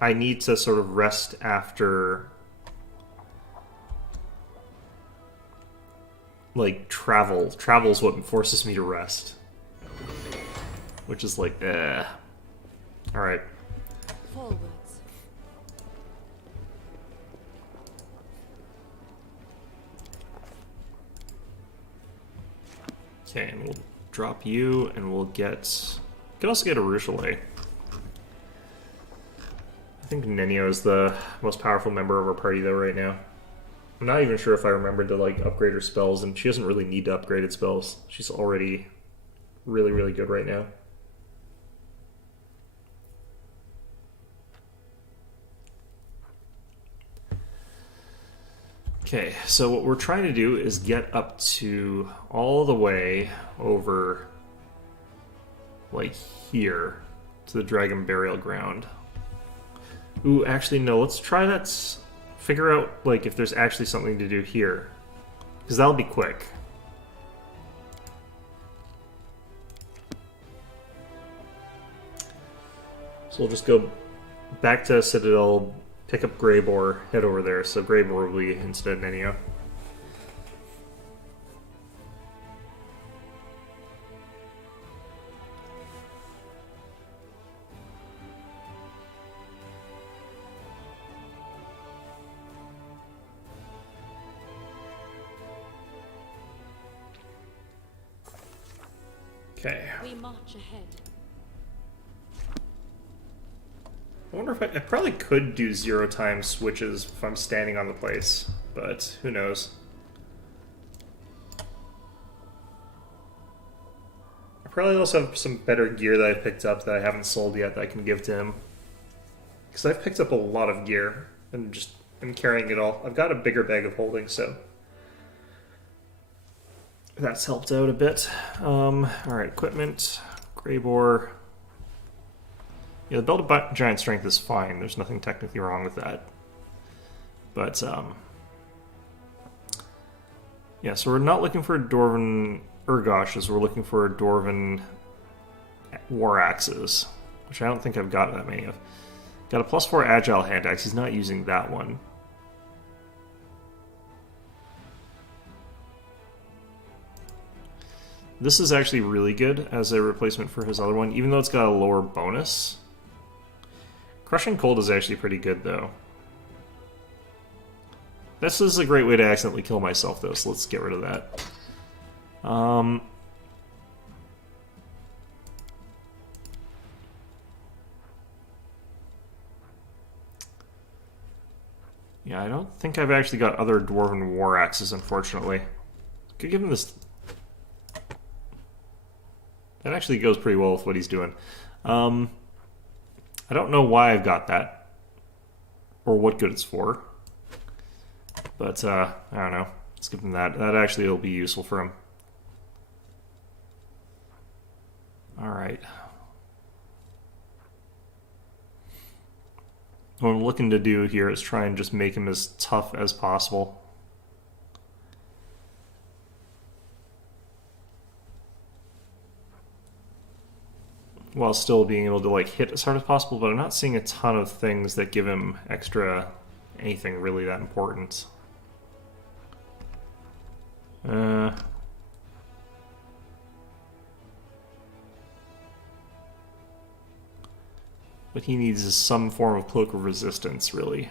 I need to sort of rest after like travel. Travel's what forces me to rest. Which is like, Alright. Forwards. Okay, and we'll drop you, and we'll get... We can also get a Ruchelet. I think Nenio is the most powerful member of our party, though, right now. I'm not even sure if I remembered to, like, upgrade her spells, and she doesn't really need to upgrade its spells. She's already really, really good right now. Okay, so what we're trying to do is get up to all the way over, like, here, to the Dragon Burial Ground. Ooh, actually, no, let's try that, figure out, like, if there's actually something to do here. Because that'll be quick. So we'll just go back to Citadel, pick up Greybore, head over there. So Greybore will be instead Nenio. Okay. We march ahead. I wonder if I probably could do 0 time switches if I'm standing on the place, but who knows. I probably also have some better gear that I picked up that I haven't sold yet that I can give to him. Because I've picked up a lot of gear and just am carrying it all. I've got a bigger bag of holding, so that's helped out a bit. Alright, equipment, Greybore. Yeah, the Belt of Giant Strength is fine. There's nothing technically wrong with that. But, yeah, so we're not looking for Dwarven Urgoshes. We're looking for Dwarven War Axes, which I don't think I've got that many of. Got a +4 Agile Hand Axe. He's not using that one. This is actually really good as a replacement for his other one, even though it's got a lower bonus. Crushing Cold is actually pretty good, though. This is a great way to accidentally kill myself, though, so let's get rid of that. Yeah, I don't think I've actually got other Dwarven War Axes, unfortunately. Could give him this... That actually goes pretty well with what he's doing. I don't know why I've got that, or what good it's for, but I don't know. Let's give him that. That actually will be useful for him. Alright. What I'm looking to do here is try and just make him as tough as possible. while still being able to like hit as hard as possible, but I'm not seeing a ton of things that give him extra anything really that important. What he needs is some form of cloak of resistance, really.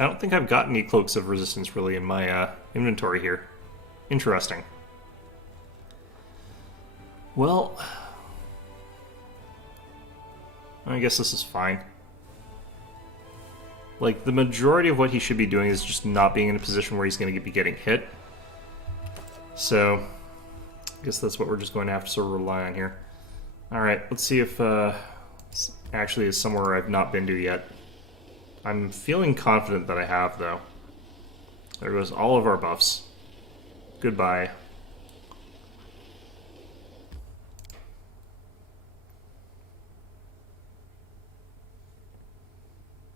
I don't think I've got any cloaks of resistance really in my inventory here. Interesting. Well, I guess this is fine. Like, the majority of what he should be doing is just not being in a position where he's going to be getting hit. So, I guess that's what we're just going to have to sort of rely on here. Alright, let's see if this actually is somewhere I've not been to yet. I'm feeling confident that I have, though. There goes all of our buffs. Goodbye.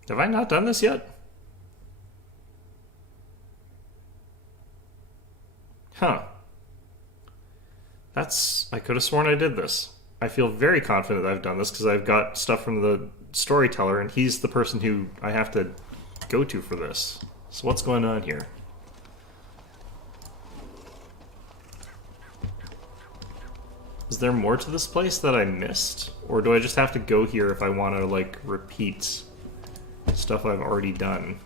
Have I not done this yet? Huh. I could have sworn I did this. I feel very confident that I've done this because I've got stuff from the storyteller, and he's the person who I have to go to for this. So what's going on here? Is there more to this place that I missed? Or do I just have to go here if I want to, like, repeat stuff I've already done?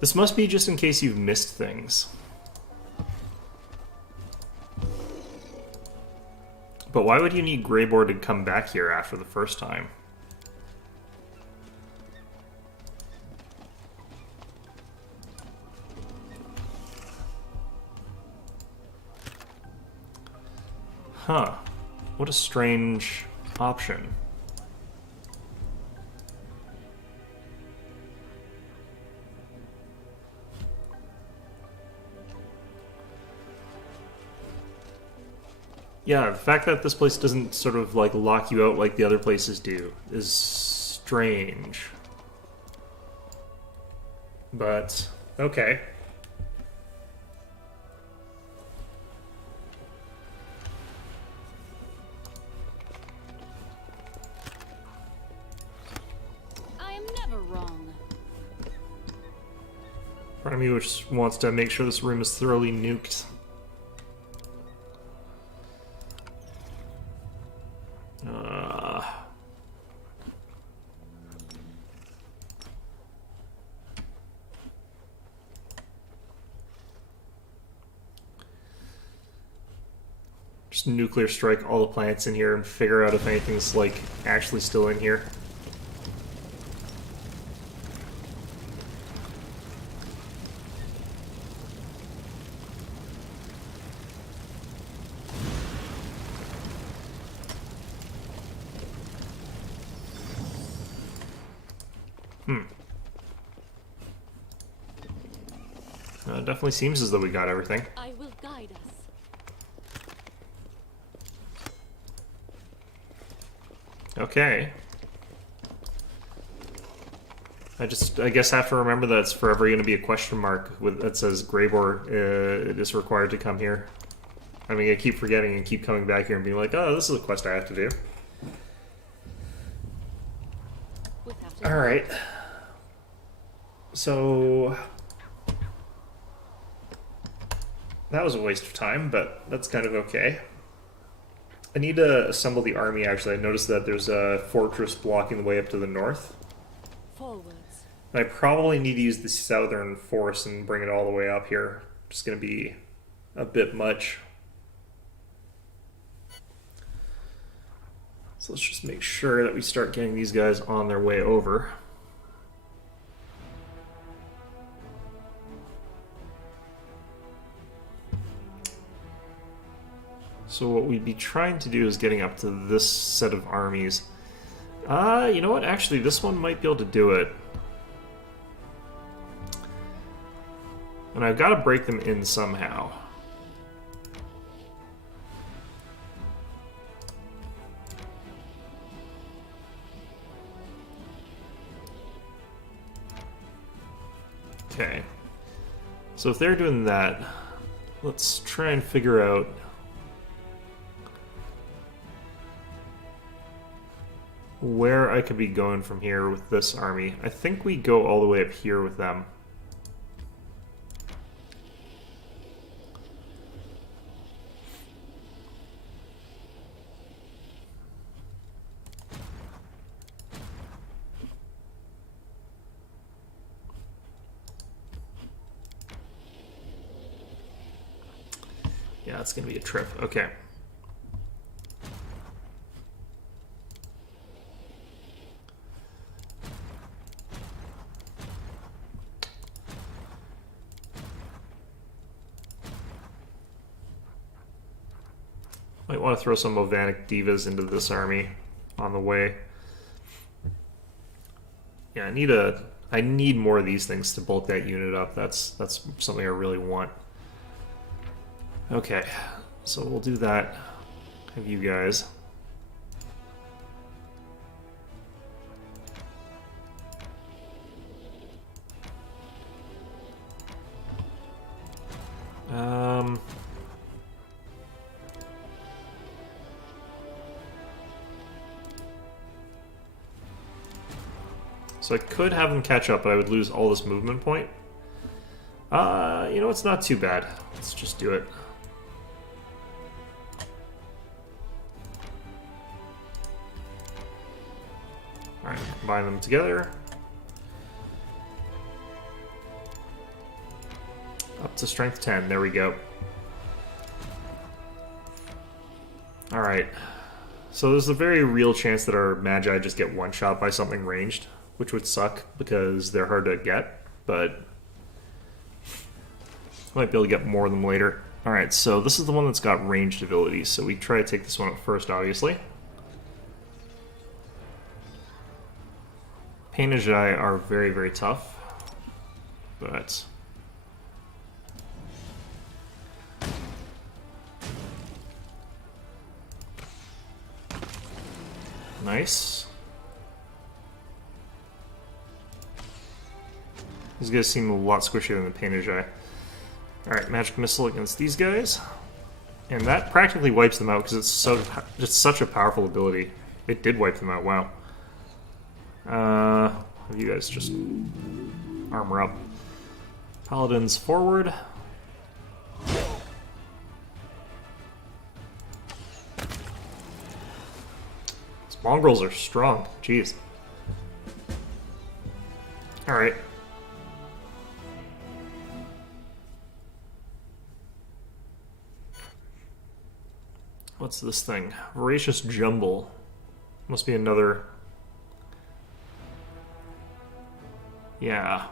This must be just in case you've missed things. But why would you need Greybor to come back here after the first time? Huh. What a strange option. Yeah, the fact that this place doesn't sort of like lock you out like the other places do is strange. But, okay. I am never wrong. Part of me which wants to make sure this room is thoroughly nuked. Just nuclear strike all the plants in here and figure out if anything's like actually still in here. It definitely seems as though we got everything. I will guide us. Okay. I guess I have to remember that it's forever going to be a question mark that says Greybor is required to come here. I mean, I keep forgetting and keep coming back here and being like, oh, this is a quest I have to do. Alright. So that was a waste of time, but that's kind of okay. I need to assemble the army, actually. I noticed that there's a fortress blocking the way up to the north. Forwards. And I probably need to use the southern force and bring it all the way up here. It's going to be a bit much. So let's just make sure that we start getting these guys on their way over. So what we'd be trying to do is getting up to this set of armies. You know what? Actually, this one might be able to do it. And I've got to break them in somehow. Okay. So if they're doing that, let's try and figure out where I could be going from here with this army. I think we go all the way up here with them. Yeah, it's going to be a trip. Okay. Might want to throw some Movantic Divas into this army on the way. Yeah, I need more of these things to bulk that unit up. That's something I really want. Okay, so we'll do that. Have you guys. So I could have them catch up, but I would lose all this movement point. You know, it's not too bad. Let's just do it. Alright, combine them together. Up to strength 10, there we go. Alright, so there's a very real chance that our Magi just get one-shot by something ranged, which would suck because they're hard to get, but might be able to get more of them later. Alright, so this is the one that's got ranged abilities, so we try to take this one up first, obviously. Painajai are very, very tough, but nice. These guys seem a lot squishier than the Painajai. Alright, Magic Missile against these guys. And that practically wipes them out because it's just such a powerful ability. It did wipe them out, wow. You guys just armor up. Paladins forward. These mongrels are strong, jeez. Alright. What's this thing? Voracious Jumble. Must be another... Yeah.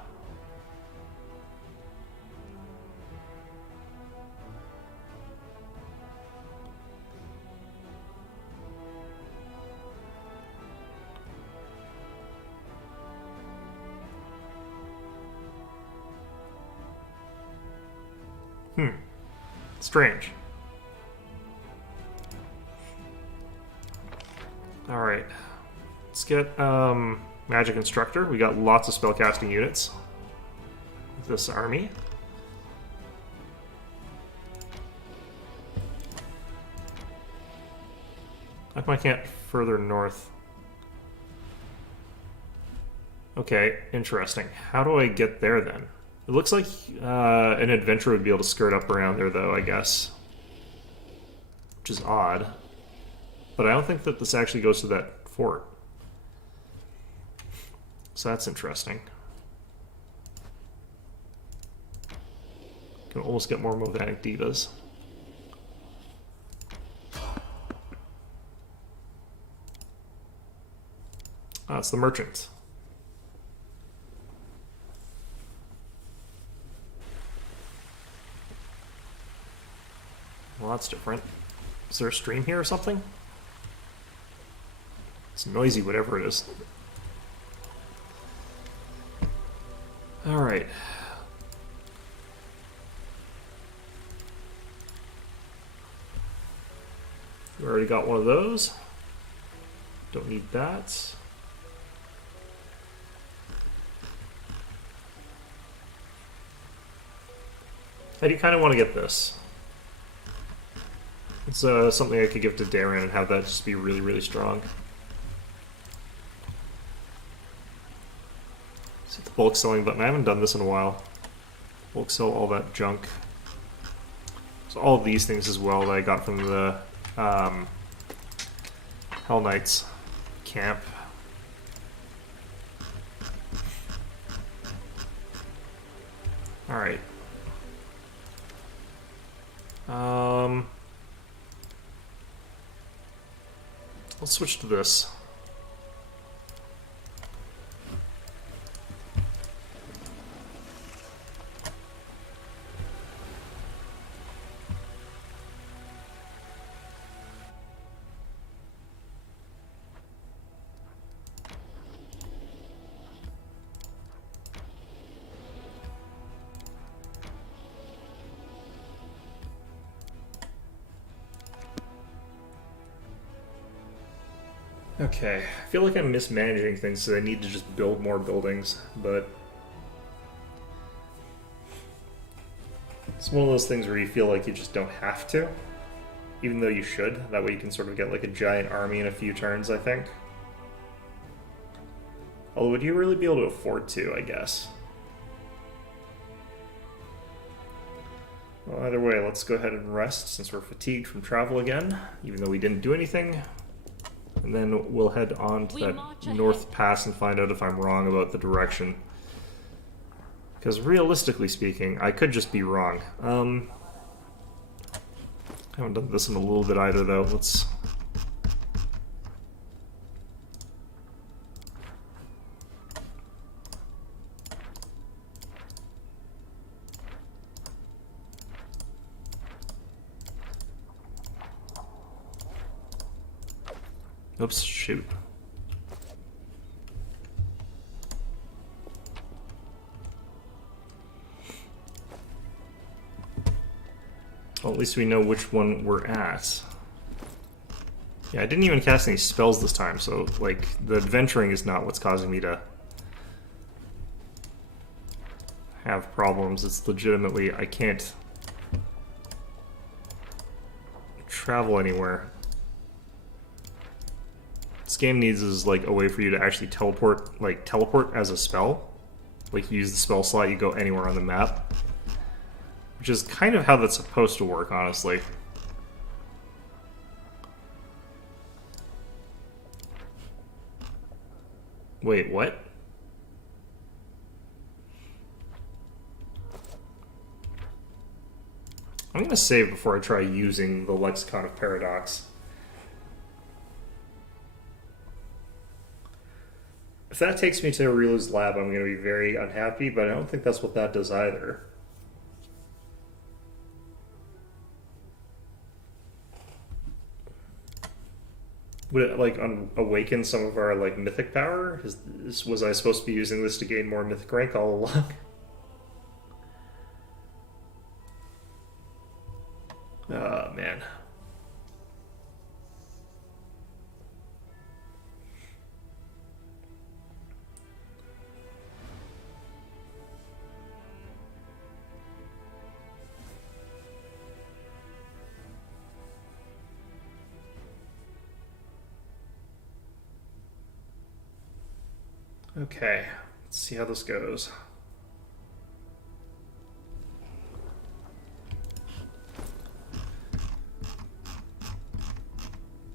Strange. Alright. Let's get Magic Instructor. We got lots of spellcasting units with this army. How come I can't further north? Okay, interesting. How do I get there then? It looks like an adventurer would be able to skirt up around there though, I guess. Which is odd. But I don't think that this actually goes to that fort. So that's interesting. Can almost get more Movantic Divas. Ah, it's the merchant. Well, that's different. Is there a stream here or something? It's noisy, whatever it is. Alright. We already got one of those. Don't need that. I do kind of want to get this. It's something I could give to Darren and have that just be really, really strong. Let's hit the bulk selling button. I haven't done this in a while. Bulk sell all that junk. So all of these things as well that I got from the Hell Knights camp. Alright. Let's switch to this. Okay, I feel like I'm mismanaging things, so I need to just build more buildings, but it's one of those things where you feel like you just don't have to, even though you should. That way you can sort of get like a giant army in a few turns, I think. Although, would you really be able to afford to, I guess? Well, either way, let's go ahead and rest since we're fatigued from travel again, even though we didn't do anything. And then we'll head on to that North Pass and find out if I'm wrong about the direction. Because realistically speaking, I could just be wrong. I haven't done this in a little bit either, though. Let's... Oops, shoot. Well, at least we know which one we're at. Yeah, I didn't even cast any spells this time, so, like, the adventuring is not what's causing me to have problems. It's legitimately, I can't travel anywhere. This game needs is like a way for you to actually teleport as a spell. Like you use the spell slot, you go anywhere on the map. Which is kind of how that's supposed to work, honestly. Wait, what? I'm gonna save before I try using the Lexicon of Paradox. If that takes me to Arila's lab, I'm going to be very unhappy, but I don't think that's what that does either. Would it, like, awaken some of our, like, mythic power? Was I supposed to be using this to gain more mythic rank all along? Oh, man. Okay, let's see how this goes.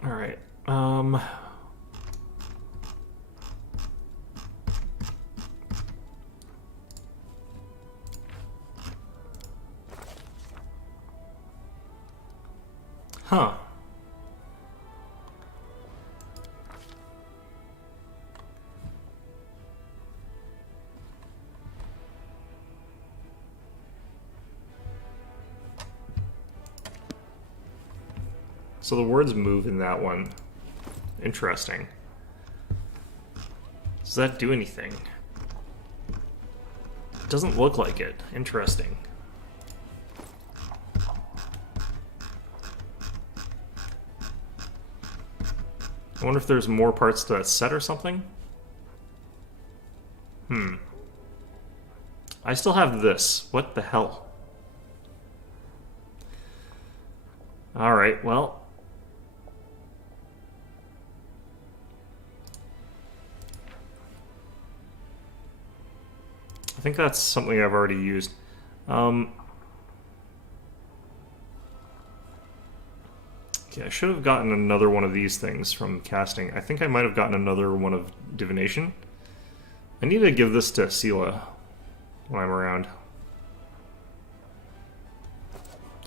All right. Huh. So the words move in that one. Interesting. Does that do anything? It doesn't look like it. Interesting. I wonder if there's more parts to that set or something? I still have this. What the hell? Alright, well. I think that's something I've already used. Okay, I should have gotten another one of these things from casting. I think I might have gotten another one of divination. I need to give this to Sela when I'm around.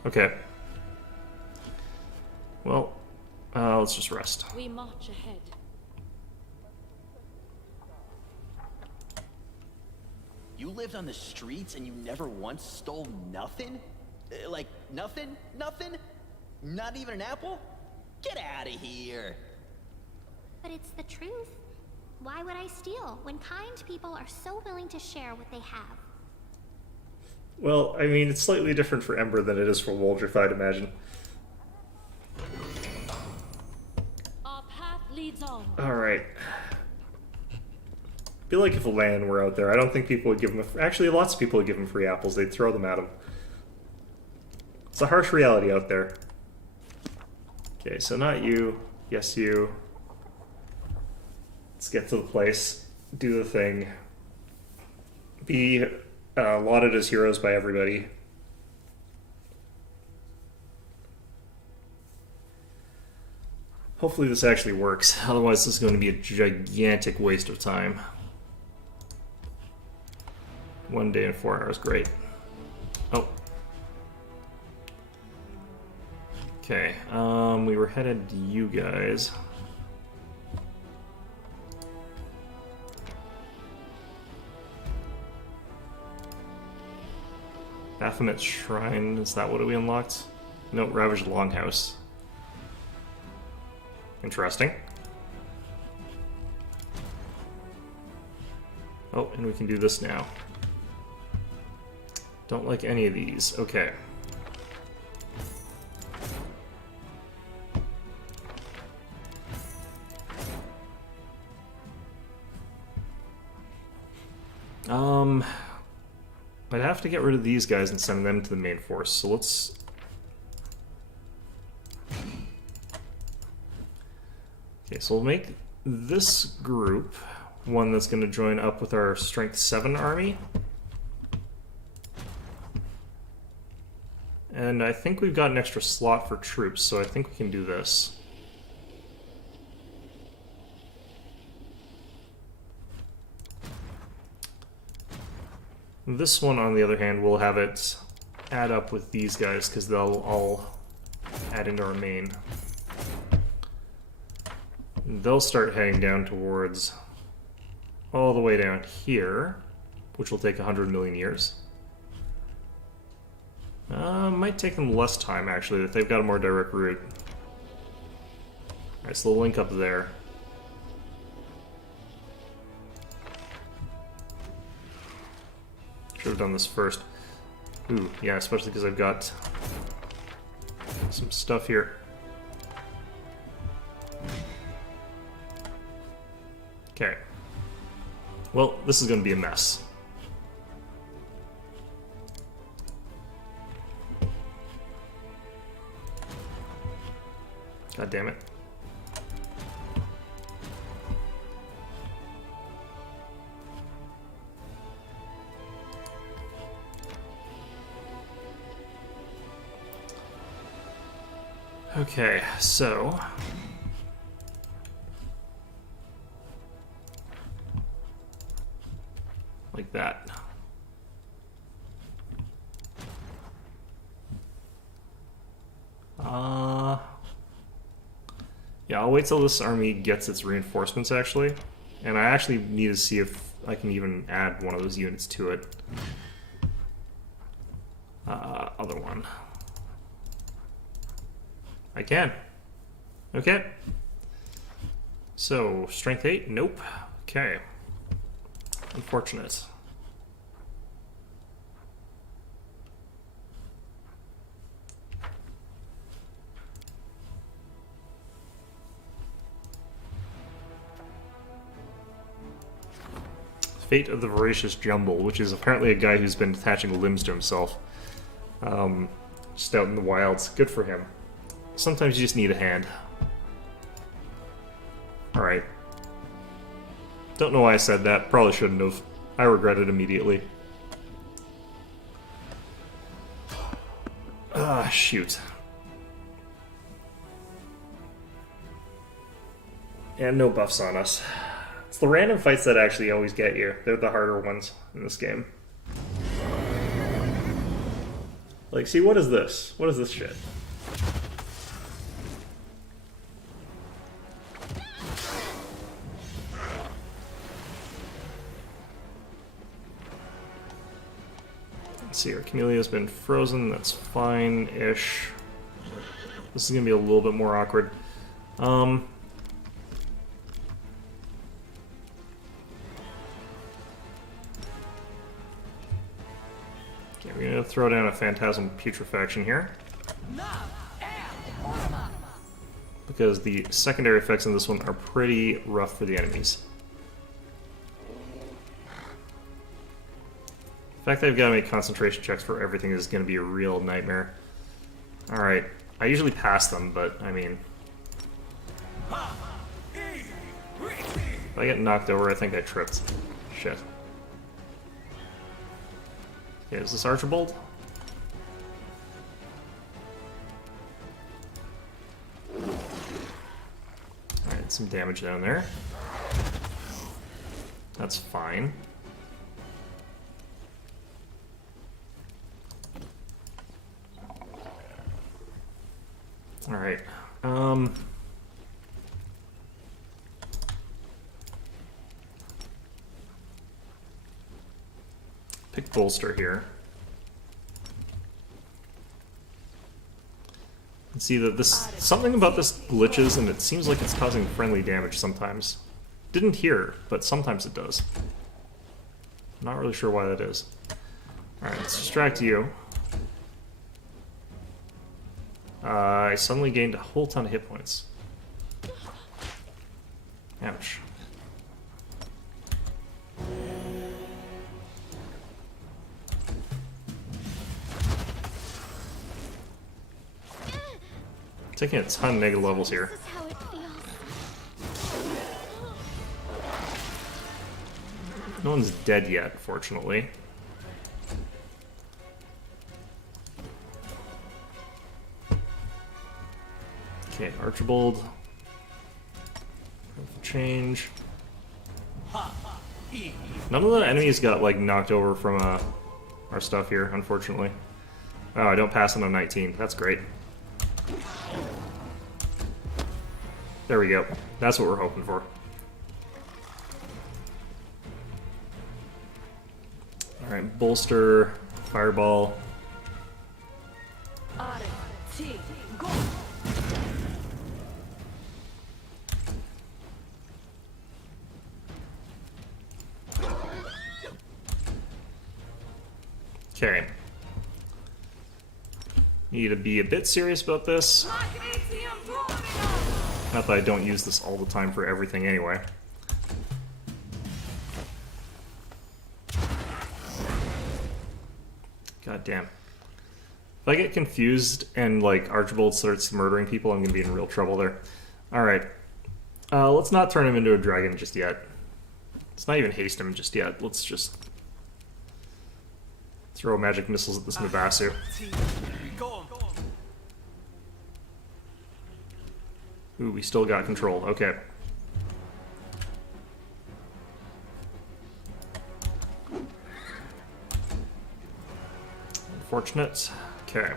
Okay. Well, let's just rest. We march ahead. You lived on the streets and you never once stole nothing? Like, nothing? Nothing? Not even an apple? Get out of here! But it's the truth. Why would I steal when kind people are so willing to share what they have? Well, I mean, it's slightly different for Ember than it is for Woldrith, I'd imagine. Our path leads on. Alright. I feel like if Lan were out there, I don't think people would give him... Actually, lots of people would give him free apples. They'd throw them at him. It's a harsh reality out there. Okay, so not you. Yes, you. Let's get to the place. Do the thing. Be lauded as heroes by everybody. Hopefully this actually works. Otherwise this is going to be a gigantic waste of time. 1 day and 4 hours, great. Oh. Okay, we were headed to you guys. Baphomet's Shrine, is that what we unlocked? No, Ravaged Longhouse. Interesting. Oh, and we can do this now. Don't like any of these. Okay. I'd have to get rid of these guys and send them to the main force, so let's... Okay, so we'll make this group one that's going to join up with our Strength 7 army. And I think we've got an extra slot for troops, so I think we can do this. This one, on the other hand, we'll have it add up with these guys, because they'll all add into our main. They'll start heading down towards all the way down here, which will take 100 million years. Might take them less time, actually, if they've got a more direct route. Alright, so they'll link up there. Should have done this first. Ooh, yeah, especially because I've got some stuff here. Okay. Well, this is going to be a mess. God damn it. Okay, so... like that. Yeah, I'll wait till this army gets its reinforcements, actually. And I actually need to see if I can even add one of those units to it. Other one. I can. Okay. So, Strength 8? Nope. Okay. Unfortunate. Fate of the Voracious Jumble, which is apparently a guy who's been attaching limbs to himself. Just out in the wilds. Good for him. sometimes you just need a hand. Alright. Don't know why I said that. Probably shouldn't have. I regret it immediately. Ah, shoot. And no buffs on us. It's the random fights that actually always get you. They're the harder ones in this game. Like, see, what is this? What is this shit? Let's see, our Camellia's been frozen. That's fine-ish. This is gonna be a little bit more awkward. Okay, we're gonna throw down a Phantasm Putrefaction here. Because the secondary effects in this one are pretty rough for the enemies. The fact that I've got to make concentration checks for everything is going to be a real nightmare. Alright, I usually pass them, but, I mean... If I get knocked over, I think I tripped. Shit. Okay, is this Archibald? Alright, some damage down there. That's fine. Alright, pick Bolster here. And see that this, something about this glitches and it seems like it's causing friendly damage sometimes. Didn't here, but sometimes it does. Not really sure why that is. Alright, let's distract you. I suddenly gained a whole ton of hit points. Ouch. Taking a ton of negative levels here. No one's dead yet, fortunately. Okay, Archibald. Change. None of the enemies got, like, knocked over from our stuff here, unfortunately. Oh, I don't pass on a 19. That's great. There we go. That's what we're hoping for. Alright, Bolster, Fireball. Okay. Need to be a bit serious about this. Not that I don't use this all the time for everything anyway. God damn. If I get confused and, like, Archibald starts murdering people, I'm gonna be in real trouble there. Alright. Let's not turn him into a dragon just yet. Let's not even haste him just yet. Let's just throw magic missiles at this Mabasu. Ooh, we still got control. Okay. Unfortunate. Okay.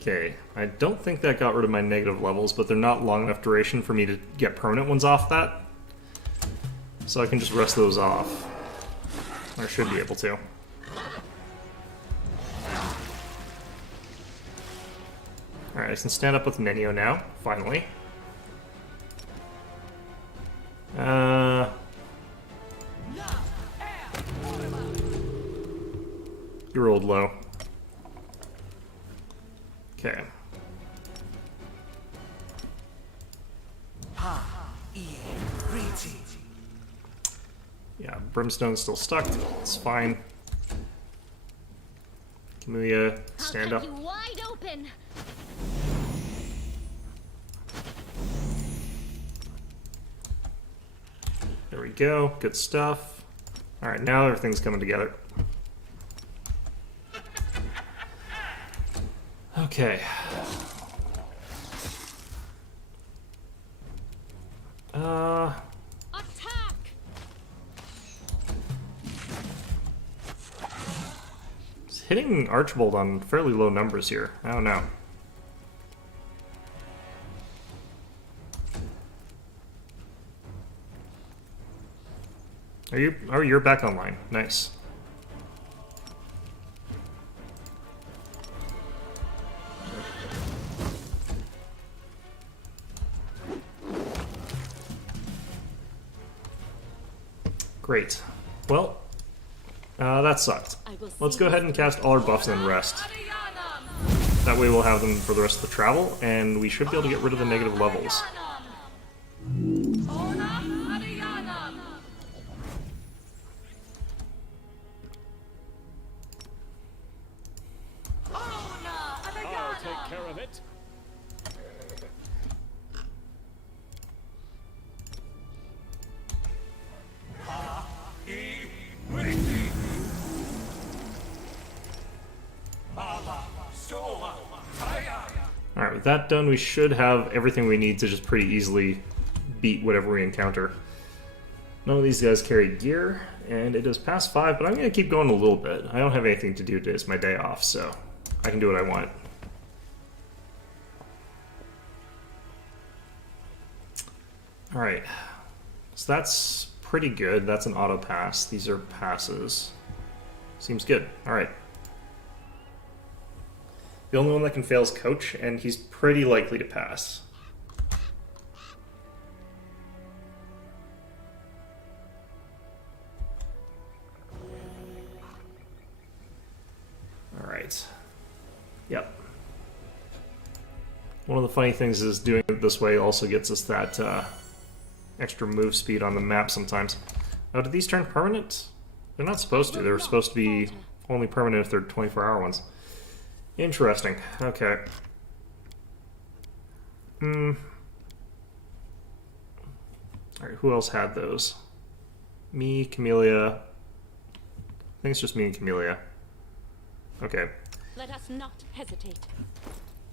Okay, I don't think that got rid of my negative levels, but they're not long enough duration for me to get permanent ones off that. So I can just rest those off. I should be able to. Alright, I can stand up with Nenio now, finally. You rolled low. Okay. Yeah, Brimstone's still stuck. It's fine. Camellia, stand up. You wide open. There we go. Good stuff. Alright, now everything's coming together. Okay. Attack! It's hitting Archibald on fairly low numbers here. I don't know. Are you? Oh, you're back online. Nice. Great. Well, that sucked. Let's go ahead and cast all our buffs and then rest. That way we'll have them for the rest of the travel, and we should be able to get rid of the negative levels. I'll take care of it. Alright, with that done, we should have everything we need to just pretty easily beat whatever we encounter. None of these guys carry gear, and it is past 5, but I'm going to keep going a little bit. I don't have anything to do today. It's my day off, so I can do what I want. Alright, so that's pretty good. That's an auto pass. These are passes. Seems good. Alright. The only one that can fail is Coach, and he's pretty likely to pass. Alright. Yep. One of the funny things is doing it this way also gets us that extra move speed on the map sometimes. Oh, did these turn permanent? They're not supposed to. They're supposed to be only permanent if they're 24-hour ones. Interesting. Okay. Alright, who else had those? Me, Camellia. I think it's just me and Camellia. Okay. Let us not hesitate.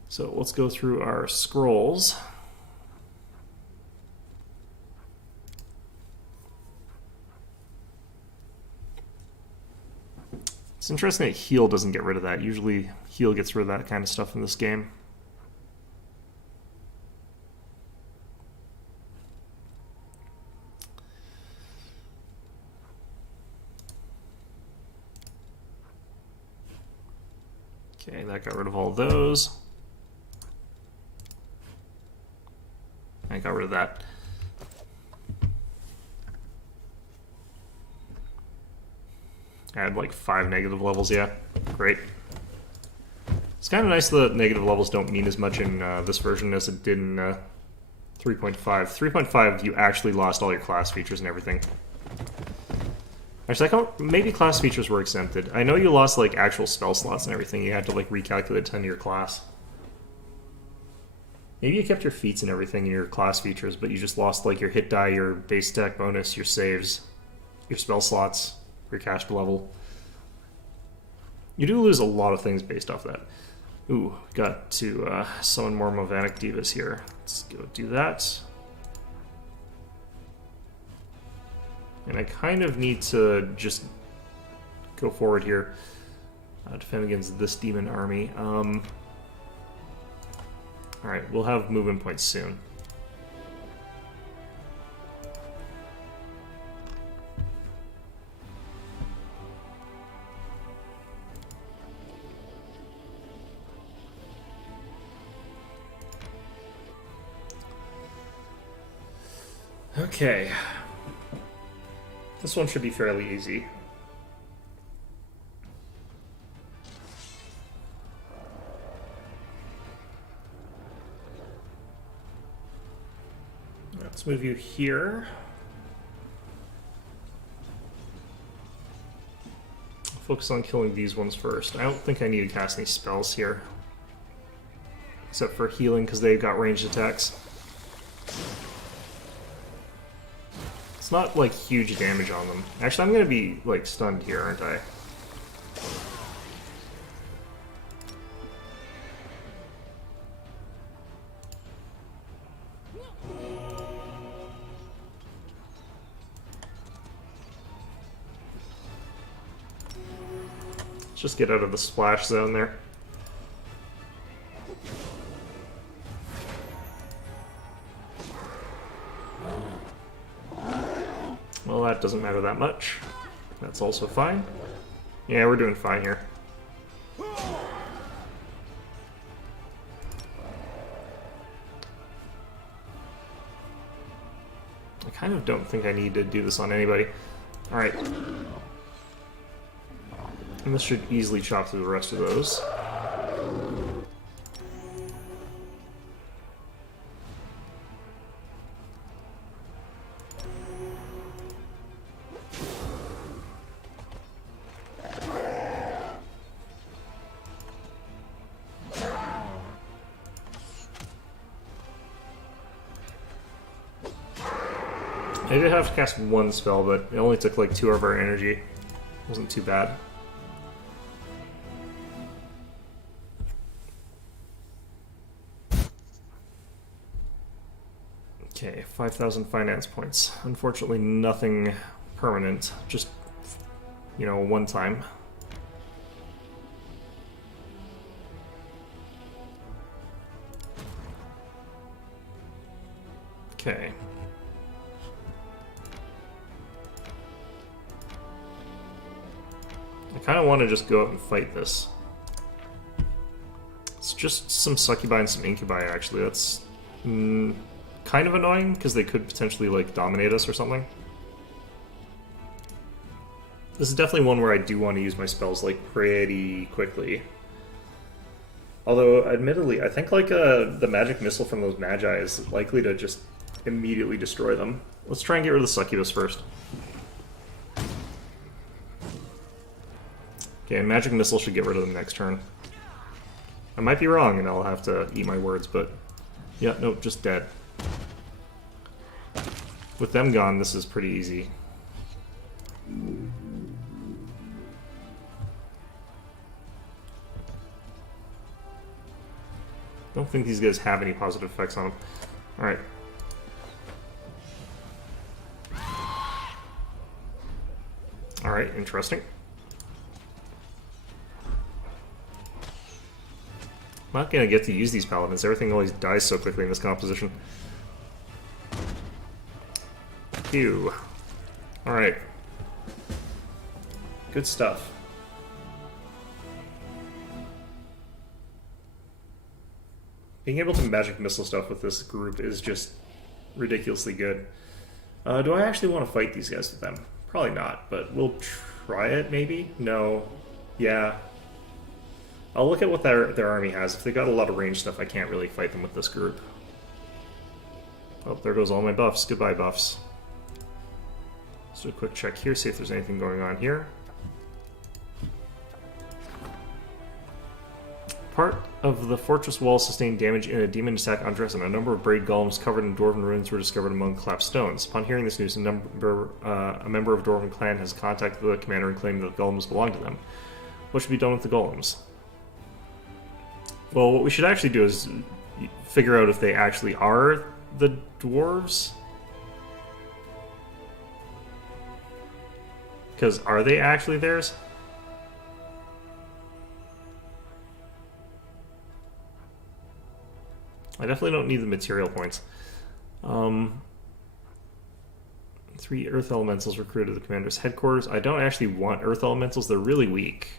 So let's go through our scrolls. It's interesting that heal doesn't get rid of that. Usually heal gets rid of that kind of stuff in this game. Okay, that got rid of all those. I got rid of that. Add like 5 negative levels, yeah. Great. It's kind of nice that negative levels don't mean as much in this version as it did in 3.5. 3.5, you actually lost all your class features and everything. Actually, maybe class features were exempted. I know you lost like actual spell slots and everything. You had to like recalculate a ton of your class. Maybe you kept your feats and everything in your class features, but you just lost like your hit die, your base attack bonus, your saves, your spell slots, your cast level. You do lose a lot of things based off that. Ooh, got to summon more Movanic Divas here. Let's go do that. And I kind of need to just go forward here. Defend against this demon army. Alright, we'll have movement points soon. Okay. This one should be fairly easy. Let's move you here. Focus on killing these ones first. I don't think I need to cast any spells here. Except for healing, because they've got ranged attacks. It's not, like, huge damage on them. Actually, I'm gonna be, like, stunned here, aren't I? Let's just get out of the splash zone there. Well, that doesn't matter that much. That's also fine. Yeah, we're doing fine here. I kind of don't think I need to do this on anybody. Alright. And this should easily chop through the rest of those. I did have to cast one spell, but it only took like 2 of our energy. It wasn't too bad. Okay, 5,000 finance points. Unfortunately, nothing permanent. Just, you know, one time. Okay. I kind of want to just go out and fight this. It's just some succubi and some incubi, actually. That's kind of annoying, because they could potentially, like, dominate us or something. This is definitely one where I do want to use my spells, like, pretty quickly. Although, admittedly, I think, like, the magic missile from those magi is likely to just immediately destroy them. Let's try and get rid of the succubus first. Okay, magic missile should get rid of them next turn. I might be wrong, and I'll have to eat my words, but... yeah, nope, just dead. With them gone, this is pretty easy. Don't think these guys have any positive effects on them. Alright. Alright, interesting. I'm not gonna get to use these paladins. Everything always dies so quickly in this composition. Phew. Alright. Good stuff. Being able to magic missile stuff with this group is just ridiculously good. Do I actually want to fight these guys with them? Probably not, but we'll try it maybe? No. Yeah. I'll look at what their army has. If they got a lot of range stuff, I can't really fight them with this group. Oh, there goes all my buffs. Goodbye, buffs. Let's do a quick check here, see if there's anything going on here. Part of the fortress wall sustained damage in a demon attack on Dress, and a number of braid golems covered in dwarven ruins were discovered among collapsed stones. Upon hearing this news, a member of Dwarven clan has contacted the commander and claimed that the golems belong to them. What should be done with the golems? Well, what we should actually do is figure out if they actually are the dwarves. Because are they actually theirs? I definitely don't need the material points. 3 Earth Elementals recruited to the commander's headquarters. I don't actually want Earth Elementals. They're really weak.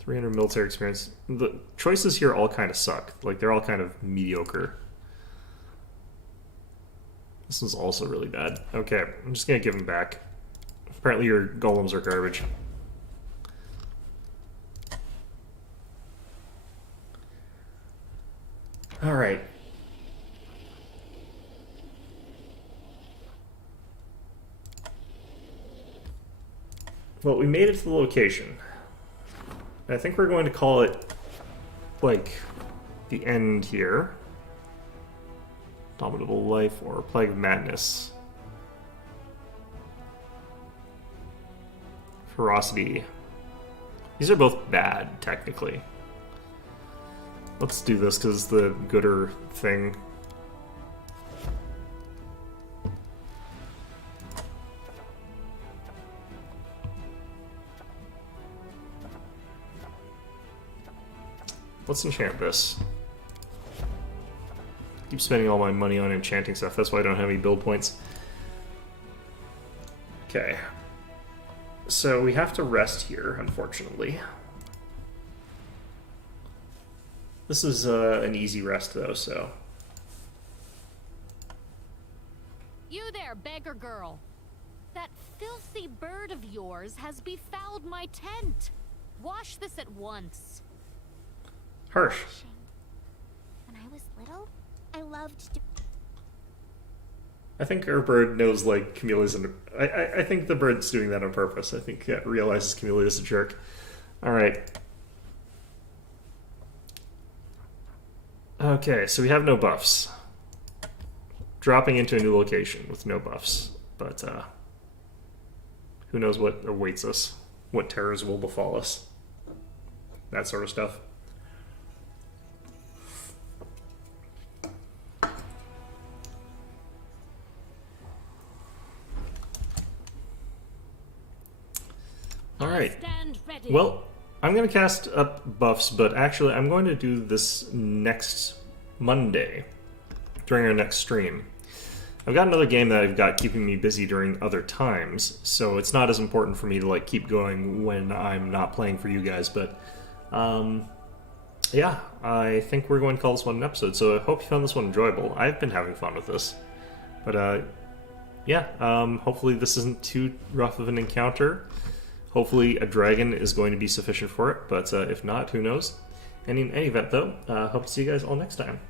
300 military experience. The choices here all kind of suck. Like, they're all kind of mediocre. This one's also really bad. Okay, I'm just going to give them back. Apparently your golems are garbage. Alright. Well, we made it to the location. I think we're going to call it, like, the end here. Dominable Life or Plague of Madness. Ferocity. These are both bad, technically. Let's do this because the gooder thing. Let's enchant this. Keep spending all my money on enchanting stuff, that's why I don't have any build points. Okay. So we have to rest here, unfortunately. This is an easy rest, though, so... You there, beggar girl! That filthy bird of yours has befouled my tent! Wash this at once! Harsh. When I was little, I loved to... I think our bird knows, like, Camelia's... I think the bird's doing that on purpose. I think it realizes Camelia's a jerk. Alright. Okay, so we have no buffs. Dropping into a new location with no buffs. But, who knows what awaits us. What terrors will befall us. That sort of stuff. Alright. Well, I'm going to cast up buffs, but actually I'm going to do this next Monday, during our next stream. I've got another game that I've got keeping me busy during other times, so it's not as important for me to like keep going when I'm not playing for you guys, but yeah, I think we're going to call this one an episode, so I hope you found this one enjoyable. I've been having fun with this, but yeah, hopefully this isn't too rough of an encounter. Hopefully a dragon is going to be sufficient for it, but if not, who knows? And in any event, though, hope to see you guys all next time.